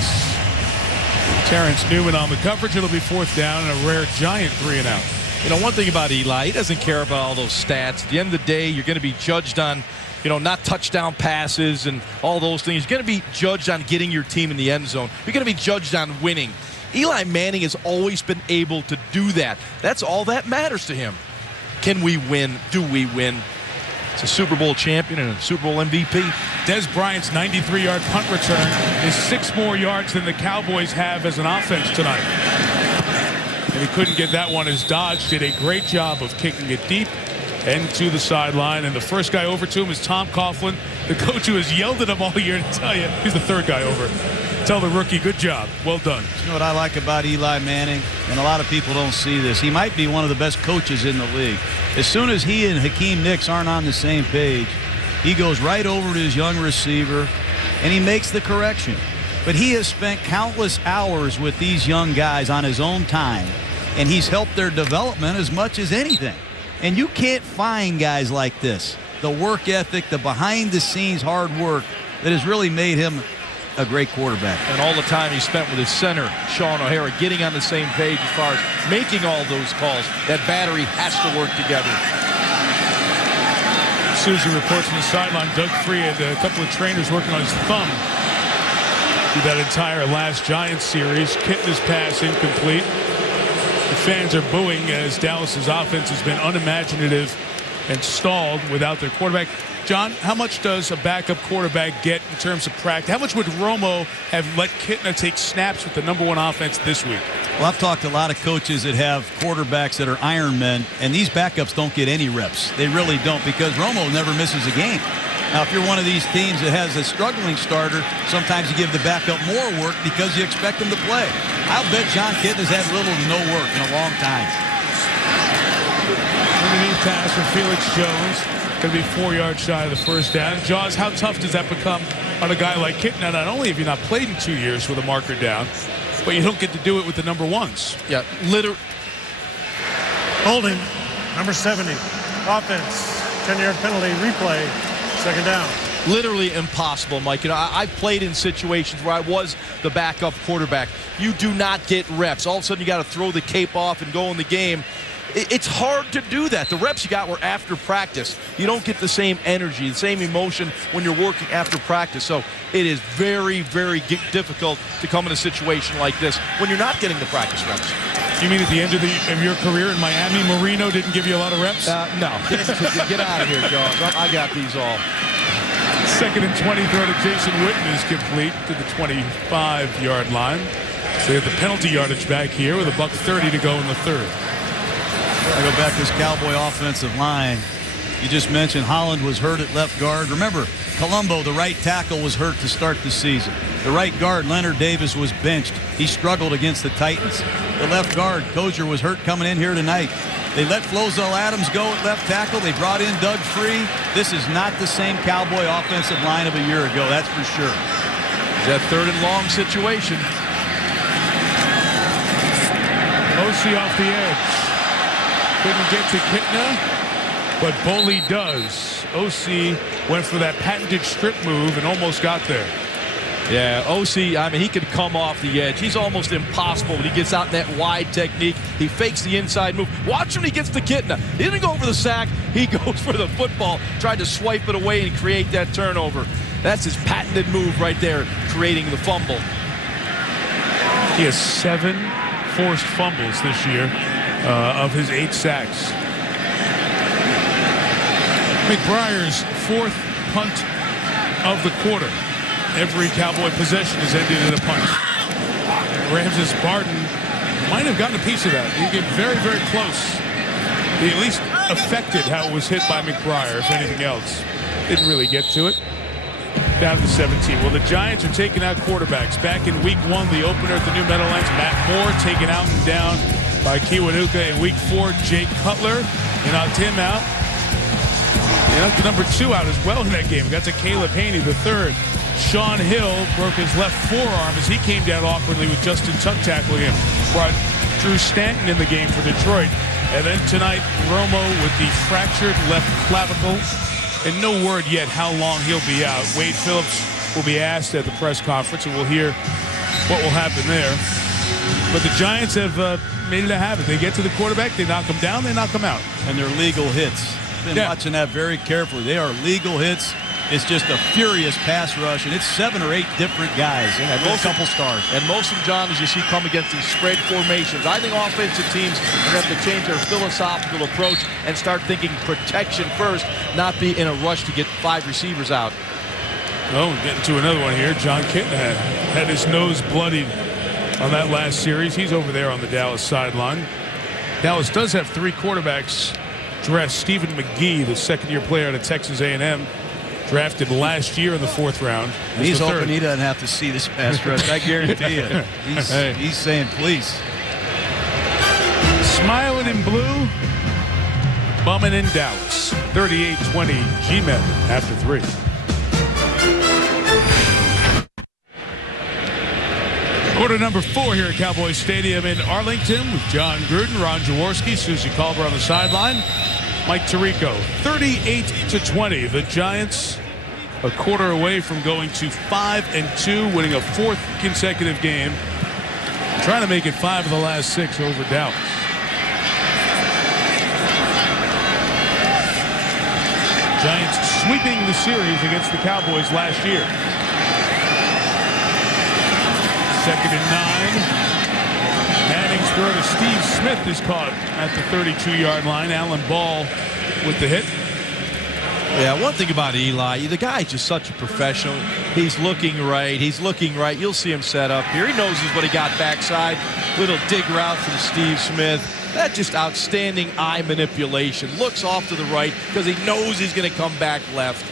Terrence Newman on the coverage. It'll be 4th down and a rare Giant 3 and out. You know, one thing about Eli, he doesn't care about all those stats. At the end of the day, you're going to be judged on, not touchdown passes and all those things. You're going to be judged on getting your team in the end zone. You're going to be judged on winning. Eli Manning has always been able to do that. That's all that matters to him. Can we win? Do we win? It's a Super Bowl champion and a Super Bowl MVP. Des Bryant's 93-yard punt return is 6 more yards than the Cowboys have as an offense tonight. And he couldn't get that one as Dodge did a great job of kicking it deep and to the sideline. And the first guy over to him is Tom Coughlin, the coach who has yelled at him all year to tell you he's the third guy over. Tell the rookie, good job. Well done. You know what I like about Eli Manning, and a lot of people don't see this, he might be one of the best coaches in the league. As soon as he and Hakeem Nicks aren't on the same page, he goes right over to his young receiver, and he makes the correction. But he has spent countless hours with these young guys on his own time, and he's helped their development as much as anything. And you can't find guys like this. The work ethic, the behind-the-scenes hard work that has really made him a great quarterback. And all the time he spent with his center, Sean O'Hara, getting on the same page as far as making all those calls. That battery has to work together. Susie reports from the sideline, Doug Free had a couple of trainers working on his thumb through that entire last Giants series. Kitna's pass incomplete. The fans are booing as Dallas's offense has been unimaginative and stalled without their quarterback. John, how much does a backup quarterback get in terms of practice? How much would Romo have let Kitna take snaps with the #1 offense this week? Well, I've talked to a lot of coaches that have quarterbacks that are Iron Men, and these backups don't get any reps. They really don't, because Romo never misses a game. Now, if you're one of these teams that has a struggling starter, sometimes you give the backup more work because you expect him to play. I'll bet John Kitna's had little to no work in a long time. Underneath pass from Felix Jones. Going to be 4 yards shy of the first down. Jaws, how tough does that become on a guy like Kitna? Not only have you not played in 2 years with a marker down, but you don't get to do it with the #1s. Yeah, literally. Holding, number 70. Offense, 10-yard penalty, replay, second down. Literally impossible, Mike. I've played in situations where I was the backup quarterback. You do not get reps. All of a sudden, you got to throw the cape off and go in the game. It's hard to do that. The reps you got were after practice. You don't get the same energy, the same emotion when you're working after practice. So it is very, very difficult to come in a situation like this when you're not getting the practice reps. You mean at the end of your career in Miami, Marino didn't give you a lot of reps? No. Get out of here, Jaws. I got these all. 2nd and 20 throw to Jason Witten is complete to the 25-yard line. So they have the penalty yardage back here with $1:30 to go in the third. I go back to this Cowboy offensive line. You just mentioned Holland was hurt at left guard. Remember, Colombo, the right tackle, was hurt to start the season. The right guard, Leonard Davis, was benched. He struggled against the Titans. The left guard, Kozier, was hurt coming in here tonight. They let Flozell Adams go at left tackle. They brought in Doug Free. This is not the same Cowboy offensive line of a year ago, that's for sure. That 3rd and long situation. Osi off the edge. Couldn't get to Kitna, but Boley does. Osi went for that patented strip move and almost got there. Yeah, Osi, I mean, he could come off the edge. He's almost impossible when he gets out in that wide technique. He fakes the inside move. Watch him, he gets to Kitna. He didn't go for the sack. He goes for the football, tried to swipe it away and create that turnover. That's his patented move right there, creating the fumble. He has 7 forced fumbles this year. Of his 8 sacks. McBriar's 4th punt of the quarter. Every Cowboy possession has ended in a punt. Ramses Barton might have gotten a piece of that. He get very, very close. He at least affected how it was hit by McBriar, if anything else. Didn't really get to it. Down to 17. Well, the Giants are taking out quarterbacks. Back in week 1, the opener at the New Meadowlands, Matt Moore taken out and down by Kiwanuka. In week 4, Jake Cutler, and knocked him out. He knocked the number 2 out as well in that game. Got to Caleb Haney, the 3rd. Sean Hill broke his left forearm as he came down awkwardly with Justin Tuck tackling him. Brought Drew Stanton in the game for Detroit. And then tonight, Romo with the fractured left clavicle. And no word yet how long he'll be out. Wade Phillips will be asked at the press conference, and we'll hear what will happen there. But the Giants have made it a habit. They get to the quarterback, they knock him down, they knock him out. And they're legal hits. Been watching that very carefully. They are legal hits. It's just a furious pass rush, and it's 7 or 8 different guys. Yeah, and a couple stars. And most of them, John, as you see, come against these spread formations. I think offensive teams are going to have to change their philosophical approach and start thinking protection first, not be in a rush to get 5 receivers out. Oh, getting to another one here. John Kitna had his nose bloodied on that last series. He's over there on the Dallas sideline. Dallas does have 3 quarterbacks dressed. Stephen McGee, the second-year player out of Texas A&M, drafted last year in the 4th round. He's hoping he doesn't have to see this pass rush. I guarantee you. He's saying, please. Smiling in blue, bumming in Dallas. 38-20 G-Men after 3. Quarter number 4 here at Cowboys Stadium in Arlington with John Gruden, Ron Jaworski, Susie Culver on the sideline. Mike Tirico, 38-20. The Giants a quarter away from going to 5-2, winning a 4th consecutive game. Trying to make it 5 of the last 6 over Dallas. Giants sweeping the series against the Cowboys last year. 2nd and 9. Manning's throw to Steve Smith is caught at the 32-yard line. Alan Ball with the hit. Yeah, one thing about Eli, the guy's just such a professional. He's looking right. You'll see him set up here. He knows what he got backside. Little dig route from Steve Smith. That's just outstanding eye manipulation. Looks off to the right because he knows he's going to come back left.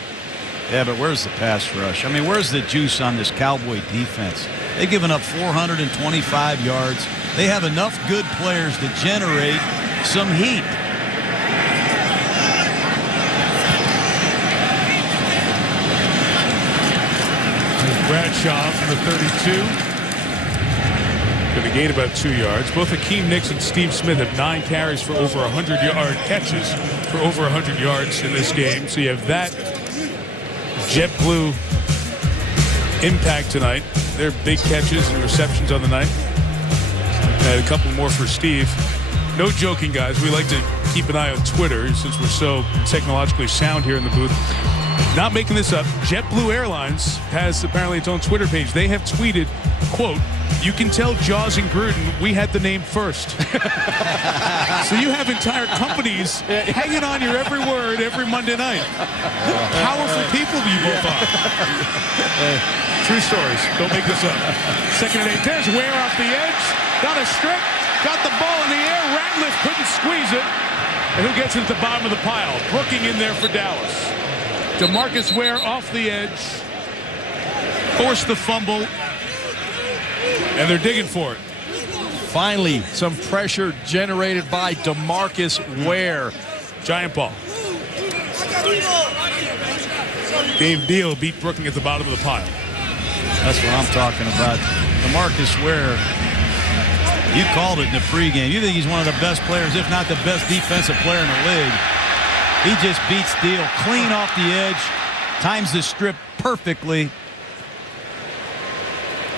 Yeah, but where's the pass rush? I mean, where's the juice on this Cowboy defense? They've given up 425 yards. They have enough good players to generate some heat. Bradshaw from the 32. Going to gain about 2 yards. Both Hakeem Nicks and Steve Smith have 9 carries for over 100-yard catches for over 100 yards in this game. So you have that JetBlue impact tonight. Their big catches and receptions on the night. And a couple more for Steve. No joking, guys. We like to keep an eye on Twitter since we're so technologically sound here in the booth. Not making this up. JetBlue Airlines has apparently its own Twitter page. They have tweeted, quote, "You can tell Jaws and Gruden we had the name first." So you have entire companies hanging on your every word every Monday night. Powerful people you both are. True stories. Don't make this up. 2nd and 8. There's Ware off the edge. Got a strip. Got the ball in the air. Ratliff couldn't squeeze it. And who gets it at the bottom of the pile? Brooking in there for Dallas. DeMarcus Ware off the edge. Forced the fumble. And they're digging for it. Finally, some pressure generated by DeMarcus Ware. Giant ball. Dave Deal beat Brooking at the bottom of the pile. That's what I'm talking about. DeMarcus Ware, you called it in the pregame. You think he's one of the best players, if not the best defensive player in the league. He just beats Deal clean off the edge, times the strip perfectly.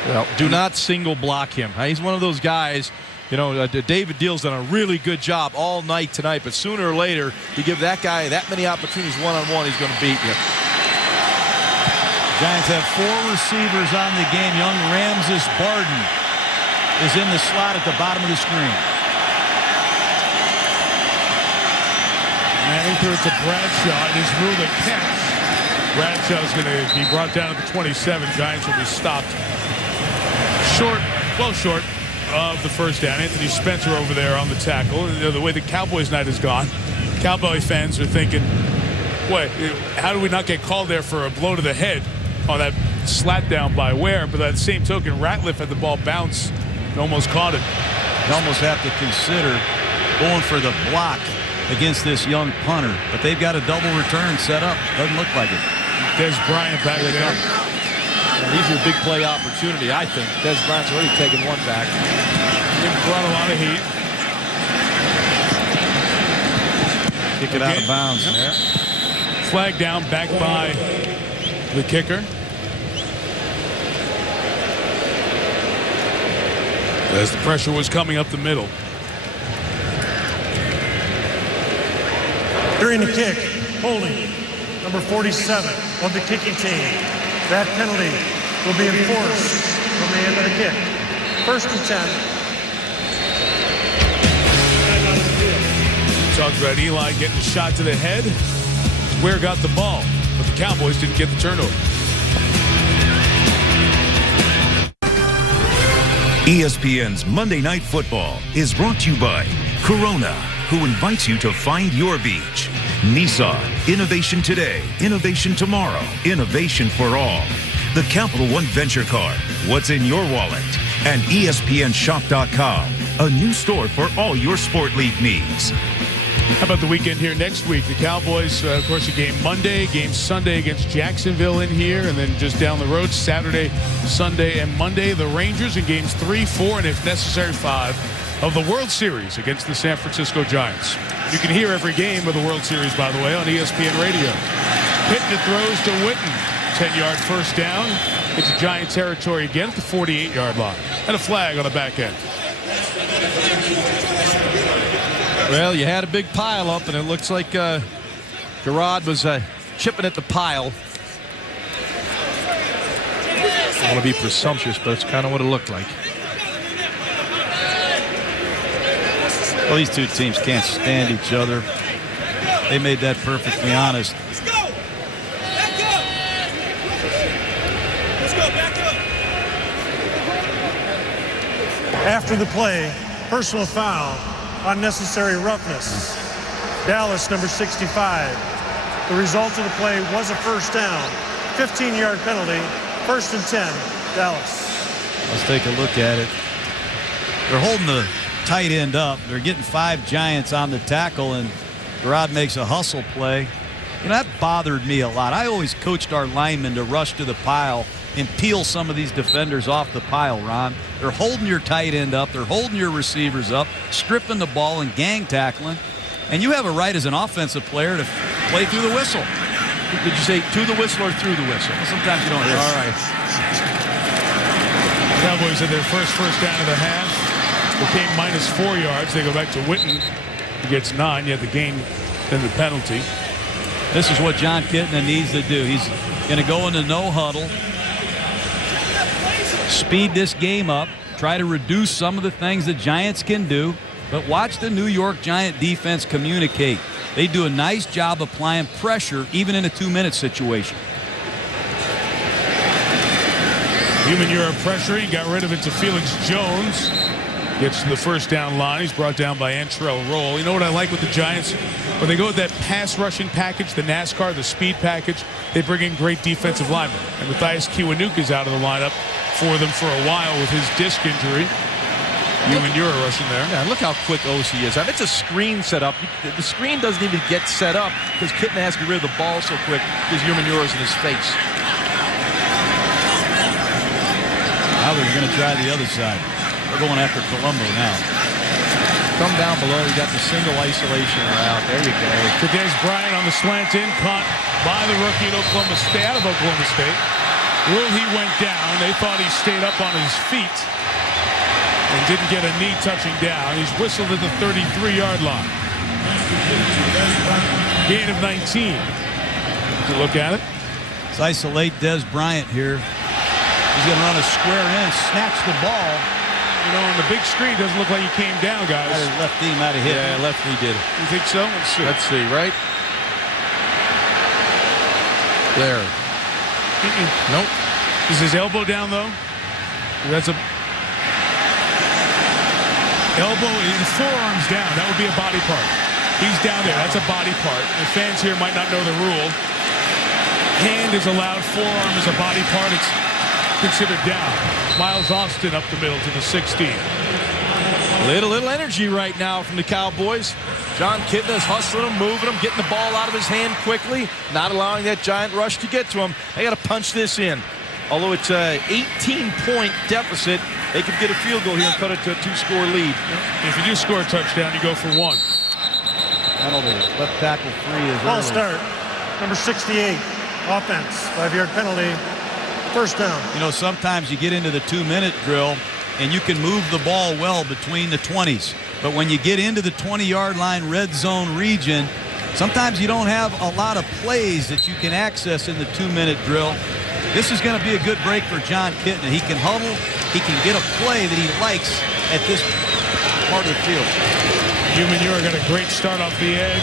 Well, do not single block him. He's one of those guys, you know, David Deal's done a really good job all night tonight, but sooner or later, you give that guy that many opportunities one-on-one, he's going to beat you. Giants have 4 receivers on the game. Young Ramses Barden is in the slot at the bottom of the screen. Manning throws to Bradshaw, and his rule to catch. Bradshaw's going to be brought down at the 27. Giants will be stopped short of the first down. Anthony Spencer over there on the tackle. And, you know, the way the Cowboys night has gone, Cowboy fans are thinking, what, how do we not get called there for a blow to the head on that slat down by Ware? But at the same token, Ratliff had the ball bounce and almost caught it. You almost have to consider going for the block against this young punter, but they've got a double return set up. Doesn't look like it. Des Bryant back there. Yeah, these are a big play opportunity, I think. Des Bryant's already taken one back. It brought a lot of heat. Kick it out of bounds. Yep. Flag down, back by the kicker. As the pressure was coming up the middle. During the kick, holding number 47 of the kicking team. That penalty will be enforced from the end of the kick. 1st and 10. Talked about Eli getting a shot to the head. Ware got the ball, but the Cowboys didn't get the turnover. ESPN's Monday Night Football is brought to you by Corona, who invites you to find your beach. Nissan, innovation today, innovation tomorrow, innovation for all. The Capital One Venture Card, what's in your wallet? And ESPNShop.com, a new store for all your sport league needs. How about the weekend here next week? The Cowboys, of course, a game Monday, game Sunday against Jacksonville in here, and then just down the road, Saturday, Sunday, and Monday, the Rangers in games 3, 4, and if necessary, 5 of the World Series against the San Francisco Giants. You can hear every game of the World Series, by the way, on ESPN Radio. Pittman throws to Witten. 10-yard first down. It's Giant territory again at the 48-yard line. And a flag on the back end. Well, you had a big pile up, and it looks like Garrod was chipping at the pile. I don't want to be presumptuous, but it's kind of what it looked like. Well, these two teams can't stand each other. They made that perfectly honest. Let's go. Back up. Let's go. Back up. After the play, personal foul, unnecessary roughness. Dallas, number 65. The result of the play was a first down. 15-yard penalty. 1st and 10, Dallas. Let's take a look at it. They're holding the tight end up. They're getting 5 Giants on the tackle, and Garrod makes a hustle play. You know, that bothered me a lot. I always coached our linemen to rush to the pile and peel some of these defenders off the pile, Ron. They're holding your tight end up. They're holding your receivers up, stripping the ball and gang tackling. And you have a right as an offensive player to play through the whistle. Did you say to the whistle or through the whistle? Well, sometimes you don't hear. All right. Cowboys had their first down of the half. Became minus 4 yards. They go back to Witten. He gets 9. You have the gain, then the penalty. This is what John Kitna needs to do. He's going to go into no huddle, speed this game up, try to reduce some of the things the Giants can do, but watch the New York Giant defense communicate. They do a nice job applying pressure even in a 2-minute situation. Human pressuring, got rid of it to Felix Jones. Gets to the first down line. He's brought down by Antrell Roll. You know what I like with the Giants? When they go with that pass rushing package, the NASCAR, the speed package, they bring in great defensive linemen. And Matthias Kiwanuka is out of the lineup for them for a while with his disc injury. You're rushing there. Yeah, look how quick OC is. I mean, it's a screen set up. The screen doesn't even get set up because Kitna has to get rid of the ball so quick because Humaniura's in his face. Now they're going to try the other side. They're going after Colombo now. Come down below. You got the single isolation route. There you go. Today's Bryant on the slant in, caught by the rookie at Oklahoma State, out of Oklahoma State. Ruled he went down. They thought he stayed up on his feet and didn't get a knee touching down. He's whistled at the 33-yard line. Gain of 19. To look at it. Let's isolate Des Bryant here. He's going to run a square in, snatch the ball. You know, on the big screen, doesn't look like he came down, guys. His left knee might have hit. Yeah, left knee did. You think so? Let's see. Let's see, right? There. Nope. Is his elbow down, though? That's a... Elbow, his forearm's down. That would be a body part. He's down there. That's a body part. The fans here might not know the rule. Hand is allowed. Forearm is a body part. It's considered down. Miles Austin up the middle to the 16. Little energy right now from the Cowboys. John Kitna is hustling him, moving him, getting the ball out of his hand quickly, not allowing that Giant rush to get to him. They got to punch this in. Although it's a 18-point deficit, they could get a field goal here and cut it to a 2-score lead. If you do score a touchdown, you go for 1. Penalty. Left tackle 3 is Ball early. start. Number 68. Offense. 5-yard penalty. First down. You know, sometimes you get into the 2-minute drill and you can move the ball well between the 20s. But when you get into the 20-yard line red zone region, Sometimes you don't have a lot of plays that you can access in the 2-minute drill. This is going to be a good break for John Kitna. He can huddle. He can get a play that he likes at this part of the field. Human Ewing got a great start off the edge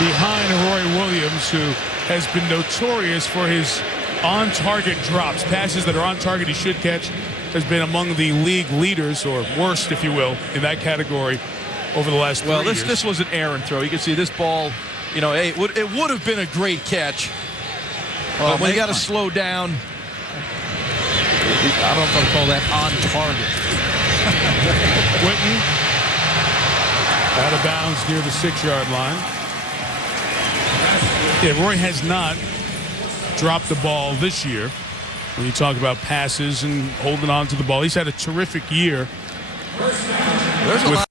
behind Roy Williams, who has been notorious for his on-target drops. Passes that are on target he should catch. Has been among the league leaders, or worst, if you will, in that category over the last 3 years. Well, this was an errant throw. You can see this ball, you know, it would have been a great catch. But you got to slow down. I don't know if I'll call that on target. Witten out of bounds near the 6-yard line. Yeah, Roy has not dropped the ball this year. When you talk about passes and holding on to the ball, he's had a terrific year. There's a lot.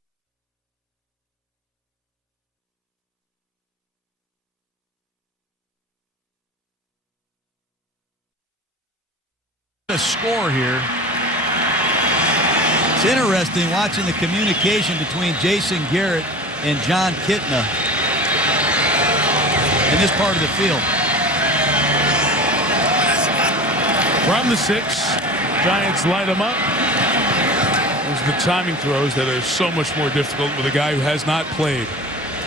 A score here. It's interesting watching the communication between Jason Garrett and John Kitna in this part of the field. From the 6, Giants light them up. Those are the timing throws that are so much more difficult with a guy who has not played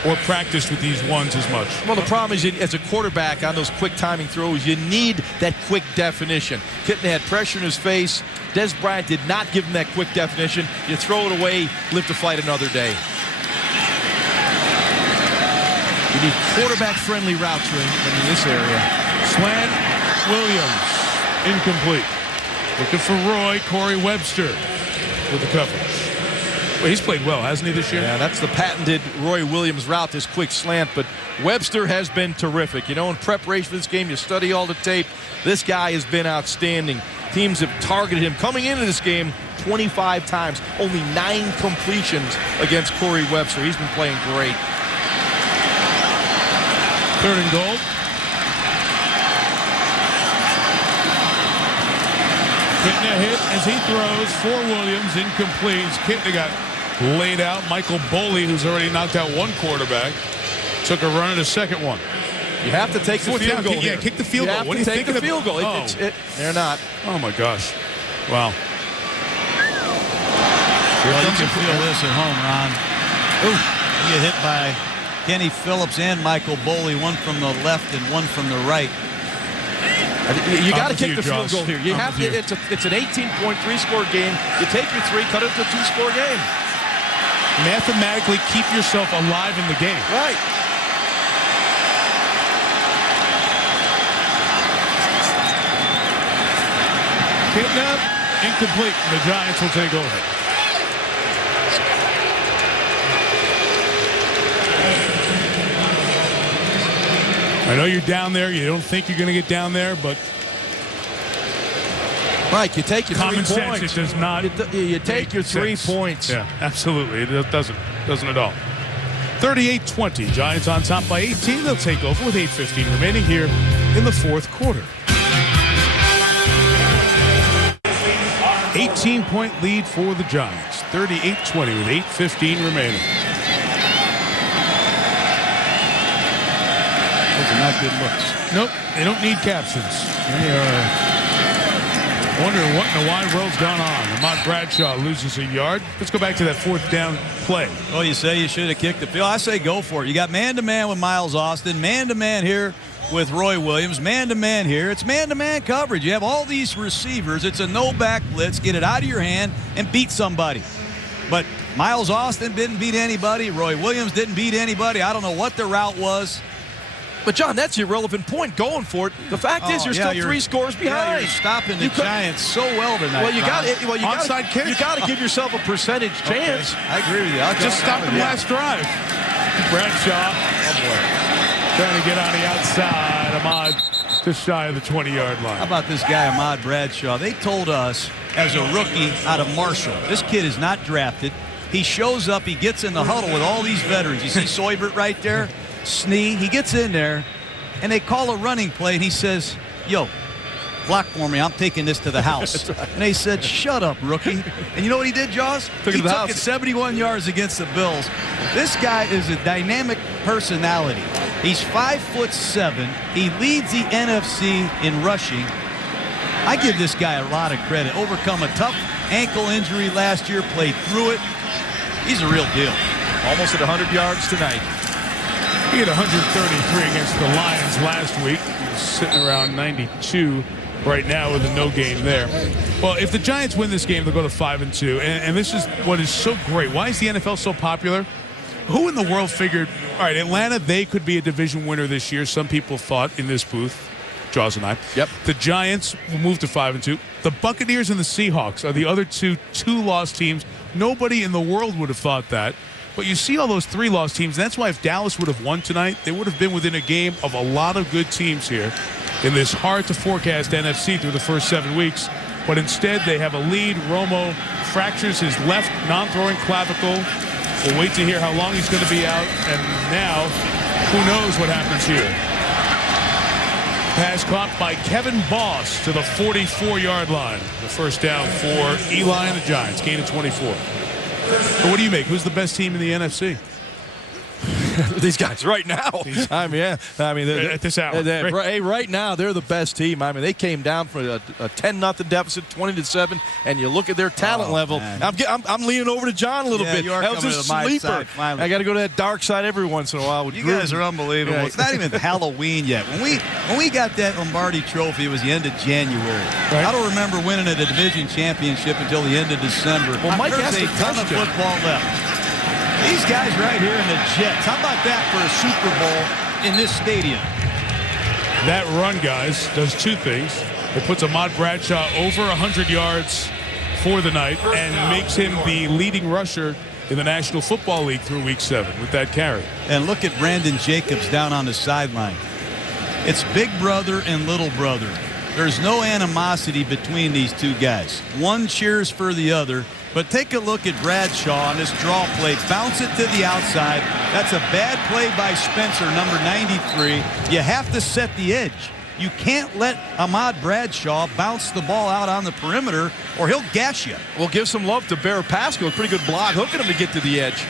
or practiced with these ones as much. Well, the problem is, as a quarterback on those quick timing throws, you need that quick definition. Kitna had pressure in his face. Des Bryant did not give him that quick definition. You throw it away, live to fight another day. You need quarterback-friendly routes in this area. Slant, Williams. Incomplete. Looking for Roy. Corey Webster with the coverage. Well, he's played well, hasn't he, this year? Yeah, that's the patented Roy Williams route, this quick slant. But Webster has been terrific. You know, in preparation for this game, you study all the tape. This guy has been outstanding. Teams have targeted him coming into this game 25 times. Only 9 completions against Corey Webster. He's been playing great. 3rd and goal. Kitna hit as he throws for Williams. Incomplete. Kitna got laid out. Michael Boley, who's already knocked out one quarterback, took a run at a second one. You have to take the field goal here. Yeah, kick the field goal. What do you think of the field goal? They're not. Oh, my gosh. Wow. Well, you can feel this at home, Ron. Ooh, you get hit by Kenny Phillips and Michael Boley, one from the left and one from the right. You got to kick the field goal here. You have to. It's an 18.3 score game. You take your 3, cut it to a 2-score game. Mathematically keep yourself alive in the game. Right. Kidnap, incomplete. The Giants will take over. I know you're down there. You don't think you're going to get down there, but Mike, you take your 3 points. Common sense, it does not. You take your 3 points. Yeah, absolutely. It doesn't at all. 38-20. Giants on top by 18. They'll take over with 8:15 remaining here in the 4th quarter. 18-point lead for the Giants. 38-20 with 8:15 remaining. Those are not good looks. Nope, they don't need captions. They are wondering what in the wide world's gone on. Ahmad Bradshaw loses a yard. Let's go back to that 4th down play. Oh, you say you should have kicked the field. I say go for it. You got man-to-man with Miles Austin, man-to-man here with Roy Williams, man-to-man here. It's man-to-man coverage. You have all these receivers. It's a no-back blitz. Get it out of your hand and beat somebody. But Miles Austin didn't beat anybody. Roy Williams didn't beat anybody. I don't know what the route was. But, John, that's your relevant point, going for it. The fact is you're still 3 scores behind. Yeah, you're stopping the Giants so well tonight. Well, you got to give yourself a percentage chance. Okay. I agree with you. Just stop him last drive. Bradshaw. Oh, boy. Trying to get on the outside. Ahmad just shy of the 20-yard line. How about this guy, Ahmad Bradshaw? They told us as a rookie out of Marshall, this kid is not drafted. He shows up. He gets in the huddle with all these veterans. You see Soybert right there? Snee, he gets in there, and they call a running play, and he says, yo, block for me, I'm taking this to the house. Right. And they said, shut up, rookie. And you know what he did, Jaws? He took it 71 yards against the Bills. This guy is a dynamic personality. He's 5'7". He leads the NFC in rushing. I give this guy a lot of credit. Overcome a tough ankle injury last year, played through it. He's a real deal. Almost at 100 yards tonight. He had 133 against the Lions last week. He's sitting around 92 right now with a no gain there. Well, if the Giants win this game, they'll go to 5-2. And this is what is so great. Why is the NFL so popular? Who in the world figured, all right, Atlanta, they could be a division winner this year. Some people thought in this booth, Jaws and I. Yep. The Giants will move to 5-2. The Buccaneers and the Seahawks are the other two-loss teams. Nobody in the world would have thought that. But you see all those 3-loss teams, and that's why if Dallas would have won tonight, they would have been within a game of a lot of good teams here in this hard-to-forecast NFC through the first 7 weeks. But instead, they have a lead. Romo fractures his left non-throwing clavicle. We'll wait to hear how long he's going to be out. And now, who knows what happens here. Pass caught by Kevin Boss to the 44-yard line. The first down for Eli and the Giants. Gain of 24. But what do you make? Who's the best team in the NFC? These guys right now. I mean, at this hour. Right now, they're the best team. I mean, they came down from a 10-0 deficit, 20-7, and you look at their talent level. I'm leaning over to John a little bit. You are that was a to my sleeper. side, finally. I got to go to that dark side every once in a while. You guys are unbelievable. Yeah. It's not even Halloween yet. When we got that Lombardi Trophy, it was the end of January. Right. I don't remember winning a division championship until the end of December. Well, Mike There's asked a a ton of question. football left. These guys right here in the Jets. How about that for a Super Bowl in this stadium? That run, guys, does two things. It puts Ahmad Bradshaw over 100 yards for the night and makes him the leading rusher in the National Football League through Week 7 with that carry. And look at Brandon Jacobs down on the sideline. It's big brother and little brother. There's no animosity between these two guys. One cheers for the other. But take a look at Bradshaw on this draw play. Bounce it to the outside. That's a bad play by Spencer, number 93. You have to set the edge. You can't let Ahmad Bradshaw bounce the ball out on the perimeter or he'll gash you. We'll give some love to Bear Pascal. Pretty good block, hooking him to get to the edge.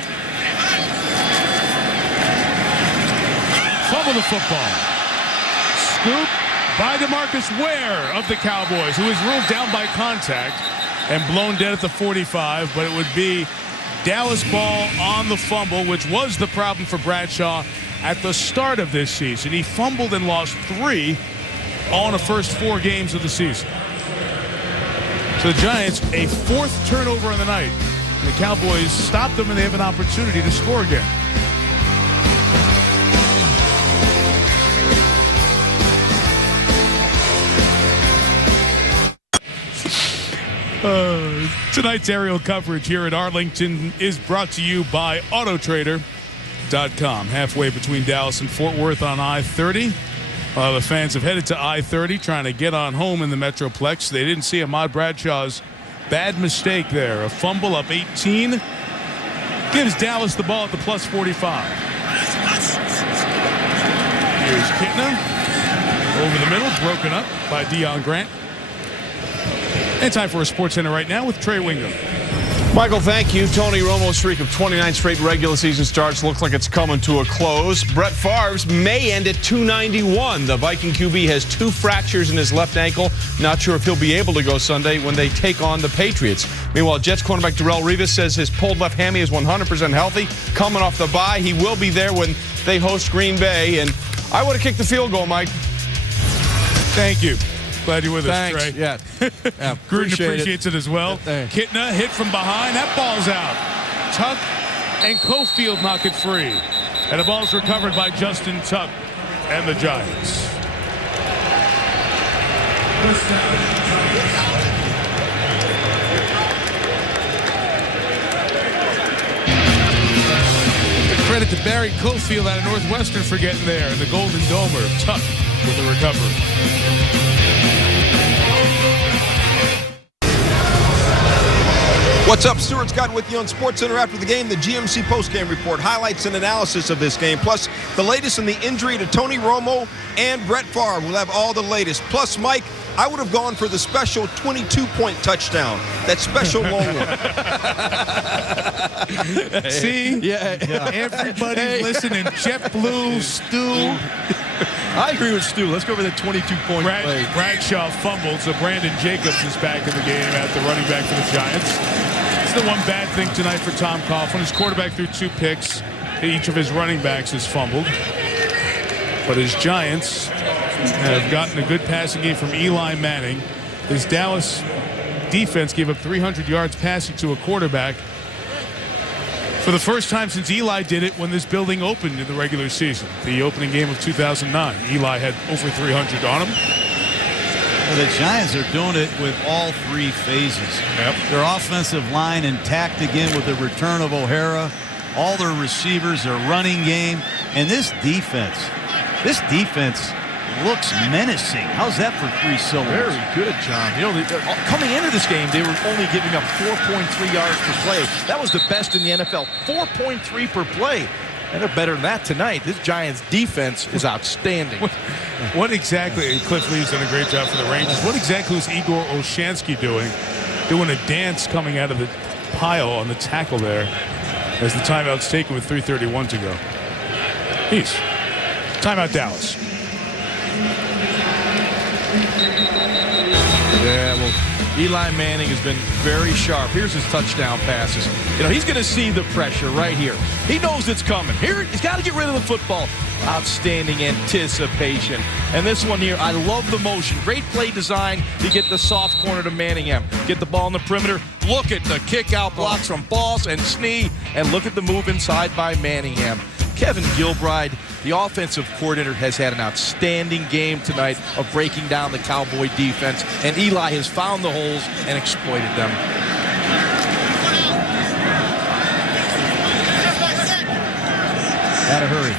Fumble the football. Scoop by DeMarcus Ware of the Cowboys, who is ruled down by contact and blown dead at the 45, but it would be Dallas ball on the fumble, which was the problem for Bradshaw at the start of this season. He fumbled and lost 3 all in the first 4 games of the season. So the Giants, a 4th turnover in the night. And the Cowboys stop them and they have an opportunity to score again. Tonight's aerial coverage here at Arlington is brought to you by Autotrader.com. Halfway between Dallas and Fort Worth on I-30. The fans have headed to I-30 trying to get on home in the Metroplex. They didn't see Ahmad Bradshaw's bad mistake there. A fumble up 18. Gives Dallas the ball at the plus 45. Here's Kitna. Over the middle, broken up by Deion Grant. And time for a Sports Center right now with Trey Wingo. Michael, thank you. Tony Romo's streak of 29 straight regular season starts looks like it's coming to a close. Brett Favre's may end at 291. The Viking QB has 2 fractures in his left ankle. Not sure if he'll be able to go Sunday when they take on the Patriots. Meanwhile, Jets cornerback Darrelle Revis says his pulled left hammy is 100% healthy. Coming off the bye, he will be there when they host Green Bay. And I would have kicked the field goal, Mike. Thank you. Glad you're with Thanks. us, Trey. Yeah. Gruden appreciates it as well. Kitna hit from behind. That ball's out. Tuck and Cofield knock it free. And the ball's recovered by Justin Tuck and the Giants. The credit to Barry Cofield out of Northwestern for getting there. And the Golden Domer, Tuck with the recovery. What's up? Stuart Scott with you on SportsCenter after the game. The GMC postgame report, highlights and analysis of this game, plus the latest in the injury to Tony Romo and Brett Favre. We'll have all the latest. Plus, Mike, I would have gone for the special 22-point touchdown. That special long one. See? Yeah. Everybody's listening. JetBlue, Stu. I agree with Stu. Let's go over that 22-point play. Bradshaw fumbled, so Brandon Jacobs is back in the game at the running back for the Giants. It's the one bad thing tonight for Tom Coughlin. His quarterback threw 2 picks. Each of his running backs has fumbled. But his Giants have gotten a good passing game from Eli Manning. His Dallas defense gave up 300 yards passing to a quarterback for the first time since Eli did it when this building opened in the regular season. The opening game of 2009. Eli had over 300 on him. Well, the Giants are doing it with all 3 phases. Yep. Their offensive line intact again with the return of O'Hara. All their receivers, their running game. And this defense looks menacing. How's that for 3 syllables? Very good, John. You know, coming into this game, they were only giving up 4.3 yards per play. That was the best in the NFL, 4.3 per play. And they're better than that tonight. This Giants defense is outstanding. What exactly, Cliff Lee's done a great job for the Rangers. What exactly was Igor Olshansky doing? Doing a dance coming out of the pile on the tackle there as the timeout's taken with 3:31 to go. Peace. Timeout Dallas. Yeah, well, Eli Manning has been very sharp. Here's his touchdown passes. You know, he's going to see the pressure right here. He knows it's coming. Here, he's got to get rid of the football. Outstanding anticipation. And this one here, I love the motion. Great play design to get the soft corner to Manningham. Get the ball in the perimeter. Look at the kick-out blocks from Boss and Snee. And look at the move inside by Manningham. Kevin Gilbride, the offensive coordinator, has had an outstanding game tonight of breaking down the Cowboy defense, and Eli has found the holes and exploited them. Gotta hurry.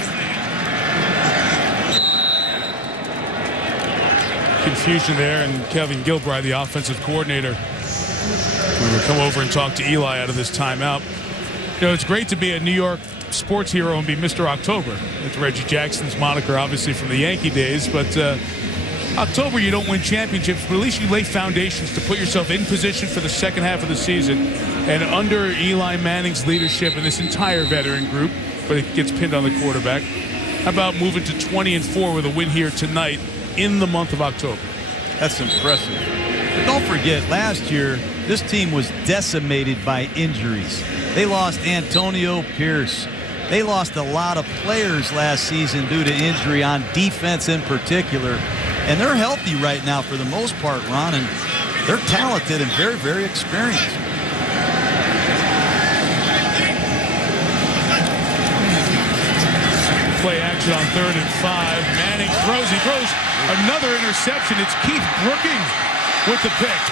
Confusion there, and Kevin Gilbride, the offensive coordinator, will come over and talk to Eli out of this timeout. You know, it's great to be a New York sports hero and be Mr. October. It's Reggie Jackson's moniker, obviously, from the Yankee days. But October, you don't win championships, but at least you lay foundations to put yourself in position for the second half of the season. And under Eli Manning's leadership and this entire veteran group, but it gets pinned on the quarterback, how about moving to 20-4 with a win here tonight in the month of October? That's impressive. But don't forget, last year, this team was decimated by injuries. They lost Antonio Pierce. They lost a lot of players last season due to injury on defense in particular. And they're healthy right now for the most part, Ron, and they're talented and very, very experienced. Play action on 3rd and 5. Manning throws. He throws another interception. It's Keith Brooking with the pick.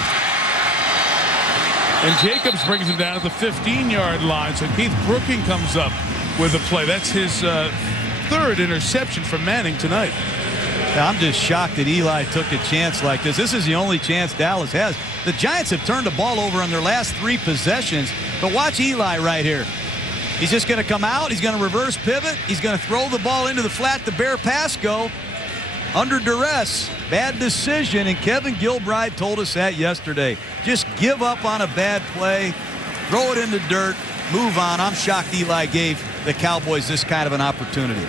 And Jacobs brings him down at the 15-yard line. So Keith Brooking comes up with a play. That's his 3rd interception from Manning tonight. I'm just shocked that Eli took a chance like this. This is the only chance Dallas has. The Giants have turned the ball over on their last 3 possessions. But watch Eli right here. He's just going to come out. He's going to reverse pivot. He's going to throw the ball into the flat to Bear Pasco. Under duress. Bad decision. And Kevin Gilbride told us that yesterday. Just give up on a bad play. Throw it in the dirt. Move on. I'm shocked Eli gave the Cowboys this kind of an opportunity.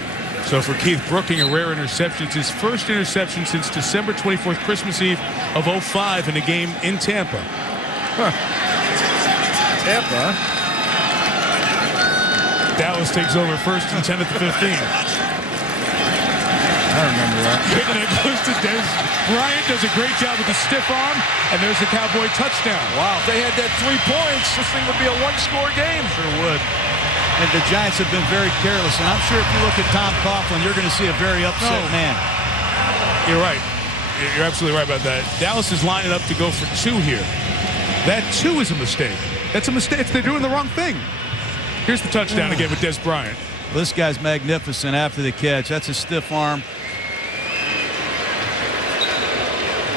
So for Keith Brooking, a rare interception. It's his first interception since December 24th, Christmas Eve of 2005 in a game in Tampa. Tampa. Dallas takes over 1st and 10 at the 15. I remember that. And it goes to Des Bryant, does a great job with the stiff arm, and there's a Cowboy touchdown. Wow, if they had that 3 points, this thing would be a 1-score game. Sure would. And the Giants have been very careless. And I'm sure if you look at Tom Coughlin, you're going to see a very upset man. You're right. You're absolutely right about that. Dallas is lining up to go for 2 here. That 2 is a mistake. That's a mistake. They're doing the wrong thing. Here's the touchdown again with Des Bryant. Well, this guy's magnificent after the catch. That's a stiff arm.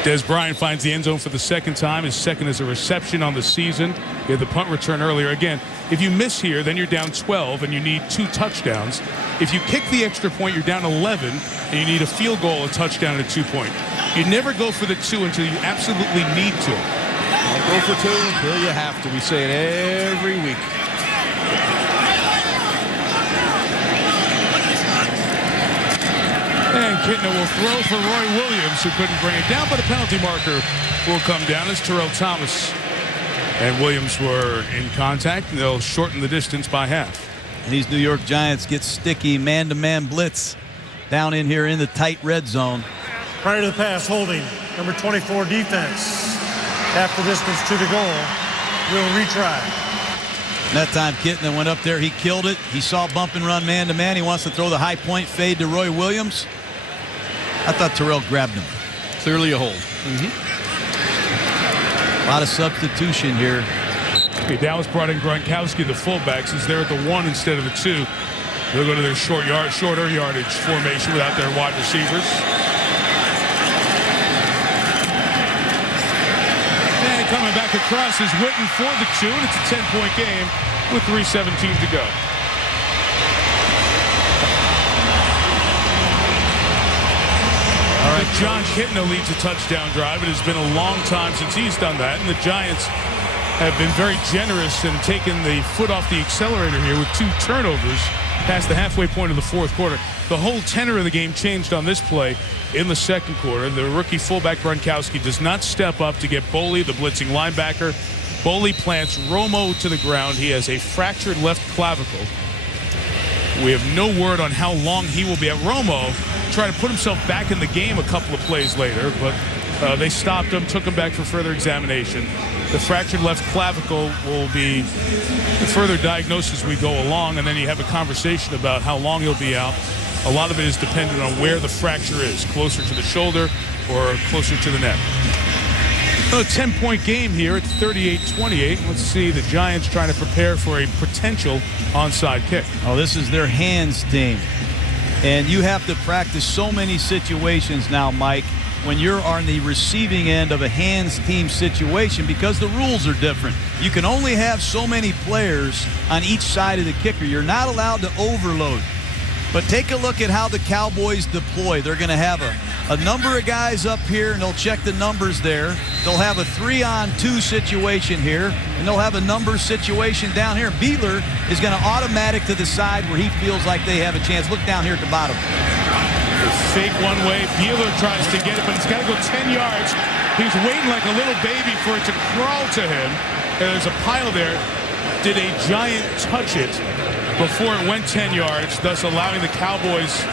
Des Bryant finds the end zone for the 2nd time. His 2nd is a reception on the season. He had the punt return earlier. Again, if you miss here, then you're down 12 and you need 2 touchdowns. If you kick the extra point, you're down 11 and you need a field goal, a touchdown, and a 2-point. You never go for the 2 until you absolutely need to. Don't go for 2 until you have to. We say it every week. And Kitna will throw for Roy Williams, who couldn't bring it down, but a penalty marker will come down as Terrell Thomas and Williams were in contact, and they'll shorten the distance by half. And these New York Giants get sticky man-to-man blitz down in here in the tight red zone. Prior to the pass, holding. Number 24 defense. Half the distance to the goal. Will retry. And that time Kitna went up there. He killed it. He saw bump and run man-to-man. He wants to throw the high point fade to Roy Williams. I thought Terrell grabbed him. Clearly a hold. A lot of substitution here. Okay, Dallas brought in Gronkowski, the fullback, since they're at the 1 instead of the 2. They'll go to their shorter yardage formation without their wide receivers. And coming back across is Witten for the 2, and it's a 10-point game with 3:17 to go. All right, John Kitna leads a touchdown drive. It has been a long time since he's done that, and the Giants have been very generous and taken the foot off the accelerator here with 2 turnovers past the halfway point of the fourth quarter. The whole tenor of the game changed on this play in the second quarter. The rookie fullback Gronkowski does not step up to get Boley, the blitzing linebacker. Boley plants Romo to the ground. He has a fractured left clavicle. We have no word on how long he will be at. Romo tried to put himself back in the game a couple of plays later, but they stopped him, took him back for further examination. The fractured left clavicle will be further diagnosed as we go along, and then you have a conversation about how long he'll be out. A lot of it is dependent on where the fracture is, closer to the shoulder or closer to the neck. A 10-point game here at 38-28. Let's see the Giants trying to prepare for a potential onside kick. Oh, this is their hands team. And you have to practice so many situations now, Mike, when you're on the receiving end of a hands team situation because the rules are different. You can only have so many players on each side of the kicker. You're not allowed to overload. But take a look at how the Cowboys deploy. They're going to have a number of guys up here, and they'll check the numbers there. They'll have a 3-on-2 situation here, and they'll have a number situation down here. Beeler is going to automatic to the side where he feels like they have a chance. Look down here at the bottom. Fake one way. Beeler tries to get it, but it's got to go 10 yards. He's waiting like a little baby for it to crawl to him. And there's a pile there. Did a Giant touch it before it went 10 yards, thus allowing the Cowboys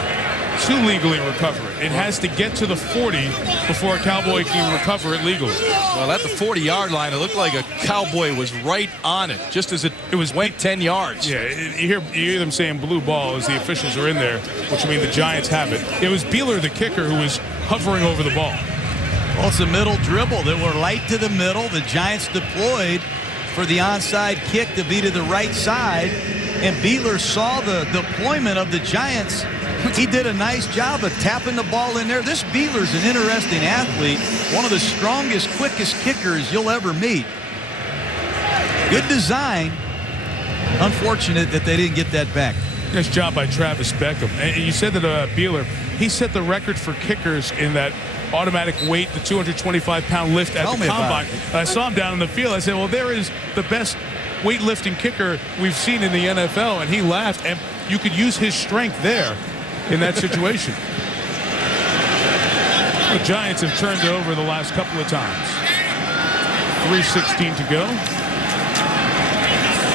to legally recover it? It has to get to the 40 before a Cowboy can recover it legally. Well, at the 40-yard line, it looked like a Cowboy was right on it, just as it went 10 yards. Yeah, you hear them saying blue ball as the officials are in there, which means the Giants have it. It was Beeler, the kicker, who was hovering over the ball. Well, it's a middle dribble. They were light to the middle. The Giants deployed for the onside kick to be to the right side, and Beeler saw the deployment of the Giants. He did a nice job of tapping the ball in there. This Beeler's an interesting athlete, one of the strongest, quickest kickers you'll ever meet. Good design. Unfortunate that they didn't get that back. Nice job by Travis Beckham. And you said that Beeler, he set the record for kickers in that automatic weight, the 225-pound lift at the combine. I saw him down in the field. I said, well, there is the best weightlifting kicker we've seen in the NFL, and he laughed, and you could use his strength there in that situation. The Giants have turned it over the last couple of times. 3:16 to go.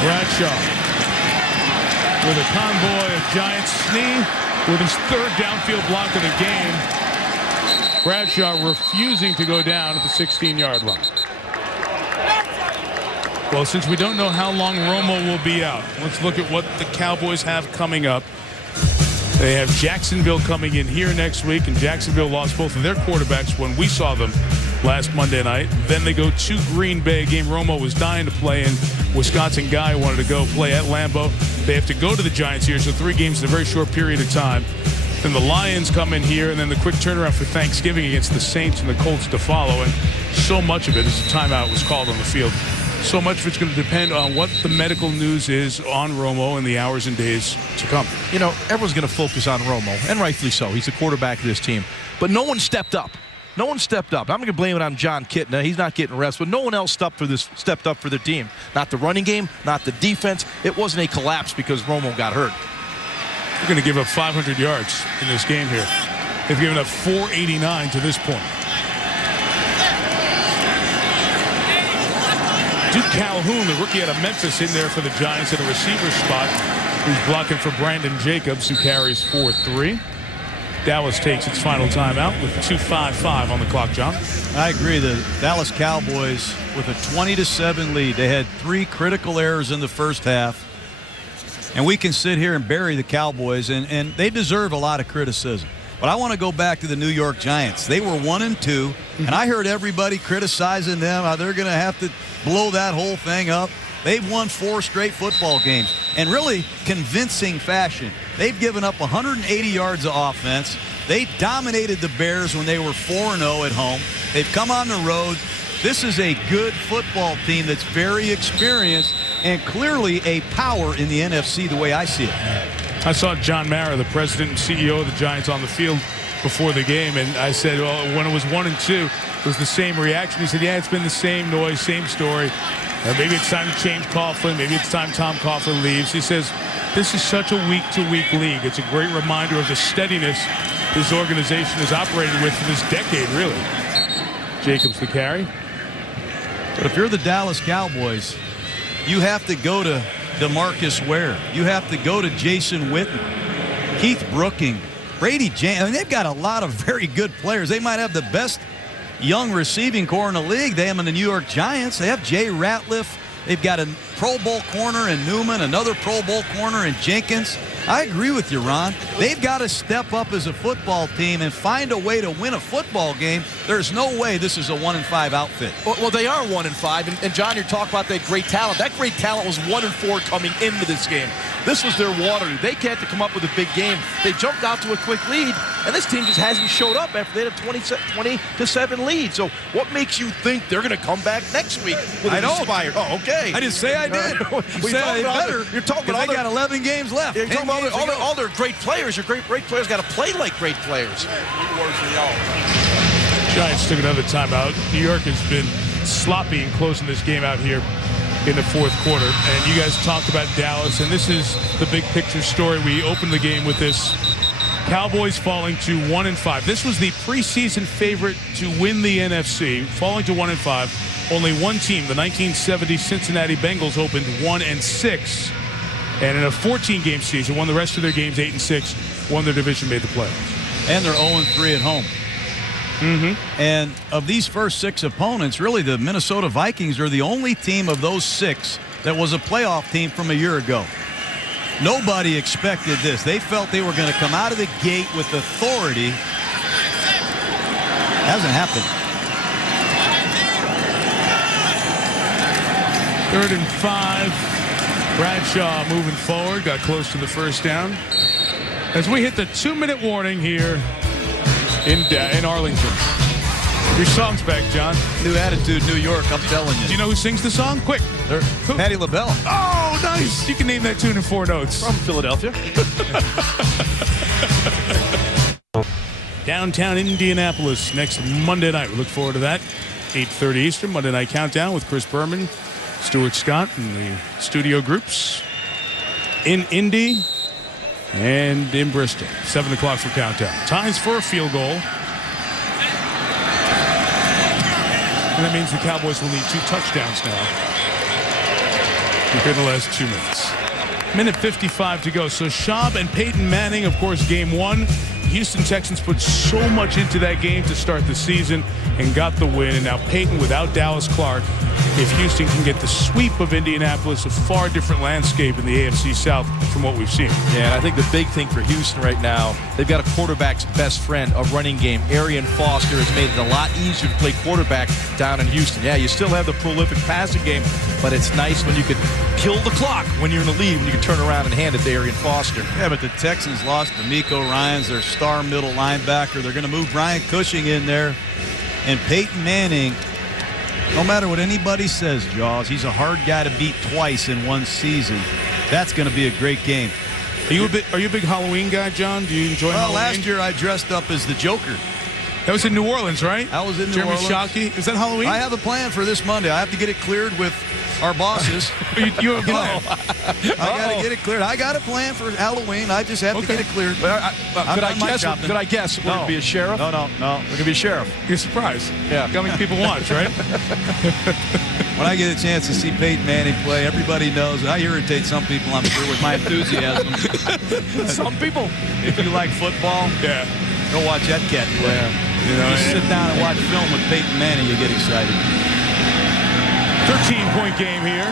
Bradshaw with a convoy of Giants. Snee with his 3rd downfield block of the game. Bradshaw refusing to go down at the 16-yard line. Well, since we don't know how long Romo will be out, let's look at what the Cowboys have coming up. They have Jacksonville coming in here next week, and Jacksonville lost both of their quarterbacks when we saw them last Monday night. Then they go to Green Bay, a game Romo was dying to play in. Wisconsin guy wanted to go play at Lambeau. They have to go to the Giants here, so 3 games in a very short period of time. Then the Lions come in here, and then the quick turnaround for Thanksgiving against the Saints and the Colts to follow. And so much of it is a timeout was called on the field. So much of it's going to depend on what the medical news is on Romo in the hours and days to come. You know, everyone's going to focus on Romo, and rightfully so. He's the quarterback of this team. But no one stepped up. No one stepped up. I'm going to blame it on John Kitna. He's not getting reps, but no one else stepped up for the team. Not the running game, not the defense. It wasn't a collapse because Romo got hurt. We're going to give up 500 yards in this game here. They've given up 489 to this point. Duke Calhoun, the rookie out of Memphis, in there for the Giants at a receiver spot. He's blocking for Brandon Jacobs, who carries 4-3. Dallas takes its final timeout with 2:55 on the clock, John. I agree. The Dallas Cowboys with a 20-7 lead. They had 3 critical errors in the first half. And we can sit here and bury the Cowboys, and they deserve a lot of criticism. But I want to go back to the New York Giants. They were 1-2, and I heard everybody criticizing them, how they're going to have to blow that whole thing up. They've won 4 straight football games in really convincing fashion. They've given up 180 yards of offense. They dominated the Bears when they were 4-0 at home. They've come on the road. This is a good football team that's very experienced and clearly a power in the NFC the way I see it. I saw John Mara, the president and CEO of the Giants, on the field before the game, and I said, well, when it was 1-2, it was the same reaction. He said, yeah, it's been the same noise, same story. Maybe it's time to change Coughlin. Maybe it's time Tom Coughlin leaves. He says, this is such a week-to-week league. It's a great reminder of the steadiness this organization has operated with for this decade, really. Jacobs the carry. But if you're the Dallas Cowboys, you have to go to DeMarcus Ware. You have to go to Jason Witten, Keith Brooking, Brady James. I mean, they've got a lot of very good players. They might have the best young receiving core in the league. They have in the New York Giants. They have Jay Ratliff. They've got a Pro Bowl corner in Newman, another Pro Bowl corner in Jenkins. I agree with you, Ron. They've got to step up as a football team and find a way to win a football game. There's no way this is a 1-5 outfit. Well, they are 1-5, and John, you're talking about that great talent. That great talent was 1-4 coming into this game. This was their Waterloo. They had to come up with a big game. They jumped out to a quick lead, and this team just hasn't showed up after they had a 20-7 lead. So what makes you think they're going to come back next week with an inspired? Oh, okay. I didn't say I did. You said they better. You're talking about they got 11 games left. You're talking about all their great players. Your great players got to play like great players. Giants took another timeout. New York has been sloppy in closing this game out here in the fourth quarter. And you guys talked about Dallas, and this is the big picture story. We opened the game with this. Cowboys falling to 1-5. This was the preseason favorite to win the NFC, falling to 1-5. Only one team, the 1970 Cincinnati Bengals, opened 1-6. And in a 14-game season, won the rest of their games 8-6, won their division, made the playoffs. And they're 0-3 at home. And of these first 6 opponents, really the Minnesota Vikings are the only team of those 6 that was a playoff team from a year ago. Nobody expected this. They felt they were going to come out of the gate with authority. Hasn't happened. 3rd and 5. Bradshaw moving forward, got close to the first down. As we hit the 2-minute warning here in Arlington. Your song's back, John. New attitude, New York, I'm telling you. Do you know who sings the song? Quick. Patti LaBelle. Oh, nice. You can name that tune in 4 notes. From Philadelphia. Downtown Indianapolis next Monday night. We look forward to that. 8:30 Eastern, Monday Night Countdown with Chris Berman, Stuart Scott, and the studio groups in Indy and in Bristol. 7 o'clock for Countdown. Ties for a field goal. And that means the Cowboys will need 2 touchdowns now in the last 2 minutes. Minute 55 to go. So Schaub and Peyton Manning, of course, game 1. Houston Texans put so much into that game to start the season and got the win. And now Peyton without Dallas Clark. If Houston can get the sweep of Indianapolis, a far different landscape in the AFC South from what we've seen. Yeah, and I think the big thing for Houston right now, they've got a quarterback's best friend, a running game. Arian Foster has made it a lot easier to play quarterback down in Houston. Yeah, you still have the prolific passing game, but it's nice when you can kill the clock when you're in the lead, when you can turn around and hand it to Arian Foster. Yeah, but the Texans lost D'Amico Ryans, their star middle linebacker. They're going to move Brian Cushing in there. And Peyton Manning, no matter what anybody says, Jaws, he's a hard guy to beat twice in one season. That's going to be a great game. Are you a big Halloween guy, John? Do you enjoy Halloween? Last year I dressed up as the Joker. That was in New Orleans, right? I was in New Jeremy Orleans. Shockey. Is that Halloween? I have a plan for this Monday. I have to get it cleared with our bosses. you have a plan. I got to get it cleared. I got a plan for Halloween. I just have to get it cleared. Could I guess? We're going to be a sheriff? No. We're going to be a sheriff. You're surprised. Yeah. Coming people watch, right? When I get a chance to see Peyton Manning play, everybody knows I irritate some people, I'm sure, with my enthusiasm. Some people. If you like football, go watch that cat play. Just sit down and watch film with Peyton Manning, you get excited. 13-point game here.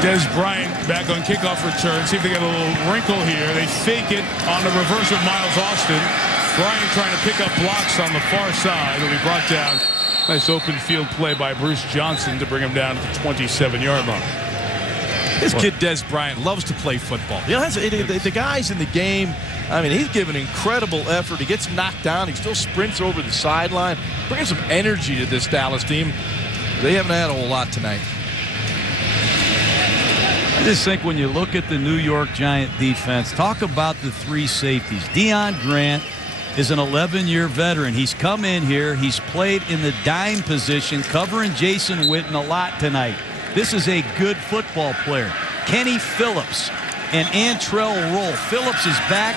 Des Bryant back on kickoff return. See if they get a little wrinkle here. They fake it on the reverse of Miles Austin. Bryant trying to pick up blocks on the far side. Will be brought down. Nice open field play by Bruce Johnson to bring him down to the 27-yard line. This kid, Des Bryant, loves to play football. The guys in the game, I mean, he's given incredible effort. He gets knocked down. He still sprints over the sideline, bringing some energy to this Dallas team. They haven't had a whole lot tonight. I just think when you look at the New York Giant defense, talk about the three safeties. Deion Grant is an 11-year veteran. He's come in here. He's played in the dime position, covering Jason Witten a lot tonight. This is a good football player. Kenny Phillips and Antrell Roll. Phillips is back.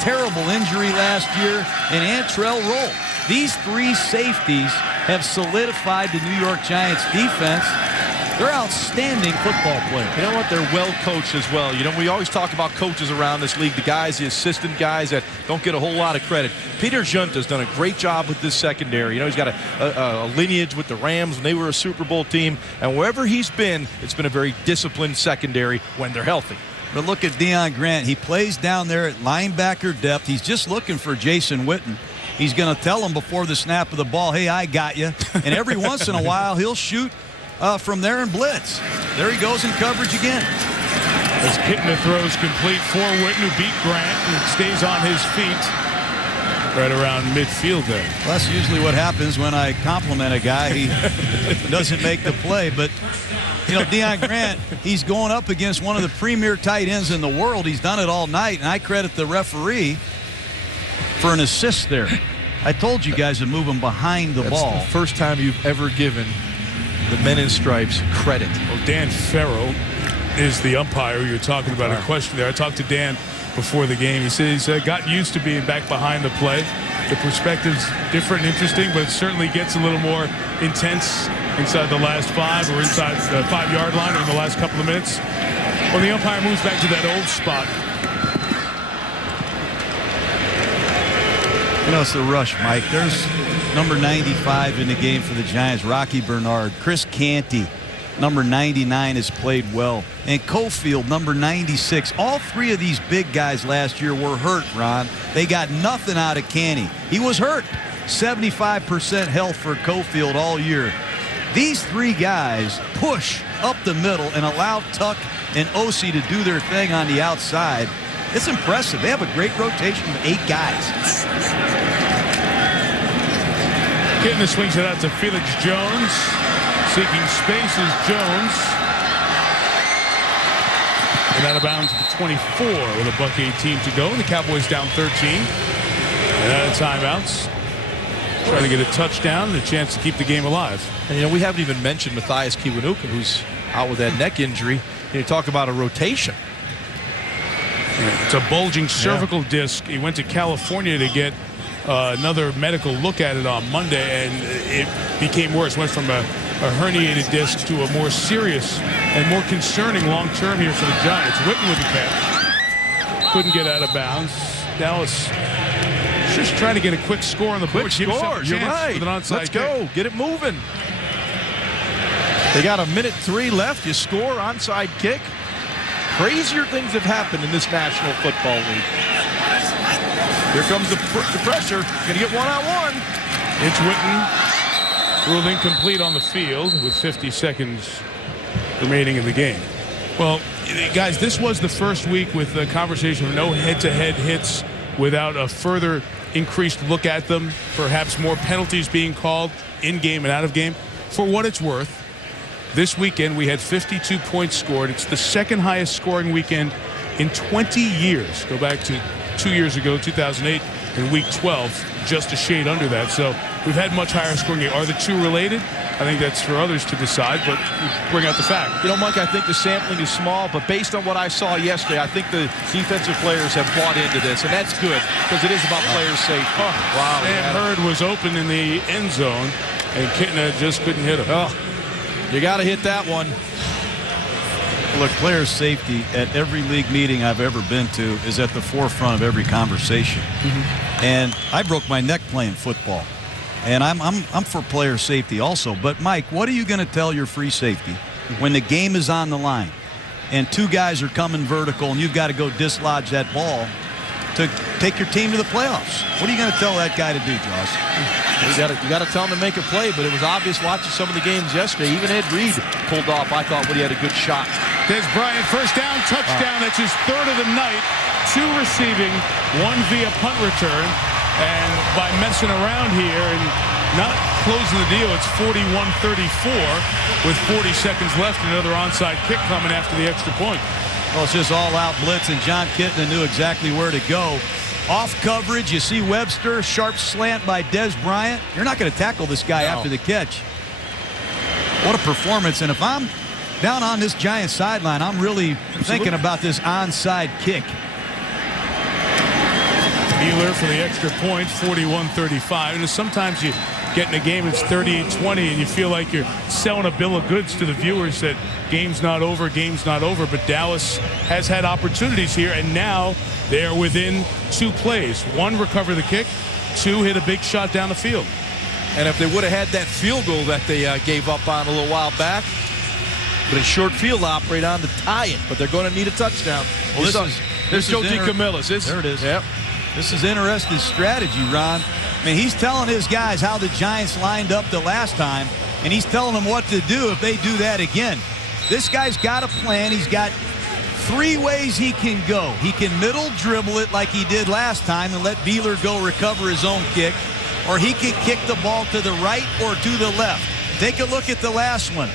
Terrible injury last year. And Antrell Roll. These three safeties have solidified the New York Giants defense. They're outstanding football players. You know what? They're well coached as well. You know, we always talk about coaches around this league, the assistant guys that don't get a whole lot of credit. Peter Junta's done a great job with this secondary. You know, he's got a lineage with the Rams when they were a Super Bowl team. And wherever he's been, it's been a very disciplined secondary when they're healthy. But look at Deion Grant. He plays down there at linebacker depth. He's just looking for Jason Witten. He's going to tell him before the snap of the ball, hey, I got you. And every once in a while, he'll shoot from there and blitz. There he goes in coverage again. As Kitna throws complete for Witten, who beat Grant and stays on his feet right around midfield there. Well, that's usually what happens when I compliment a guy. He doesn't make the play. But, you know, Deion Grant, he's going up against one of the premier tight ends in the world. He's done it all night, and I credit the referee for an assist there. I told you guys to move him behind the ball. That's the first time you've ever given the men in stripes credit. Well, Dan Farrell is the umpire you're talking about. A question there. I talked to Dan before the game. He said he's got used to being back behind the play. The perspective's different and interesting, but it certainly gets a little more intense inside the last 5 or inside the 5-yard line or in the last couple of minutes. When the umpire moves back to that old spot. You know, it's the rush, Mike. There's number 95 in the game for the Giants, Rocky Bernard. Chris Canty, number 99, has played well. And Cofield, number 96. All three of these big guys last year were hurt, Ron. They got nothing out of Canty. He was hurt. 75% health for Cofield all year. These three guys push up the middle and allow Tuck and Osi to do their thing on the outside. It's impressive. They have a great rotation of 8 guys. Kitna swings it out to Felix Jones. Seeking space is Jones. And out of bounds at the 24 with a buck 18 to go. The Cowboys down 13. And out of timeouts. Trying to get a touchdown and a chance to keep the game alive. And, you know, we haven't even mentioned Matthias Kiwanuka, who's out with that neck injury. You talk about a rotation. It's a bulging cervical disc. He went to California to get another medical look at it on Monday, and it became worse. Went from a herniated disc to a more serious and more concerning long-term here for the Giants. Witten with the catch. Couldn't get out of bounds. Dallas just trying to get a quick score on the board. Quick score, you're right. With an onside Let's go. Get it moving. They got 1:03 left. You score, onside kick. Crazier things have happened in this National Football League. Here comes the pressure. Going to get one-on-one. It's Witten. Ruled incomplete on the field with 50 seconds remaining in the game. Well, guys, this was the first week with the conversation of no head-to-head hits without a further increased look at them. Perhaps more penalties being called in-game and out of game. For what it's worth, this weekend we had 52 points scored. It's the second highest scoring weekend in 20 years. Go back to 2 years ago, 2008. in Week 12, just a shade under that. So we've had much higher scoring game. Are the two related? I think that's for others to decide, but bring out the fact. You know, Mike, I think the sampling is small, but based on what I saw yesterday, I think the defensive players have bought into this, and that's good because it is about players' safety. Oh, wow. Sam Hurd was open in the end zone, and Kitna just couldn't hit him. Oh, you got to hit that one. Look, player safety at every league meeting I've ever been to is at the forefront of every conversation. And I broke my neck playing football. And I'm for player safety also. But, Mike, what are you going to tell your free safety when the game is on the line and two guys are coming vertical and you've got to go dislodge that ball to take your team to the playoffs? What are you going to tell that guy to do, Josh? You got to tell him to make a play, but it was obvious watching some of the games yesterday. Even Ed Reed pulled off, I thought, when he had a good shot. Des Bryant, first down, touchdown. That's his third of the night. 2 receiving, 1 via punt return. And by messing around here and not closing the deal, it's 41-34 with 40 seconds left. Another onside kick coming after the extra point. Well, it's just all-out blitz, and John Kitna knew exactly where to go. Off coverage, you see Webster, sharp slant by Des Bryant. You're not going to tackle this guy after the catch. What a performance. And if I'm down on this Giants sideline, I'm really thinking about this onside kick. Beeler for the extra point, 41-35. And sometimes you get in a game, it's 38-20, and you feel like you're selling a bill of goods to the viewers that game's not over, game's not over. But Dallas has had opportunities here, and now they're within 2 plays. 1, recover the kick. 2, hit a big shot down the field. And if they would have had that field goal that they gave up on a little while back, but a short field operate on to tie it, but they're going to need a touchdown. Well, this is Joe DeCamillis. There it is. Yep. This is interesting strategy, Ron. I mean, he's telling his guys how the Giants lined up the last time, and he's telling them what to do if they do that again. This guy's got a plan. He's got 3 ways he can go. He can middle dribble it like he did last time and let Beeler go recover his own kick, or he can kick the ball to the right or to the left. Take a look at the last one.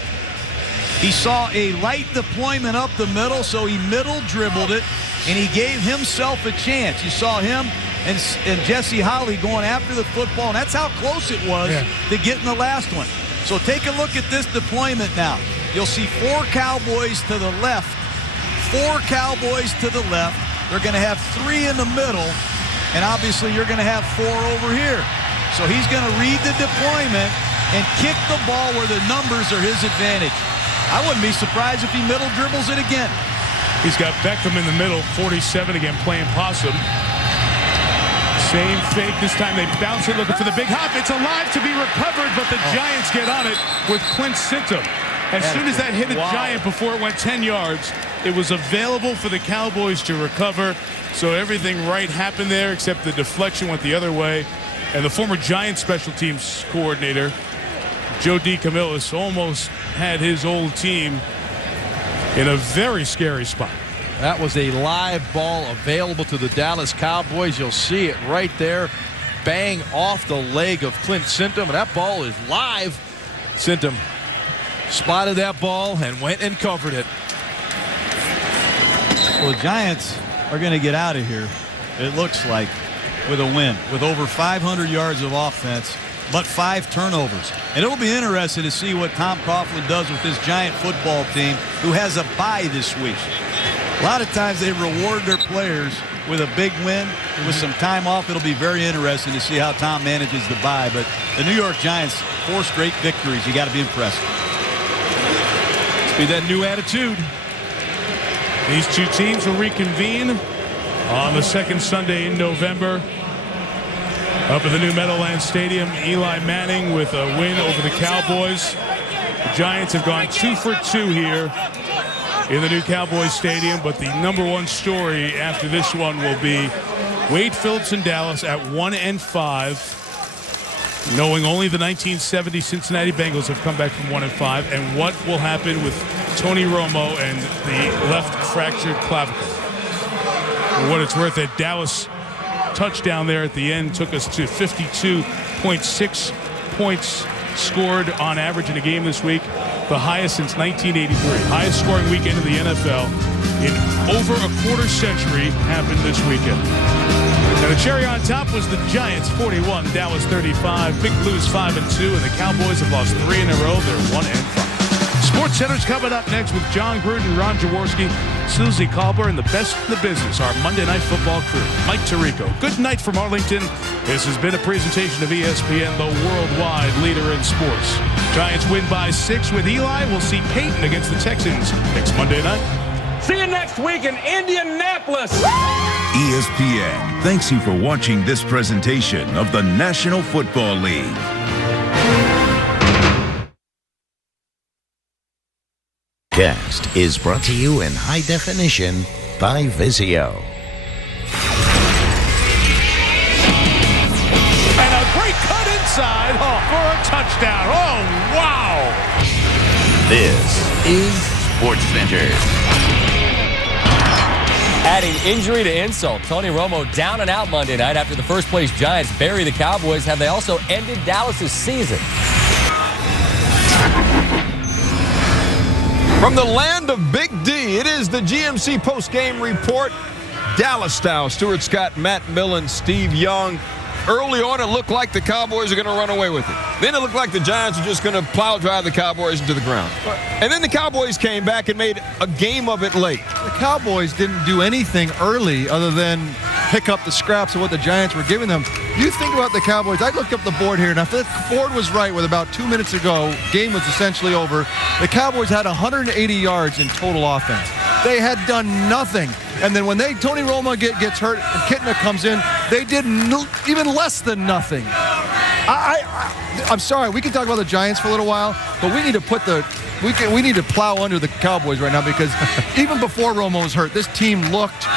He saw a light deployment up the middle, so he middle dribbled it, and he gave himself a chance. You saw him and Jesse Holley going after the football, and that's how close it was to getting the last one. So take a look at this deployment now. You'll see 4 Cowboys to the left, 4 Cowboys to the left. They're going to have 3 in the middle, and obviously you're going to have 4 over here. So he's going to read the deployment and kick the ball where the numbers are his advantage. I wouldn't be surprised if he middle dribbles it again. He's got Beckham in the middle, 47 again, playing possum. Same fake. This time they bounce it, looking for the big hop. It's alive to be recovered, but the Giants get on it with Clint Sintum. As soon as that hit a Giant before it went 10 yards, it was available for the Cowboys to recover. So everything right happened there, except the deflection went the other way. And the former Giants special teams coordinator, Joe DeCamillis, almost had his old team in a very scary spot. That was a live ball available to the Dallas Cowboys. You'll see it right there. Bang off the leg of Clint Sintum, and that ball is live. Sintum spotted that ball and went and covered it. Well, the Giants are going to get out of here, it looks like, with a win, with over 500 yards of offense, but 5 turnovers. And it'll be interesting to see what Tom Coughlin does with this Giant football team, who has a bye this week. A lot of times they reward their players with a big win, with some time off. It'll be very interesting to see how Tom manages the bye. But the New York Giants, 4 straight victories. You got to be impressed. Must be that new attitude. These 2 teams will reconvene on the second Sunday in November up at the new Meadowlands Stadium. Eli Manning with a win over the Cowboys. The Giants have gone 2 for 2 here in the new Cowboys Stadium, but the number 1 story after this one will be Wade Phillips and Dallas at 1-5, knowing only the 1970 Cincinnati Bengals have come back from 1-5, and what will happen with Tony Romo and the left fractured clavicle. For what it's worth, that Dallas touchdown there at the end took us to 52.6 points scored on average in a game this week, the highest since 1983. Highest scoring weekend in the NFL in over a quarter century happened this weekend. Now And the cherry on top was the Giants 41, Dallas 35. Big Blues 5-2, and the Cowboys have lost 3 in a row. They're 1-5. Sports Center's coming up next with John Gruden, Ron Jaworski, Susie Colbert, and the best in the business, our Monday Night Football crew. Mike Tirico. Good night from Arlington. This has been a presentation of ESPN, the worldwide leader in sports. Giants win by 6 with Eli. We'll see Peyton against the Texans next Monday night. See you next week in Indianapolis. ESPN thanks you for watching this presentation of the National Football League. Cast is brought to you in high definition by Vizio. And a great cut inside for a touchdown. Oh, wow. This is Sports Center. Adding injury to insult, Tony Romo down and out Monday night after the first-place Giants bury the Cowboys. Have they also ended Dallas' season? From the land of Big D, it is the GMC postgame report, Dallas style. Stuart Scott, Matt Millen, Steve Young. Early on, it looked like the Cowboys are going to run away with it. Then it looked like the Giants are just going to plow drive the Cowboys into the ground. And then the Cowboys came back and made a game of it late. The Cowboys didn't do anything early other than pick up the scraps of what the Giants were giving them. You think about the Cowboys. I looked up the board here, and if the board was right with about 2 minutes ago, game was essentially over. The Cowboys had 180 yards in total offense. They had done nothing. And then when Tony Romo gets hurt and Kitna comes in, they did even less than nothing. I'm sorry, we can talk about the Giants for a little while, but we need to we need to plow under the Cowboys right now, because even before Romo was hurt, this team looked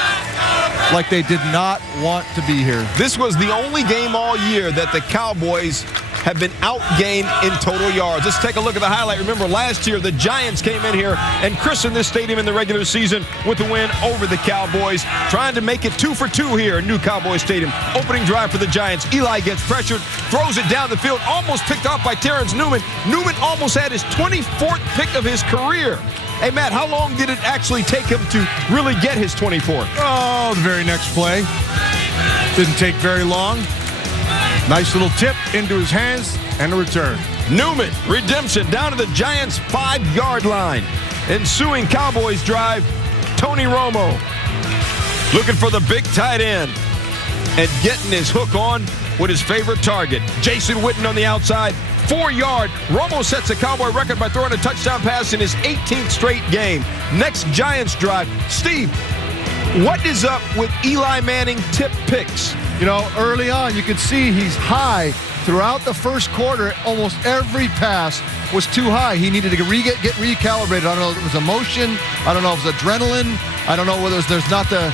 like they did not want to be here. This was the only game all year that the Cowboys have been outgained in total yards. Let's take a look at the highlight. Remember, last year, the Giants came in here and christened this stadium in the regular season with a win over the Cowboys, trying to make it 2 for 2 here in New Cowboys Stadium. Opening drive for the Giants. Eli gets pressured, throws it down the field, almost picked off by Terrence Newman. Newman almost had his 24th pick of his career. Hey, Matt, how long did it actually take him to really get his 24th? Oh, the very next play. Didn't take very long. Nice little tip into his hands and a return. Newman, redemption, down to the Giants' 5-yard line. Ensuing Cowboys drive, Tony Romo looking for the big tight end and getting his hook on with his favorite target. Jason Witten on the outside, 4-yard. Romo sets a Cowboy record by throwing a touchdown pass in his 18th straight game. Next Giants drive. Steve, what is up with Eli Manning tip picks? You know, early on, you could see he's high. Throughout the first quarter, almost every pass was too high. He needed to get recalibrated. I don't know if it was emotion. I don't know if it was adrenaline. I don't know whether there's not the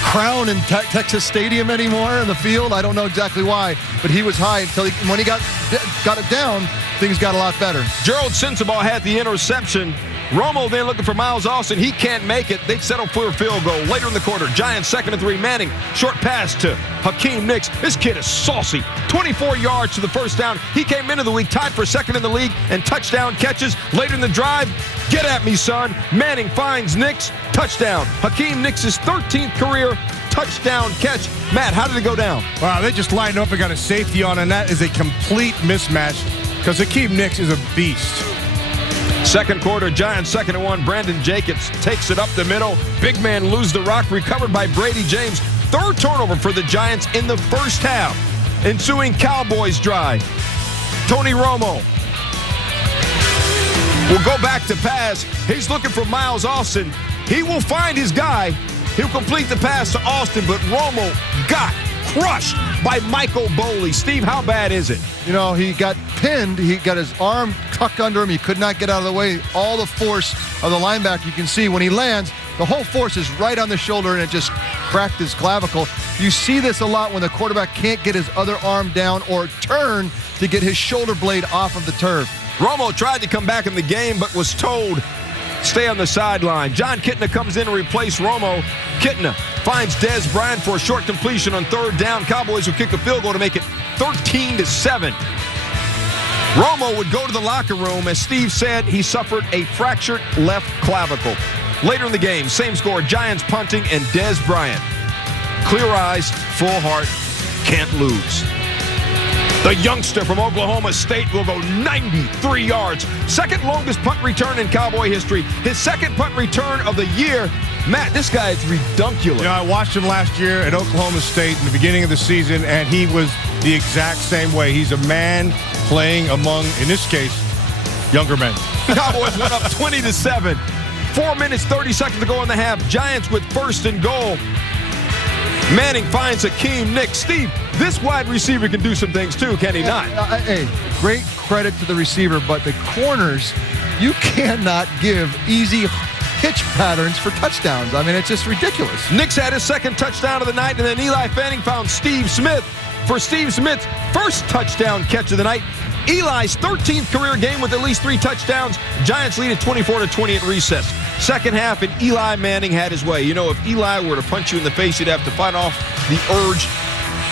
crown in Texas Stadium anymore in the field. I don't know exactly why, but he was high until when he got it down, things got a lot better. Gerald Sensabaugh had the interception. Romo then looking for Miles Austin. He can't make it. They'd settle for a field goal. Later in the quarter, Giants 2nd and 3. Manning, short pass to Hakeem Nicks. This kid is saucy. 24 yards to the first down. He came into the week tied for 2nd in the league and touchdown catches. Later in the drive, get at me, son. Manning finds Nicks. Touchdown. Hakeem Nicks' 13th career touchdown catch. Matt, how did it go down? Wow, they just lined up and got a safety on, and that is a complete mismatch because Hakeem Nicks is a beast. Second quarter, Giants 2nd and 1. Brandon Jacobs takes it up the middle. Big man lose the rock, recovered by Brady James. 3rd turnover for the Giants in the first half. Ensuing Cowboys drive. Tony Romo will go back to pass. He's looking for Miles Austin. He will find his guy. He'll complete the pass to Austin, but Romo got crushed by Michael Boley. Steve, how bad is it? You know, he got pinned. He got his arm tucked under him. He could not get out of the way. All the force of the linebacker, you can see when he lands, the whole force is right on the shoulder, and it just cracked his clavicle. You see this a lot when the quarterback can't get his other arm down or turn to get his shoulder blade off of the turf. Romo tried to come back in the game, but was told, stay on the sideline. John Kitna comes in to replace Romo. Kitna finds Dez Bryant for a short completion on 3rd down. Cowboys will kick a field goal to make it 13-7. Romo would go to the locker room. As Steve said, he suffered a fractured left clavicle. Later in the game, same score, Giants punting and Dez Bryant. Clear eyes, full heart, can't lose. The youngster from Oklahoma State will go 93 yards. Second longest punt return in Cowboy history. His second punt return of the year. Matt, this guy is redunculous. I watched him last year at Oklahoma State in the beginning of the season, and he was the exact same way. He's a man playing among, in this case, younger men. Cowboys went up 20-7. 4 minutes, 30 seconds to go in the half. Giants with first and goal. Manning finds Hakeem Nicks. Steve, this wide receiver can do some things too, can he not? Hey, great credit to the receiver, but the corners, you cannot give easy hitch patterns for touchdowns. I mean, it's just ridiculous. Nicks had his second touchdown of the night, and then Eli Fanning found Steve Smith for Steve Smith's first touchdown catch of the night. Eli's 13th career game with at least 3 touchdowns. Giants lead at 24-20 at recess. Second half, and Eli Manning had his way. You know, if Eli were to punch you in the face, you'd have to fight off the urge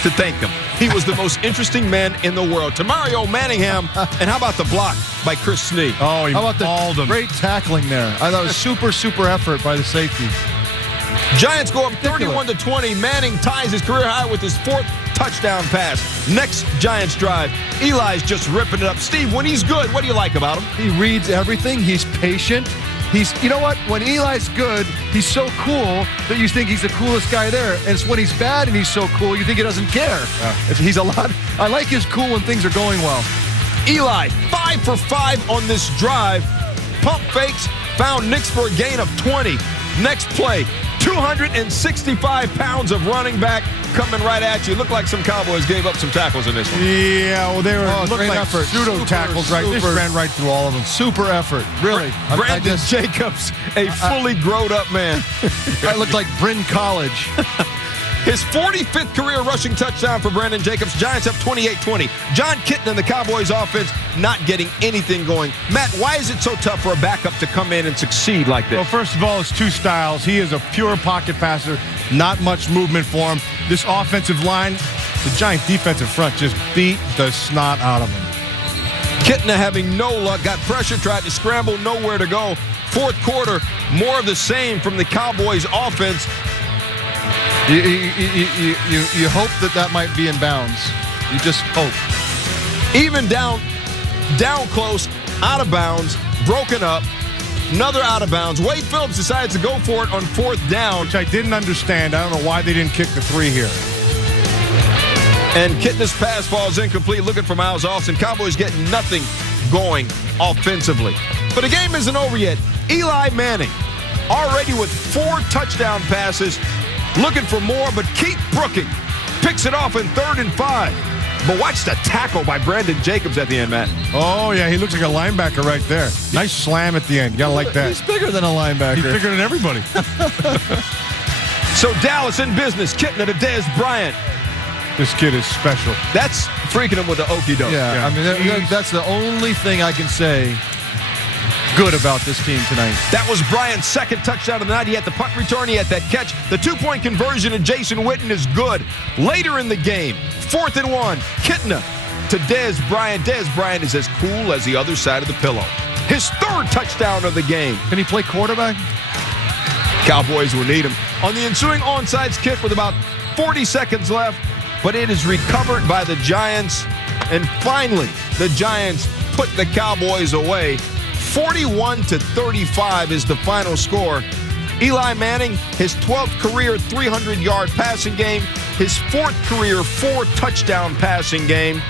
to thank him. He was the most interesting man in the world. Tamario Manningham, and how about the block by Chris Snee? Oh, how about the great tackling there? I thought it was super effort by the safety. Giants go up 31-20. Manning ties his career high with his 4th touchdown pass. Next Giants drive, Eli's just ripping it up. Steve, when he's good, what do you like about him? He reads everything. He's patient. You know what? When Eli's good, he's so cool that you think he's the coolest guy there. And it's when he's bad and he's so cool, you think he doesn't care. He's a lot. I like his cool when things are going well. Eli, 5 for 5 on this drive. Pump fakes, found Nicks for a gain of 20. Next play, 265 pounds of running back coming right at you. Looked like some Cowboys gave up some tackles in this one. Yeah, well, they looked like effort. pseudo tackles, right? This ran right through all of them. Super effort, really. Brandon Jacobs, a fully grown up man. I looked like Bryn College. His 45th career rushing touchdown for Brandon Jacobs. Giants up 28-20. John Kitten and the Cowboys offense not getting anything going. Matt, why is it so tough for a backup to come in and succeed like this? Well, first of all, it's 2 styles. He is a pure pocket passer, not much movement for him. This offensive line, the Giant defensive front just beat the snot out of him. Kitna having no luck, got pressure, tried to scramble, nowhere to go. Fourth quarter, more of the same from the Cowboys offense. You hope that might be in bounds. You just hope. Even down close, out of bounds, broken up, another out of bounds. Wade Phillips decides to go for it on 4th down. Which I didn't understand. I don't know why they didn't kick the 3 here. And Kitna's pass falls incomplete, looking for Miles Austin. Cowboys getting nothing going offensively. But the game isn't over yet. Eli Manning, already with 4 touchdown passes, looking for more, but Keith Brooking picks it off in 3rd and 5. But watch the tackle by Brandon Jacobs at the end, Matt. Oh, yeah, he looks like a linebacker right there. Nice slam at the end. You got to like that. He's bigger than a linebacker. He's bigger than everybody. So Dallas in business. Kitna to Dez Bryant. This kid is special. That's freaking him with the okie doke. Yeah, I mean, that's the only thing I can say good about this team tonight. That was Bryant's 2nd touchdown of the night. He had the punt return. He had that catch. The 2-point conversion of Jason Witten is good. Later in the game, 4th and 1, Kitna to Dez Bryant. Dez Bryant is as cool as the other side of the pillow. His 3rd touchdown of the game. Can he play quarterback? Cowboys will need him. On the ensuing onside kick with about 40 seconds left, but it is recovered by the Giants. And finally, the Giants put the Cowboys away. 41-35 is the final score. Eli Manning, his 12th career 300-yard passing game, his 4th career 4-touchdown passing game.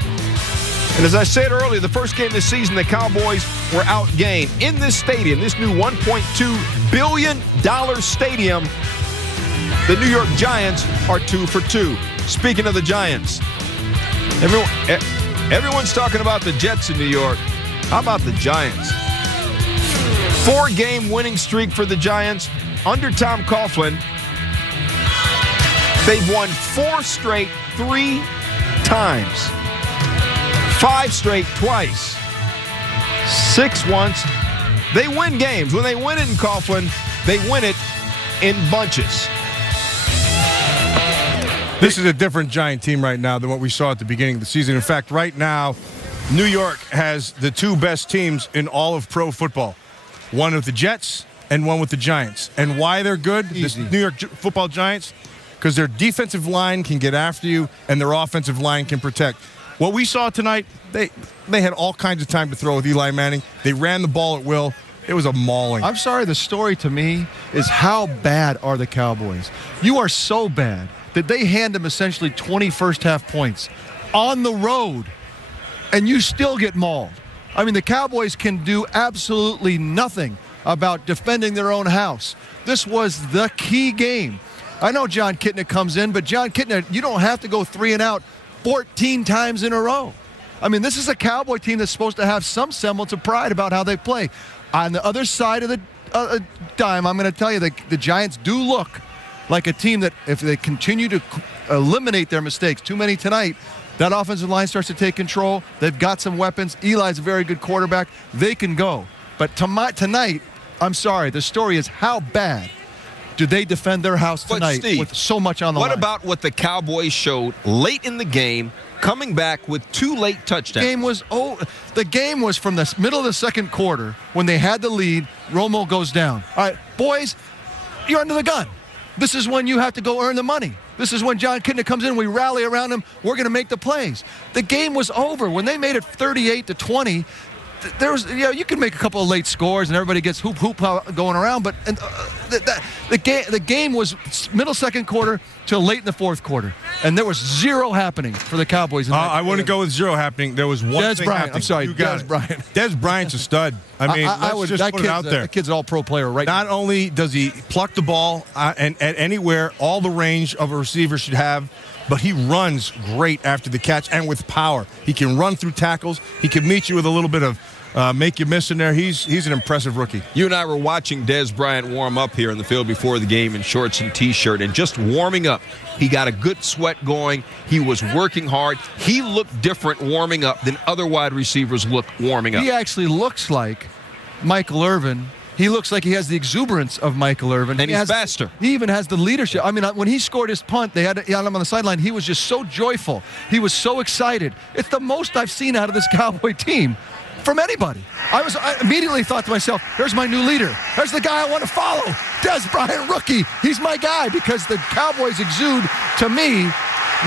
And as I said earlier, the first game this season, the Cowboys were outgained. In this stadium, this new $1.2 billion stadium, the New York Giants are 2 for 2. Speaking of the Giants, everyone's talking about the Jets in New York. How about the Giants? 4-game winning streak for the Giants under Tom Coughlin. They've won 4 straight 3 times. 5 straight twice. 6 once. They win games. When they win it in Coughlin, they win it in bunches. This is a different Giant team right now than what we saw at the beginning of the season. In fact, right now, New York has the 2 best teams in all of pro football. One with the Jets and one with the Giants. And why they're good, the New York football Giants, because their defensive line can get after you and their offensive line can protect. What we saw tonight, they had all kinds of time to throw with Eli Manning. They ran the ball at will. It was a mauling. I'm sorry, the story to me is how bad are the Cowboys? You are so bad that they hand them essentially 20 first-half points on the road, and you still get mauled. I mean, the Cowboys can do absolutely nothing about defending their own house. This was the key game. I know John Kitna comes in, but John Kitna, you don't have to go 3 and out 14 times in a row. I mean, this is a Cowboy team that's supposed to have some semblance of pride about how they play. On the other side of the dime, I'm going to tell you that the Giants do look like a team that if they continue to eliminate their mistakes, too many tonight, that offensive line starts to take control. They've got some weapons. Eli's a very good quarterback. They can go. But tonight, I'm sorry, the story is how bad do they defend their house tonight Steve, with so much on the line? What about what the Cowboys showed late in the game, coming back with 2 late touchdowns? The game was from the middle of the second quarter when they had the lead. Romo goes down. All right, boys, you're under the gun. This is when you have to go earn the money. This is when John Kitna comes in. We rally around him. We're going to make the plays. The game was over. When they made it 38-20, there was, you can make a couple of late scores and everybody gets hoop going around, but the game was middle second quarter till late in the fourth quarter, and there was zero happening for the Cowboys. I wouldn't go with zero happening. There was one thing happening. I'm sorry, Dez Bryant. Dez Bryant's a stud. I mean, let's just put it out there. That kid's an all-pro player right now. Not only does he pluck the ball and at anywhere, all the range of a receiver should have, but he runs great after the catch and with power. He can run through tackles. He can meet you with a little bit of make you miss in there. He's an impressive rookie. You and I were watching Dez Bryant warm up here in the field before the game in shorts and T-shirt, and just warming up. He got a good sweat going. He was working hard. He looked different warming up than other wide receivers look warming up. He actually looks like Michael Irvin. He looks like he has the exuberance of Michael Irvin. And he's faster. He even has the leadership. I mean, when he scored his punt, they had him on the sideline. He was just so joyful. He was so excited. It's the most I've seen out of this Cowboy team from anybody. I immediately thought to myself, there's my new leader. There's the guy I want to follow. Dez Bryant, rookie. He's my guy, because the Cowboys exude, to me,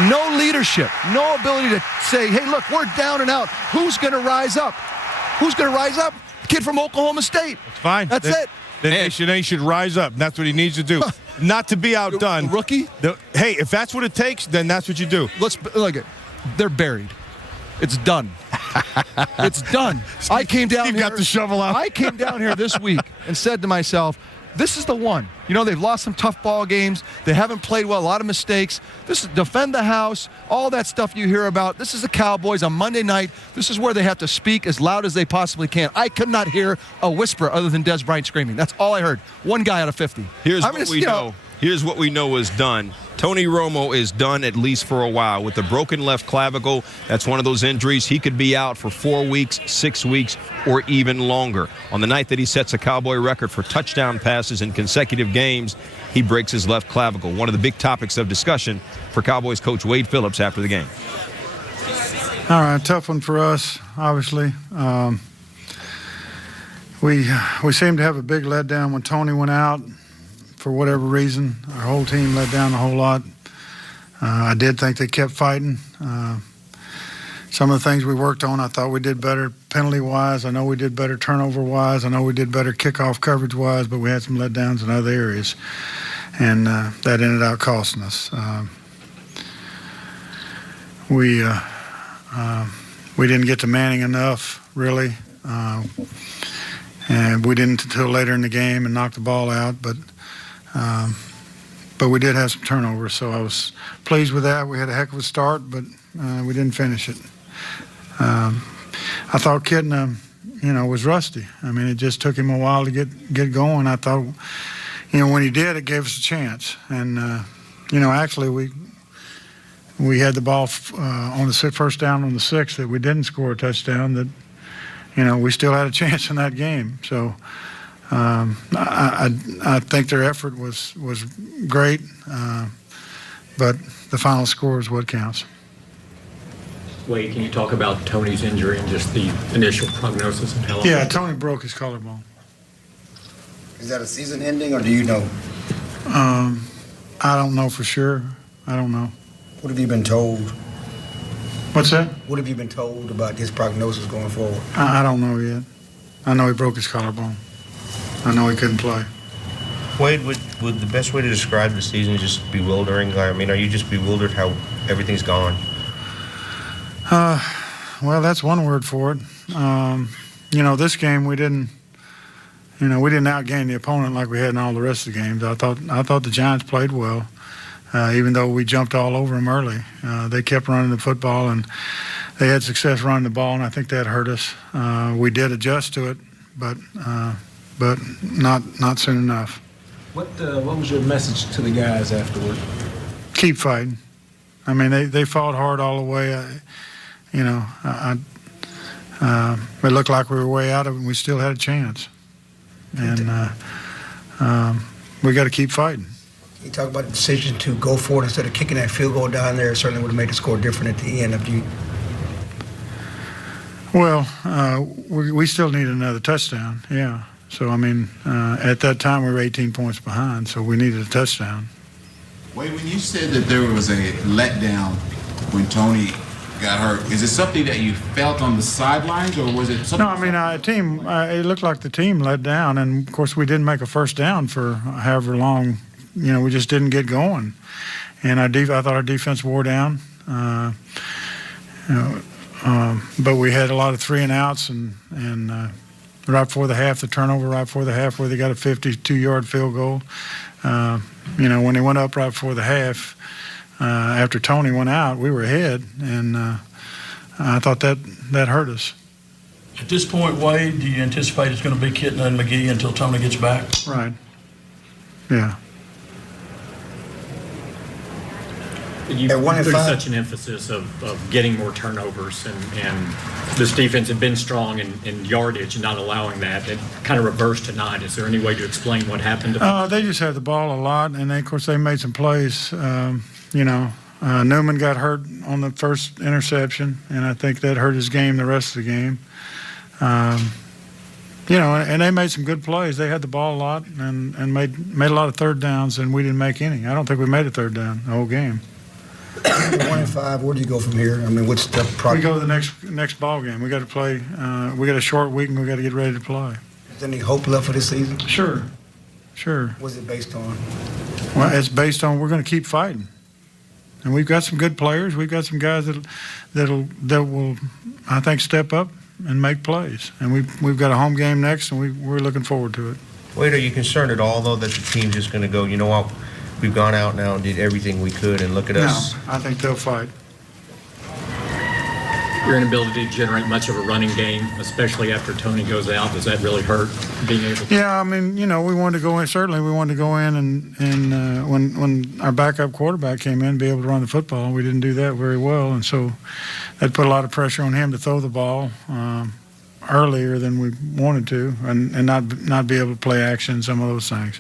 no leadership, no ability to say, hey, look, we're down and out. Who's going to rise up? Who's going to rise up? Kid from Oklahoma State. That's fine. That's it. Then he should rise up. That's what he needs to do. Not to be outdone. Rookie? Hey, if that's what it takes, then that's what you do. Let's look at. They're buried. It's done. It's done. I came down here. Got the shovel out. I came down here this week and said to myself, this is the one. You know, they've lost some tough ball games. They haven't played well, a lot of mistakes. This is defend the house, all that stuff you hear about. This is the Cowboys on Monday night. This is where they have to speak as loud as they possibly can. I could not hear a whisper other than Dez Bryant screaming. That's all I heard. One guy out of 50. Here's what we know is done. Tony Romo is done, at least for a while, with the broken left clavicle. That's one of those injuries. He could be out for 4 weeks, 6 weeks, or even longer. On the night that he sets a Cowboy record for touchdown passes in consecutive games, he breaks his left clavicle. One of the big topics of discussion for Cowboys coach Wade Phillips after the game. All right, tough one for us, obviously. We seemed to have a big letdown when Tony went out. For whatever reason, our whole team let down a whole lot. I did think they kept fighting. Some of the things we worked on, I thought we did better penalty-wise. I know we did better turnover-wise. I know we did better kickoff coverage-wise, but we had some letdowns in other areas, and that ended up costing us. We didn't get to Manning enough, really, and we didn't until later in the game and knocked the ball out, but we did have some turnovers, so I was pleased with that. We had a heck of a start, but we didn't finish it. I thought Kitna, was rusty. I mean, it just took him a while to get going. I thought, when he did, it gave us a chance. And, actually we had the ball on the first down on the 6th that we didn't score a touchdown that, we still had a chance in that game. So, I think their effort was great, but the final score is what counts. Wade, can you talk about Tony's injury and just the initial prognosis and how long? Yeah, Tony broke his collarbone. Is that a season ending, or do you know? I don't know for sure. I don't know. What have you been told? What's that? What have you been told about his prognosis going forward? I don't know yet. I know he broke his collarbone. I know he couldn't play. Wade, would the best way to describe the season just bewildering? I mean, are you just bewildered how everything's gone? Well, that's one word for it. This game we didn't outgain the opponent like we had in all the rest of the games. I thought the Giants played well, even though we jumped all over them early. They kept running the football, and they had success running the ball, and I think that hurt us. We did adjust to it, but not soon enough. What was your message to the guys afterward? Keep fighting. I mean, they fought hard all the way. It looked like we were way out of it, and we still had a chance. And we got to keep fighting. You talk about the decision to go for it instead of kicking that field goal down there. It certainly would have made the score different at the end. Well, we still need another touchdown, yeah. So, I mean, at that time we were 18 points behind, so we needed a touchdown. Wait, when you said that there was a letdown when Tony got hurt, is it something that you felt on the sidelines, or was it something? No, I mean, it looked like the team let down, and, of course, we didn't make a first down for however long. We just didn't get going. And I thought our defense wore down. But we had a lot of 3-and-outs, and right before the half, the turnover right before the half where they got a 52-yard field goal. When they went up right before the half, after Tony went out, we were ahead, and I thought that hurt us. At this point, Wade, do you anticipate it's going to be Kitten and McGee until Tony gets back? Right. Yeah. You put such an emphasis of getting more turnovers, and this defense had been strong in yardage and not allowing that. It kind of reversed tonight. Is there any way to explain what happened? They just had the ball a lot, and of course they made some plays. Newman got hurt on the first interception, and I think that hurt his game the rest of the game. And they made some good plays. They had the ball a lot and made a lot of third downs, and we didn't make any. I don't think we made a third down the whole game. 1-5. Where do you go from here? I mean, what's the problem? We go to the next ball game. We got to play. We got a short week, and we got to get ready to play. Is there any hope left for this season? Sure. What's it based on? Well, it's based on we're going to keep fighting, and we've got some good players. We've got some guys that will, I think, step up and make plays. And we've got a home game next, and we're looking forward to it. Wade, are you concerned at all though that the team's just going to go? You know what? We've gone out now and did everything we could, and look at us. No, I think they'll fight. Your inability to generate much of a running game, especially after Tony goes out, does that really hurt being able to? Yeah, I mean, we wanted to go in. Certainly, we wanted to go in and when our backup quarterback came in, be able to run the football. We didn't do that very well, and so that put a lot of pressure on him to throw the ball earlier than we wanted to, and not be able to play action, some of those things.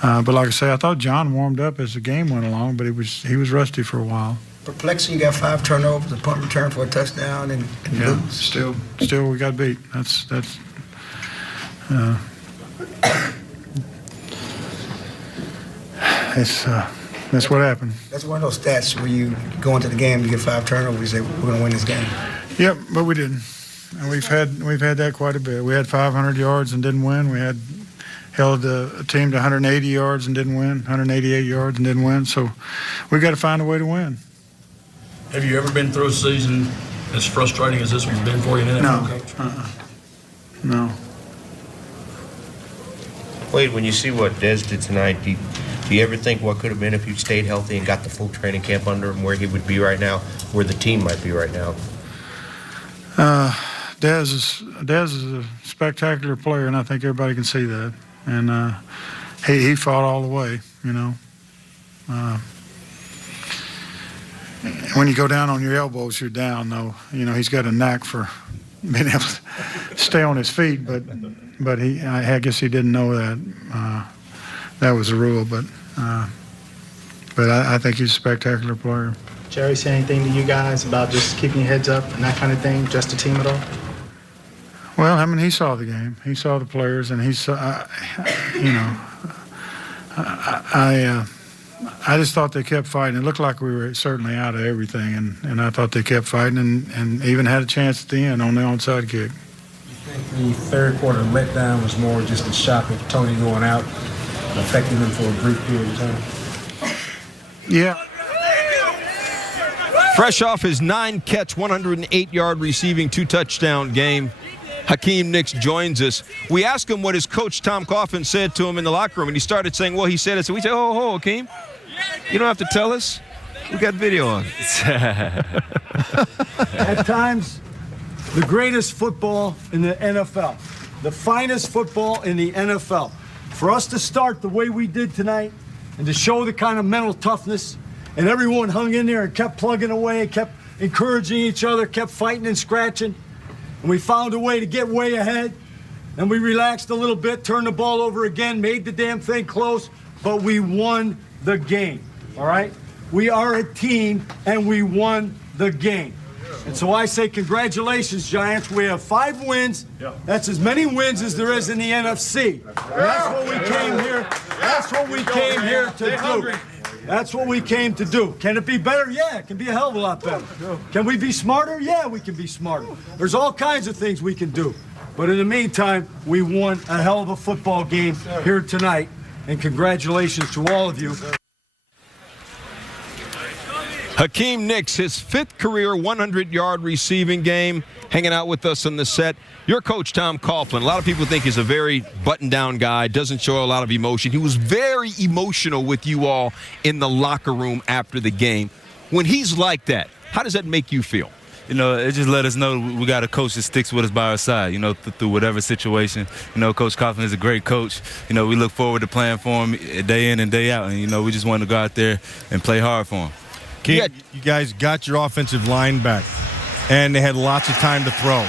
But like I say, I thought John warmed up as the game went along, but he was rusty for a while. Perplexing, you got 5 turnovers, a punt return for a touchdown, and lose. Still we got beat. That's what happened. That's one of those stats where you go into the game, you get 5 turnovers, you say we're going to win this game. Yep, but we didn't. And we've had that quite a bit. We had 500 yards and didn't win. We had held a team to 180 yards and didn't win, 188 yards and didn't win. So we got to find a way to win. Have you ever been through a season as frustrating as this one's been for you in NFL, Coach? No. Wade, when you see what Dez did tonight, do you ever think what could have been if you stayed healthy and got the full training camp under him, where he would be right now, where the team might be right now? Dez is a spectacular player, and I think everybody can see that. And he fought all the way, When you go down on your elbows, you're down, though. He's got a knack for being able to stay on his feet, but I guess he didn't know that. That was the rule, but I think he's a spectacular player. Jerry say anything to you guys about just keeping your heads up and that kind of thing, just the team at all? Well, I mean, he saw the game. He saw the players, and he saw, I just thought they kept fighting. It looked like we were certainly out of everything, and I thought they kept fighting and even had a chance at the end on the onside kick. I think the third quarter letdown was more just a shock of Tony going out, affecting them for a brief period of time. Yeah. Fresh off his 9-catch, 108-yard receiving, 2-touchdown game, Hakeem Nicks joins us. We asked him what his coach, Tom Coughlin, said to him in the locker room, and he started saying, well, he said it. So we said, oh, Hakeem, you don't have to tell us. We got video on. At times, the greatest football in the NFL, the finest football in the NFL. For us to start the way we did tonight and to show the kind of mental toughness, and everyone hung in there and kept plugging away, kept encouraging each other, kept fighting and scratching. And we found a way to get way ahead. And we relaxed a little bit, turned the ball over again, made the damn thing close, but we won the game, all right? We are a team, and we won the game. And so I say congratulations, Giants. We have 5 wins. That's as many wins as there is in the NFC. And that's what we came here. That's what we came here to do. That's what we came to do. Can it be better? Yeah, it can be a hell of a lot better. Can we be smarter? Yeah, we can be smarter. There's all kinds of things we can do. But in the meantime, we won a hell of a football game here tonight. And congratulations to all of you. Hakeem Nicks, his 5th career 100-yard receiving game, hanging out with us on the set. Your coach, Tom Coughlin, a lot of people think he's a very buttoned-down guy, doesn't show a lot of emotion. He was very emotional with you all in the locker room after the game. When he's like that, how does that make you feel? You know, it just let us know we got a coach that sticks with us by our side, you know, through whatever situation. You know, Coach Coughlin is a great coach. You know, we look forward to playing for him day in and day out. And, you know, we just want to go out there and play hard for him. You guys got your offensive line back, and they had lots of time to throw.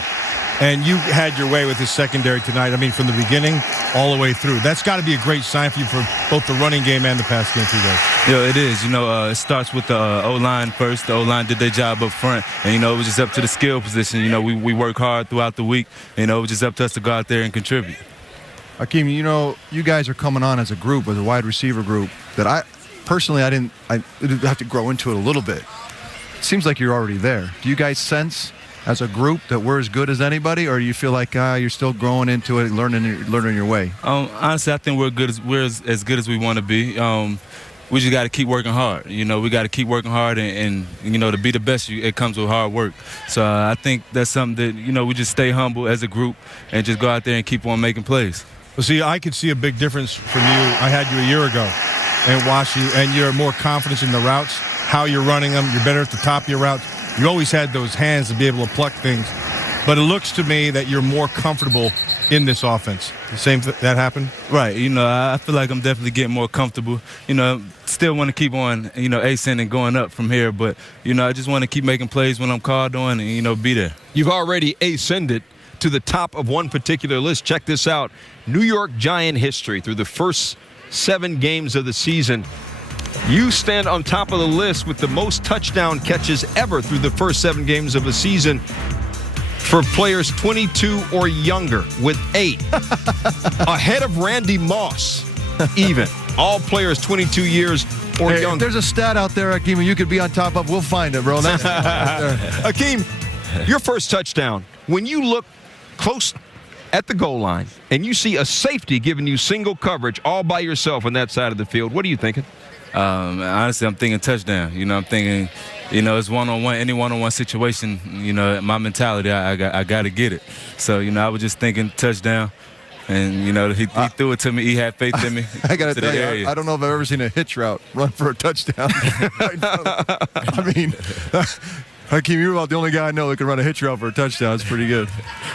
And you had your way with his secondary tonight. I mean, from the beginning all the way through. That's got to be a great sign for you for both the running game and the pass game through those. Yeah, it is. You know, it starts with the O-line first. The O-line did their job up front. And, you know, it was just up to the skill position. You know, we work hard throughout the week. You know, it was just up to us to go out there and contribute. Hakeem, you know, you guys are coming on as a group, as a wide receiver group, that I didn't have to grow into it a little bit. It seems like you're already there. Do you guys sense as a group that we're as good as anybody, or do you feel like you're still growing into it, learning your way? Honestly, I think we're as good as we want to be. We just got to keep working hard. You know, we got to keep working hard, and you know, to be the best, it comes with hard work. So I think that's something that, you know, we just stay humble as a group and just go out there and keep on making plays. Well, see, I could see a big difference from you. I had you a year ago and watched you, and you're more confident in the routes, how you're running them. You're better at the top of your routes. You always had those hands to be able to pluck things. But it looks to me that you're more comfortable in this offense. The same that happened? Right. You know, I feel like I'm definitely getting more comfortable. You know, still want to keep on, you know, ascending and going up from here. But, you know, I just want to keep making plays when I'm called on and, you know, be there. You've already ascended to the top of one particular list. Check this out. New York Giant history through the first 7 games of the season. You stand on top of the list with the most touchdown catches ever through the first 7 games of a season for players 22 or younger with 8. Ahead of Randy Moss, even. All players 22 years or younger. If there's a stat out there, Hakeem, you could be on top of, we'll find it, bro. That's Hakeem, your first touchdown, when you look close at the goal line and you see a safety giving you single coverage all by yourself on that side of the field, what are you thinking? Honestly, I'm thinking touchdown. You know, I'm thinking, you know, it's one-on-one, any one-on-one situation, you know, my mentality, I got to get it. So, you know, I was just thinking touchdown. And, you know, he threw it to me. He had faith in me. I got to tell you, I don't know if I've ever seen a hitch route run for a touchdown. I mean, Hakeem, you're about the only guy I know that can run a hitch route for a touchdown. It's pretty good.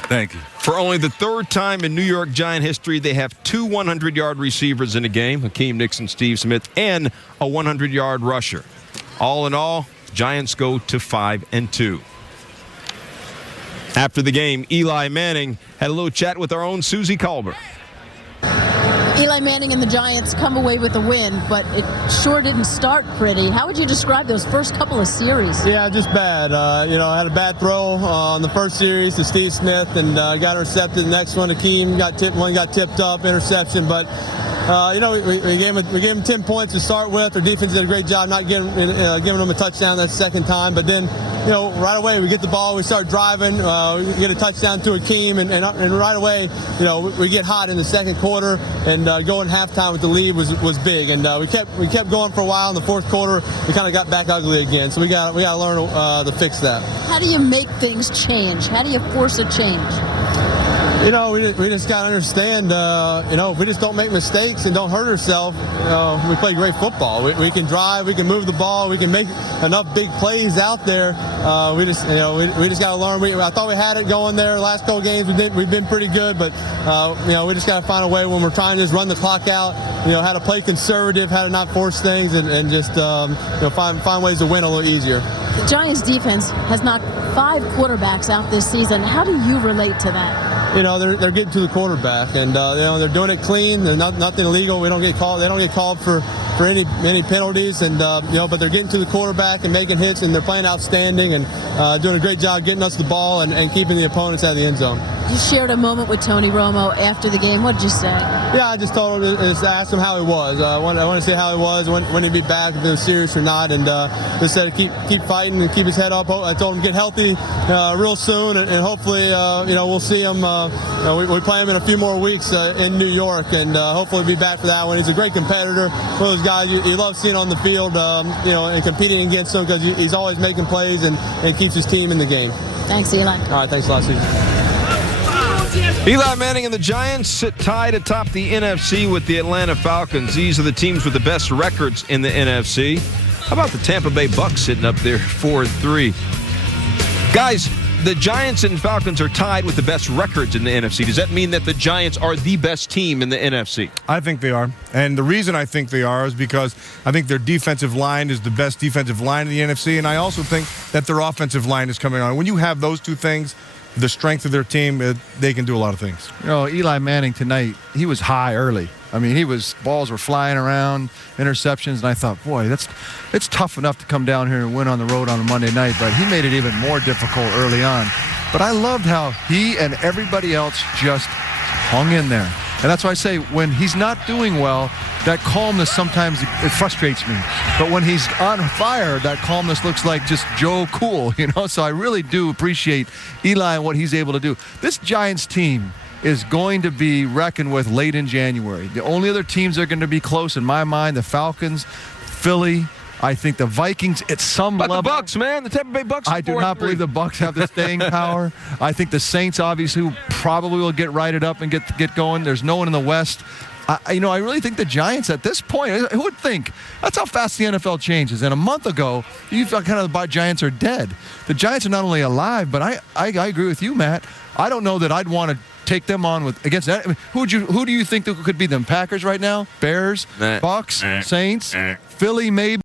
Thank you. For only the 3rd time in New York Giant history, they have 2 100-yard receivers in a game, Hakeem Nicks and Steve Smith, and a 100-yard rusher. All in all, Giants go to 5-2. After the game, Eli Manning had a little chat with our own Susie Colbert. Eli Manning and the Giants come away with a win, but it sure didn't start pretty. How would you describe those first couple of series? Yeah, just bad. I had a bad throw on the first series to Steve Smith and got intercepted. The next one, Akeem got tipped up, interception. But we gave him 10 points to start with. Our defense did a great job not giving them a touchdown that second time. But then, right away we get the ball, we start driving, we get a touchdown to Akeem, and right away, we get hot in the second quarter, and going halftime with the lead was big. And we kept going for a while. In the fourth quarter, we kind of got back ugly again. So we got to learn to fix that. How do you make things change? How do you force a change? We just got to understand, if we just don't make mistakes and don't hurt ourselves, we play great football. We can drive, we can move the ball, we can make enough big plays out there. We just got to learn. I thought we had it going there. The last couple games we've been pretty good, but we just got to find a way when we're trying to just run the clock out. How to play conservative, how to not force things, and just find ways to win a little easier. The Giants defense has knocked 5 quarterbacks out this season. How do you relate to that? They're getting to the quarterback, and they're doing it clean. They're nothing illegal. They don't get called for any penalties, and but they're getting to the quarterback and making hits, and they're playing outstanding and doing a great job getting us the ball and keeping the opponents out of the end zone. You shared a moment with Tony Romo after the game. What did you say? Yeah, I just told him, just asked him how he was. I want to see how he was, when he'd be back, if it was serious or not, and just said keep fighting and keep his head up. I told him get healthy real soon, and hopefully we'll see him. We play him in a few more weeks in New York, and hopefully be back for that one. He's a great competitor. One of those guys you love seeing on the field, and competing against him because he's always making plays and keeps his team in the game. Thanks, Eli. All right, thanks a lot, Steve. Eli Manning and the Giants sit tied atop the NFC with the Atlanta Falcons. These are the teams with the best records in the NFC. How about the Tampa Bay Bucks sitting up there 4-3? Guys, the Giants and Falcons are tied with the best records in the NFC. Does that mean that the Giants are the best team in the NFC? I think they are. And the reason I think they are is because I think their defensive line is the best defensive line in the NFC, and I also think that their offensive line is coming on. When you have those two things, the strength of their team, they can do a lot of things. Eli Manning tonight, he was high early. I mean, balls were flying around, interceptions, and I thought, boy, it's tough enough to come down here and win on the road on a Monday night, but he made it even more difficult early on. But I loved how he and everybody else just hung in there. And that's why I say, when he's not doing well, that calmness sometimes it frustrates me. But when he's on fire, that calmness looks like just Joe Cool, So I really do appreciate Eli and what he's able to do. This Giants team is going to be reckoned with late in January. The only other teams that are going to be close, in my mind, the Falcons, Philly, I think the Vikings at some level. But the Bucks, man, the Tampa Bay Bucks. I do not believe the Bucks have the staying power. I think the Saints obviously probably will get righted up and get going. There's no one in the West. I really think the Giants at this point, who would think? That's how fast the NFL changes. And a month ago, you felt kind of the Giants are dead. The Giants are not only alive, but I agree with you, Matt. I don't know that I'd want to take them on against that. I mean, who do you think could be them? Packers right now? Bears? Bucks? Saints? Philly maybe?